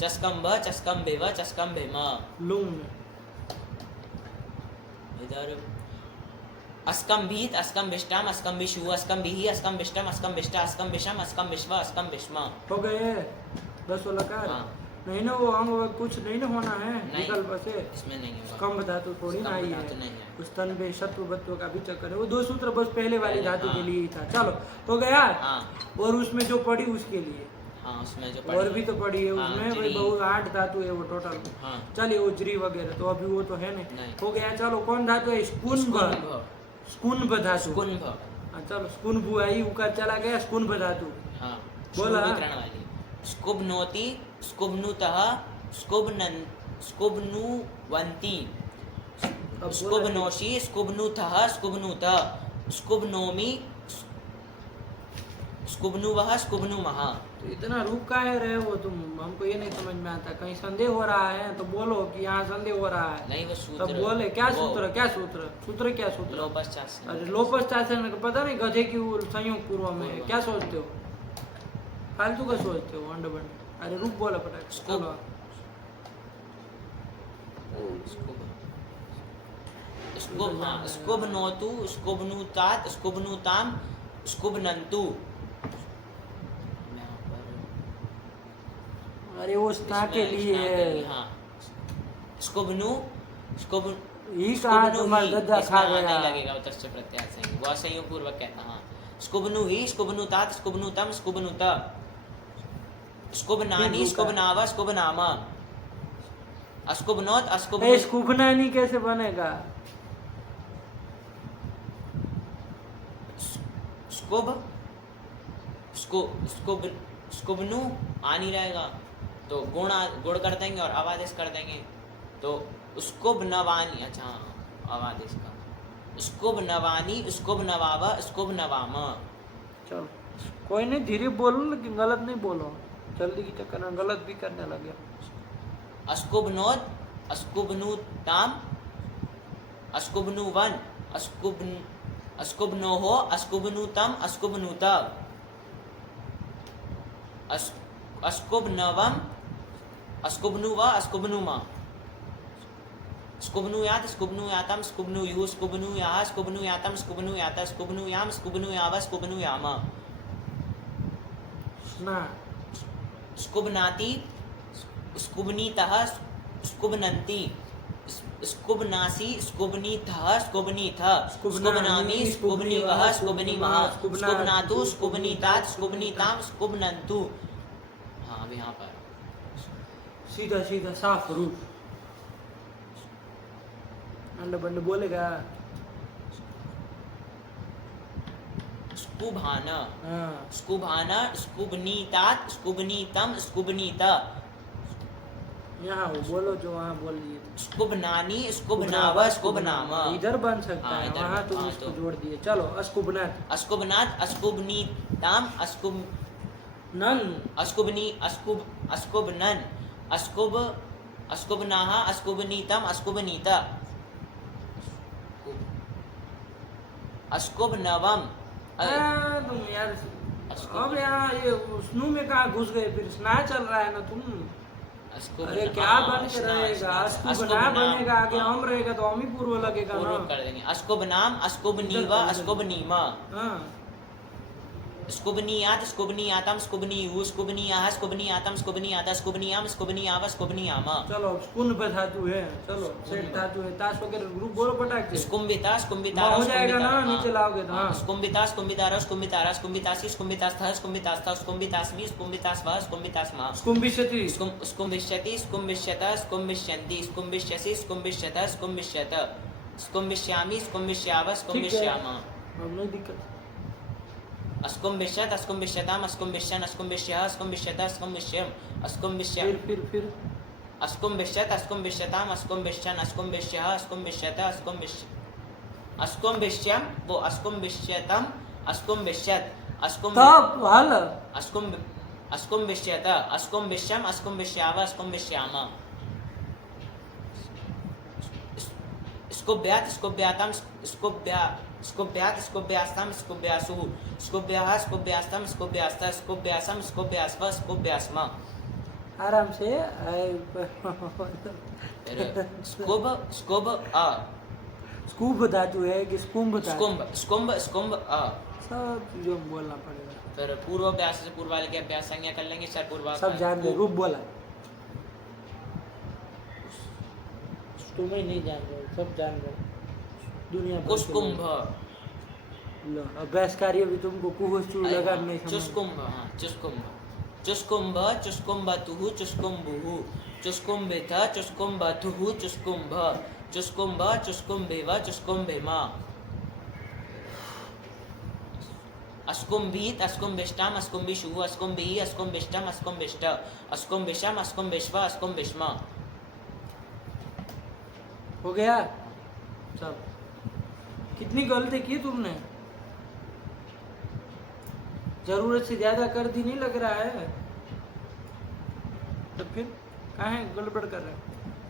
चस्कंभ चस्कंभिव चस्कंभिम। लूंग इधर अस्कंभीत अस्कंभिष्टाम अस्कंभिषु अस्कंभिहि अस्कंभिष्टम अस्कंभिष्टा अस्कंभिषम अस्कंभिष्व अस्कंभिष्म। हो गए 10 लकार। हाँ। नहीं ना वो अंग कुछ नहीं ना होना है नहीं। विकल्प से। इसमें नहीं होगा, स्कंभ धातु थोड़ी ना आई स्कंभ है। धातु नहीं है। उस तन पे शत्रु बत्व का भी चक्कर है, वो 2 सूत्र बस पहले वाली पहले, धातु हाँ। के लिए ही था। चलो हो गया। हाँ और उसमें जो पड़ी उसके लिए हाँ उसमें जो और भी तो पड़ी है हाँ, उसमें भाई उजरी। बहुत 8 धातु है वो टोटल। हाँ चलिए उजरी वगैरह तो अभी वो तो है नहीं। नहीं। हो गया। चलो कौन धातु है? स्कुंभ। स्कुंभ धातु। स्कुंभ। हाँ, चलो स्कुंभ आई उकार चला गया स्कुंभ धातु। हाँ बोला। शुभकरण वाली स्कुब्नोति स्कुब्नुतः स्कुब्नन् स्कुब्नुवन्ति अब बोला स्कुब्नोषि स्कुब्नुतः स्कुब्नुत स्कुब्नोमि स्कुब्नुवः स्कुब्नुमः। तो इतना रुक का है रहे हो तुम? हमको ये नहीं समझ में आता। कहीं संदेह हो रहा है तो बोलो कि यहाँ संदेह हो रहा है। नहीं वो सूत्र तब बोले क्या वो सूत्र? क्या सूत्र? सूत्र क्या सूत्र? लोपश्चास्य। अरे लोपश्चासन का पता नहीं गधे की वो संयोग पूर्व में है। पूर्व। क्या सोचते हो? फालतू का सोचते हो अंड बंड। अरे रुक बोला पटाख। स्कुब। चलो स्कुब हाँ स्कुब्नोतु स्कुब्नुतात स्कुब्नुताम स्कुब्नन्तु। अरे वो स्ना के लिए है। हाँ स्कुब्नु स्कुब ही कहा तुम्हारा गद्दा खा नहीं गया। लगेगा वो तस्य प्रत्यय से वो संयोग पूर्वक कहता। हाँ स्कुब्नु ही स्कुब्नुतात स्कुब्नुतम स्कुब्नुत स्कुब्नानि स्कुब्नाव स्कुब्नाम अस्कुब्नोत अस्कुब्नु। स्कुबनानी कैसे बनेगा? स्कुब स्कुब स्कुब्नु आनी रहेगा तो गुण कर देंगे और अवादेश कर देंगे। तो स्कुब नवानी, अच्छा हाँ अवादेश का स्कुब नवानी स्कुब नवाव स्कुब नवाम। चलो कोई नहीं, धीरे बोलो लेकिन गलत नहीं बोलो। जल्दी की चक्कर में गलत भी करने लगे। अस्कुब्नोत अस्कुब्नुताम अस्कुब्नुवन अस्कुब्नोहो अस्कुब्नुतम अस्कुब्नुत अस्कुब्नवम अस्कुब्नुव अस्कुब्नुमा स्कुब्नुयात स्कुब्नुयातम स्कुब्नुयुः स्कुब्नुयाः स्कुब्नुयातम स्कुब्नुयात स्कुब्नुयाम स्कुब्नुयाव स्कुब्नुयाम। ना स्कुब्नाति स्कुब्नीतः स्कुब्नन्ति स्कुब्नासि स्कुब्नीतः स्कुब्नीथ स्कुब्नामि स्कुब्नीवः स्कुब्नीमः स्कुब्नातु स्कुब्नीतात स्कुब्नीताम स्कुब्नन्तु। हाँ अब यहाँ पर सीधा सीधा साफ रूप अंड बंड बोलेगा। स्कुभान हाँ स्कुभान स्कुब्नीतात स्कुब्नीतम स्कुब्नीत यहाँ वो बोलो जो वहाँ बोल दिए थे। स्कुब्नानि स्कुब्नाव स्कुब्नाम। इधर बन सकता हाँ, है, इधर वहाँ बन- तुम हाँ, इसको तो- जोड़ दिए। चलो अस्कुबनाथ अस्कुबनात अस्कुब्नीताम अस्कुब नन अस्कुबनी अस्कुब अस्कुबनन अस्कुब अस्कुबनाह अस्कुबनीतम अस्कुबनीत अस्कुबनवम। तुम यार अब यहाँ ये स्नू में कहाँ घुस गए? फिर स्ना चल रहा है ना तुम। अरे क्या बन के रहेगा? अस्कुबना बनेगा, आगे हम रहेगा तो हम ही पूर्व लगेगा ना। पूर्व कर देंगे अस्कुबनाम अस्कुबनीव अस्कुबनीमा। हाँ स्कुबनीयात स्कुबनीयातम स्कुबनीयु स्कुबनीयाह स्कुबनीयातम स्कुबनीयाता स्कुबनीयाम स्कुबनीयाव स्कुबनीयाम। चलो स्कुंभ धातु है, चलो सेठ धातु है, ताश वगैरह ग्रुप बोलो पटाक से। स्कुंभिता हाँ, स्कुंभितारा हो जाएगा ना, स्कुंभिता- नीचे लाओगे तो, हाँ। स्कुंभिता स्कुंभितारा स्कुंभितारा स्कुंभितासी स्कुंभितास्थः स्कुंभितास्थ स्कुंभितास्मि स्कुंभितास्वः स्कुंभितास्मा स्कुंभिष्यति, स्कुंभिष्यति स्कुंभिष्यत स्कुंभिष्यन्ति स्कुंभिष्यसि स्कुंभिष्यत स्कुंभिष्यत स्कुंभिष्यामि स्कुंभिष्याव ठीक है, स्कुंभिष्याम। अब नहीं दिक्कत। अस्कुंभिष्यत अस्कुंभिष्यताम अस्कुंभिष्यन् अस्कुंभिष्यः अस्कुंभिष्यत अस्कुंभिष्यम् अस्कुंभिष्य फिर अस्कुंभिष्यत अस्कुंभिष्यताम अस्कुंभिष्यन् अस्कुंभिष्यः अस्कुंभिष्यत अस्कुंभिष्य अस्कुंभिष्यम वो अस्कुंभिष्यतम अस्कुंभिष्यत अस्कुंभ तब हल अस्कुंभ अस्कुंभिष्यत अस्कुंभिष्यम अस्कुंभिष्याव अस्कुंभिष्याम। स्कुब्यात स्कुब्यातम स्कुब्या स्कुब्यात स्कुब्यास्तम स्कुब्यासु स्कुब्याः स्कुब्यास्तम स्कुब्यास्त स्कुब्यासम स्कुब्यास्व स्कुब्यास्म। आराम से। स्कुब स्कुब अ स्कुंभ धातु है कि स्कुंभ धातु? स्कुंभ स्कुंभ स्कुंभ अ। सब चीजों में बोलना पड़ेगा। फिर पूर्वाभ्यास से पूर्व वाले के अभ्यास संज्ञा कर लेंगे सर पूर्वा सब जान गए, रूप बोला तुम्हें नहीं जान रहे, सब जान रहे दुनिया भर के कुशकुंभ लोग। लो, अभ्यास कार्य भी तुमको कुहू लगा नहीं समझ। चुस्कुंभ हाँ चुस्कुंभ चुस्कुंभ चुस्कुंभतुः चुस्कुंभुः चुस्कुंभित चुस्कुंभतुः चुस्कुंभ चुस्कुंभ चुस्कुंभिव चुस्कुंभिम। अस्कुंभीत अस्कुंभिष्टाम अस्कुंभिषुः अस्कुंभिः अस्कुंभिष्टम अस्कुंभिष्ट अस्कुंभिषम अस्कुंभिष्व अस्कुंभिष्म। हो गया सब। कितनी गलती की तुमने, जरूरत से ज्यादा कर दी नहीं लग रहा है, तो फिर काहे गड़बड़ कर रहे हैं।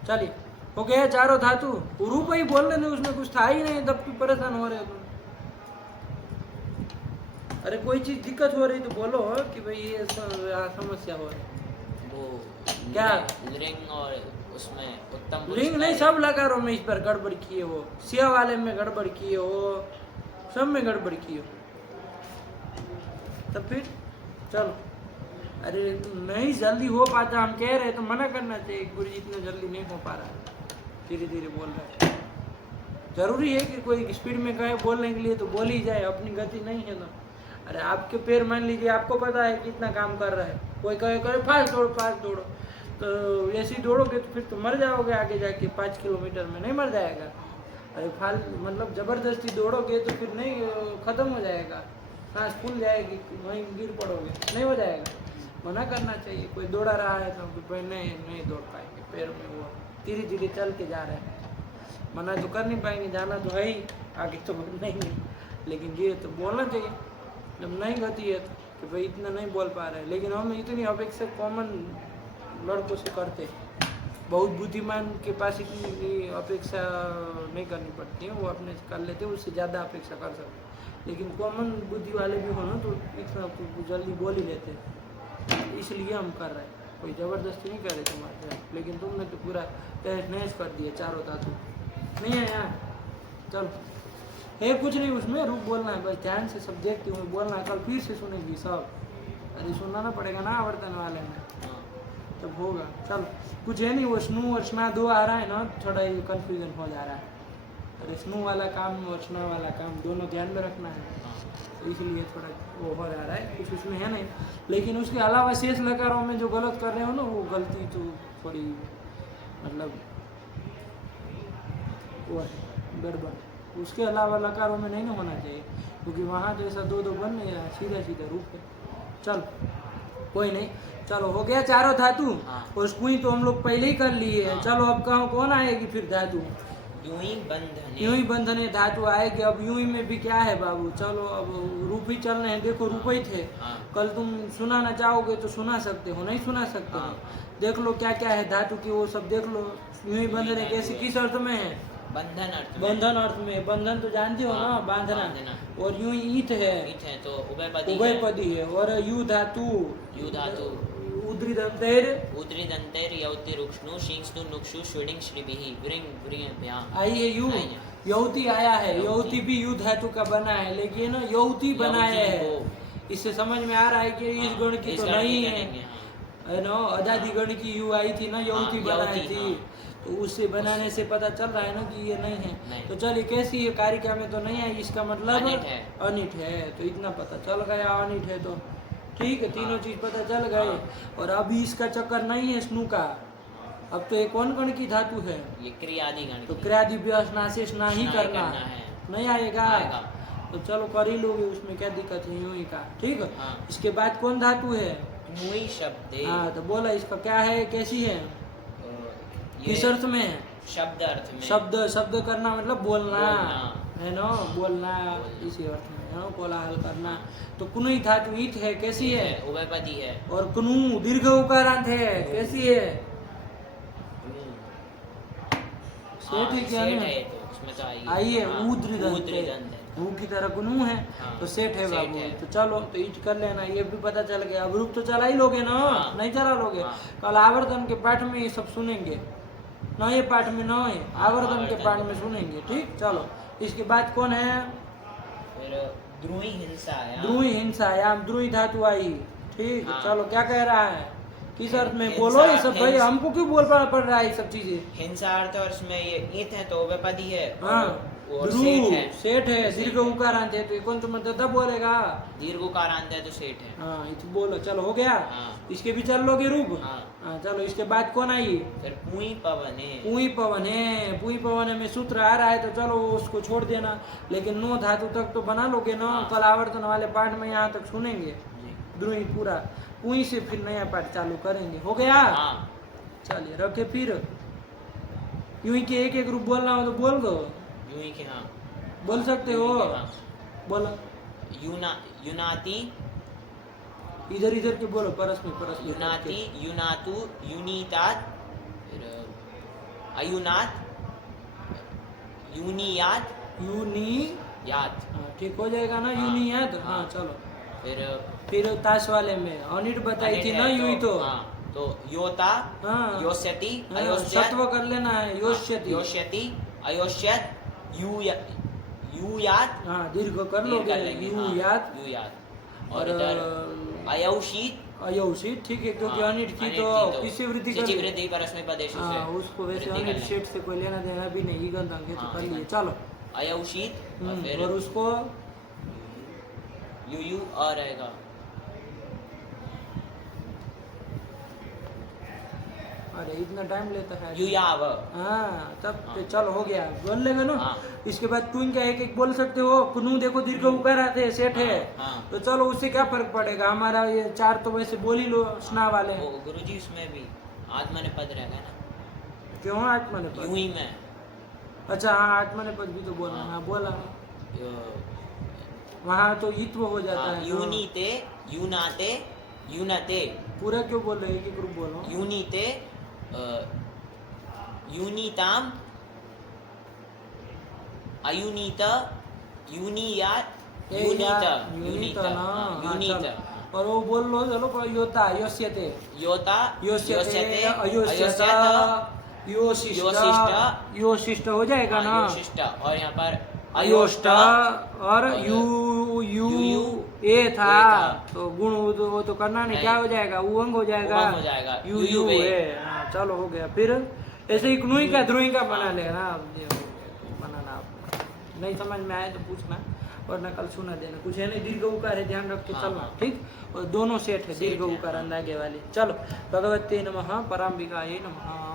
चलिए हो गया चारों धातु। रूप ही बोल रहे थे, उसमें कुछ था ही नहीं, तब क्यों परेशान हो रहे हो तुम। अरे कोई चीज दिक्कत हो रही तो बोलो कि भाई ये समस्या हो रही है। वो क्या? रिंग और उसमें उत्तम रिंग नहीं, सब लकारों में इस पर गड़बड़ किए हो, सिया वाले में गड़बड़ किए हो, सब में गड़बड़ किए हो, तब फिर चलो। अरे नहीं जल्दी हो पाता, हम कह रहे तो मना करना चाहिए, गुरु जी इतना जल्दी नहीं हो पा रहा है, धीरे धीरे बोल रहे हैं। जरूरी है कि कोई स्पीड में कहे बोलने के लिए तो बोल ही जाए, अपनी गति नहीं है ना। अरे आपके पैर मान लीजिए, आपको पता है कितना काम कर रहा है, कोई कहे करे फास्ट दौड़ो, तो ऐसे ही दौड़ोगे तो फिर तो मर जाओगे आगे जाके 5 किलोमीटर में, नहीं मर जाएगा। अरे मतलब ज़बरदस्ती दौड़ोगे तो फिर नहीं, ख़त्म हो जाएगा, सांस फूल जाएगी, वहीं गिर पड़ोगे, नहीं हो जाएगा। मना करना चाहिए, कोई दौड़ा रहा है तो नहीं दौड़ पाएंगे, पैर में वो धीरे धीरे चल के जा रहे हैं, मना तो कर नहीं पाएंगे, जाना तो है ही, आगे तो नहीं, लेकिन ये तो बोलना चाहिए जब नहीं गति है तो, कि भाई इतना नहीं बोल पा रहे। लेकिन हम इतनी अपेक्षा कॉमन लड़कों से करते हैं, बहुत बुद्धिमान के पास इतनी अपेक्षा नहीं करनी पड़ती है, वो अपने से कर लेते हैं, उससे ज़्यादा अपेक्षा कर सकते हैं। लेकिन कॉमन बुद्धि वाले भी हो ना तो इतना तो जल्दी बोल ही लेते हैं, इसलिए हम कर रहे हैं, कोई ज़बरदस्ती नहीं कर रहे तुम्हारे साथ। लेकिन तुमने तो पूरा तहस नहस कर दिया, चारों धातु नहीं है यहाँ। चलो है कुछ नहीं उसमें, रूप बोलना है बस, ध्यान से सब देखते हुए बोलना है, कल फिर से सुनेगी सब। अरे सुनाना पड़ेगा ना आवर्तन वाले में, तब होगा। चल कुछ है नहीं, वो स्नू और स्ना दो आ रहा है ना, थोड़ा ये कन्फ्यूजन हो जा रहा है। अरे स्नू वाला काम और स्ना वाला काम दोनों ध्यान में रखना है, तो इसलिए थोड़ा वो हो जा रहा है, कुछ उसमें है नहीं। लेकिन उसके अलावा शेष लकारों में जो गलत कर रहे हो ना, वो गलती तो थोड़ी मतलब वो है गड़बड़, उसके अलावा लकारों में नहीं ना होना चाहिए, क्योंकि वहाँ जैसा दो बन नहीं रहा, सीधा सीधा रूप है। चल कोई नहीं, चलो हो गया चारों धातु। और स्कुई तो हम लोग पहले ही कर लिए हैं। चलो अब कहाँ कौन आएगी फिर धातु? यूं ही बंधने धातु आएगी। अब यूं ही में भी क्या है बाबू, चलो अब रूप ही चलने हैं। देखो रूप ही थे, कल तुम सुनाना चाहोगे तो सुना सकते हो, नहीं सुना सकते हो। देख लो क्या क्या है धातु की, वो सब देख लो। यूं ही बंधने कैसे, किस अर्थ में है? बंधन अर्थ में। बंधन अर्थ में, बंधन तो जानते हो ना, बांधना। और यूं ही ईथ है तो उभयपदी है। और यू धातु उद्रिदंतेर यौतिरुक्ष्णु शिंस्तु नुक्षु श्वेडिंग श्रीभिः व्रिंग व्रियभ्यां। आई है यू, यौति आया है। यौति भी यू धातु का बना है, लेकिन यौति बनाया है। इससे समझ में आ रहा है कि इस गण की इस तो गण नहीं की है, करेंगे, हाँ। है ना। अदादी गण की यू आई थी ना, यौती हाँ, बनाई यौती, थी, हाँ। तो उससे बनाने से पता चल रहा है ना कि ये नहीं है। नहीं। तो चलिए कैसी है, कारिका में तो नहीं आई, इसका मतलब अनिट है। अनिट है, तो इतना पता चल गया अनिट है तो ठीक है, तीनों हाँ। चीज पता चल गए। हाँ। और अभी इसका चक्कर नहीं है स्नु का, अब तो ये कौन गण की धातु है, ये क्रियादि गण तो की। क्रियादिव्यास नाशेष ना ही नहीं करना करना है। नहीं आएगा, आएगा। तो चलो कर ही लोगे, उसमें क्या दिक्कत है, यूं ही का ठीक है। हाँ। इसके बाद कौन धातु है, नुई शब्द हाँ तो बोला इसका क्या है, कैसी है, किस अर्थ में है? शब्द अर्थ में। शब्द शब्द करना मतलब बोलना, बोलना। है ना, बोलना इसी अर्थ में है ना, कोलाहल करना। तो कुनुई धातु ईट है, कैसी है, उभयपदी है। और कुनु दीर्घ उकारांत है, कैसी है, सेठ है क्या सेठ ना? है ये तो, उसमें तो आई आइए हाँ, ऊद्रिदंत ऊद्रिदंत है। ऊ की तरह कुनु है, हाँ, तो सेठ है सेठ बाबू। है। तो चलो तो ईट कर लेना, ये भी पता चल गया। अब रूप तो चला ही लोगे ना, हाँ। नहीं चला लोगे, हाँ। कल आवर्तन के पाठ में ये सब सुनेंगे, नए पाठ में नए आवर्तन के पाठ में सुनेंगे, ठीक। चलो इसके बाद कौन है, फिर द्रुई हिंसा है। द्रुई हिंसा, यहाँ द्रुई धातु आई, ठीक। हाँ। चलो क्या कह रहा है, किस अर्थ में, हिंसा, बोलो ये सब भाई, हिंसा। हमको क्यों बोल पड़ रहा है ये सब चीजें। हिंसा अर्थ और इसमें ये ईत है तो उभयपदी है। हाँ और ध्रुव सेठ है। सेठ है, सेठ दीर्घ है। उकारांत है, तो ये कौन तुम तब बोलेगा, दीर्घोकारांत है तो सेठ है। हाँ ये तो बोलो, चलो हो गया। हाँ। इसके भी चल लोगे रूप, हाँ। हाँ चलो इसके बाद कौन आई, फिर पुई पवन है। पुई पवन है, पुई पवन में सूत्र आ रहा है, तो चलो उसको छोड़ देना, लेकिन 9 धातु तक तो बना लोगे ना, हाँ। कल आवर्तन वाले पाठ में यहाँ तक सुनेंगे जी। द्रुई पूरा, पुई से फिर नया पाठ चालू करेंगे, हो गया। हाँ। चलिए रखे, फिर यूं ही के एक एक रूप बोलना हो तो बोल दो, यूं ही के हाँ। बोल सकते हो, यूं ही के, हाँ। बोलो, युनाति, इधर इधर के बोलो, परस्मै परस्मै युनाति, युनातु, युनीतात, फिर अयुनात, यूनियात, यूनी, यात। हाँ, ठीक हो जाएगा ना, हाँ। यूनियात, हाँ हाँ। चलो। फिर ताश वाले में अनिट बताई अनिट थी है ना, यूं ही तो, हाँ, तो योता, हाँ। योष्यति, हाँ, अयोष्यत, सत्व कर लेना है, योष्यति, योष्यति, अयोष्यत, यूयात, हाँ दीर्घ कर दीर्घ लोगे, कर लेंगे, हाँ, यूयात, यूयात। और और इधर अयौषित, अयौषित, ठीक है, क्योंकि हाँ, अनिट थी अनिट तो किससे वृद्धि कर सिचि ली? वृद्धि परस्मै पदेषु से हाँ उसको वैसे वृद्धि कर अनिट लेंगे। सेट से कोई लेना देना भी नहीं, गंध अंग है, तो हाँ, कर लिए, ठीक है। चलो। अयौषित और फिर और उसको यू आ रहेगा। अरे इतना टाइम लेता है, युयाव, हाँ तब हाँ। तो चलो हो गया, बोल लेंगे ना। हाँ। इसके बाद तुम क्या एक एक बोल सकते हो, कुनू देखो दीर्घ उकार आते हैं, सेठ है, हाँ। तो चलो उससे क्या फर्क पड़ेगा, हमारा ये 4 तो वैसे बोल ही लो स्ना वाले, वो गुरुजी उसमें भी आत्मनेपद रहेगा ना, क्यों आत्मनेपद, यूं ही में अच्छा हाँ आत्मनेपद भी तो बोलना, हाँ। हाँ बोला, यो- वहाँ तो ईत्व हो जाता हाँ, है, यूनीते, यूनाते, यूनते, पूरा क्यों बोल रहे, एक एक ग्रुप बोलो, यूनीते, यूनीताम, अयूनीत, यूनियात, यूनीत, यूनीत, ना, हाँ, हाँ, यूनीत, चलो। और वो बोल लो, चलो योता, योष्यते, योता, योष्यते, अयोष्यत, योशिष्ट, योशिष्ट, योशिष्ट हो जाएगा ना, योशिष्ट, और यहाँ पर अयोष्ट, और यू यू यू ए था, था। तो गुण वो तो करना नहीं, नहीं। क्या हो जाएगा, उंग हो जाएगा, उमंग हो जाएगा, यू यू यू वे। है, हाँ, चलो हो गया। फिर ऐसे ही क्नुई का ध्रुई का बना लेना, अब ये बनाना आप नहीं समझ में आए तो पूछना, वरना कल सुना देना, कुछ है नहीं, दीर्घ उकार है, ध्यान रख के हाँ, चलना, हाँ। ठीक। और दोनों सेट है, सेट दीर्घ है, उकार हाँ। अंदागे वाली। चलो भगवते नमः, पराम्बिकायै नमः।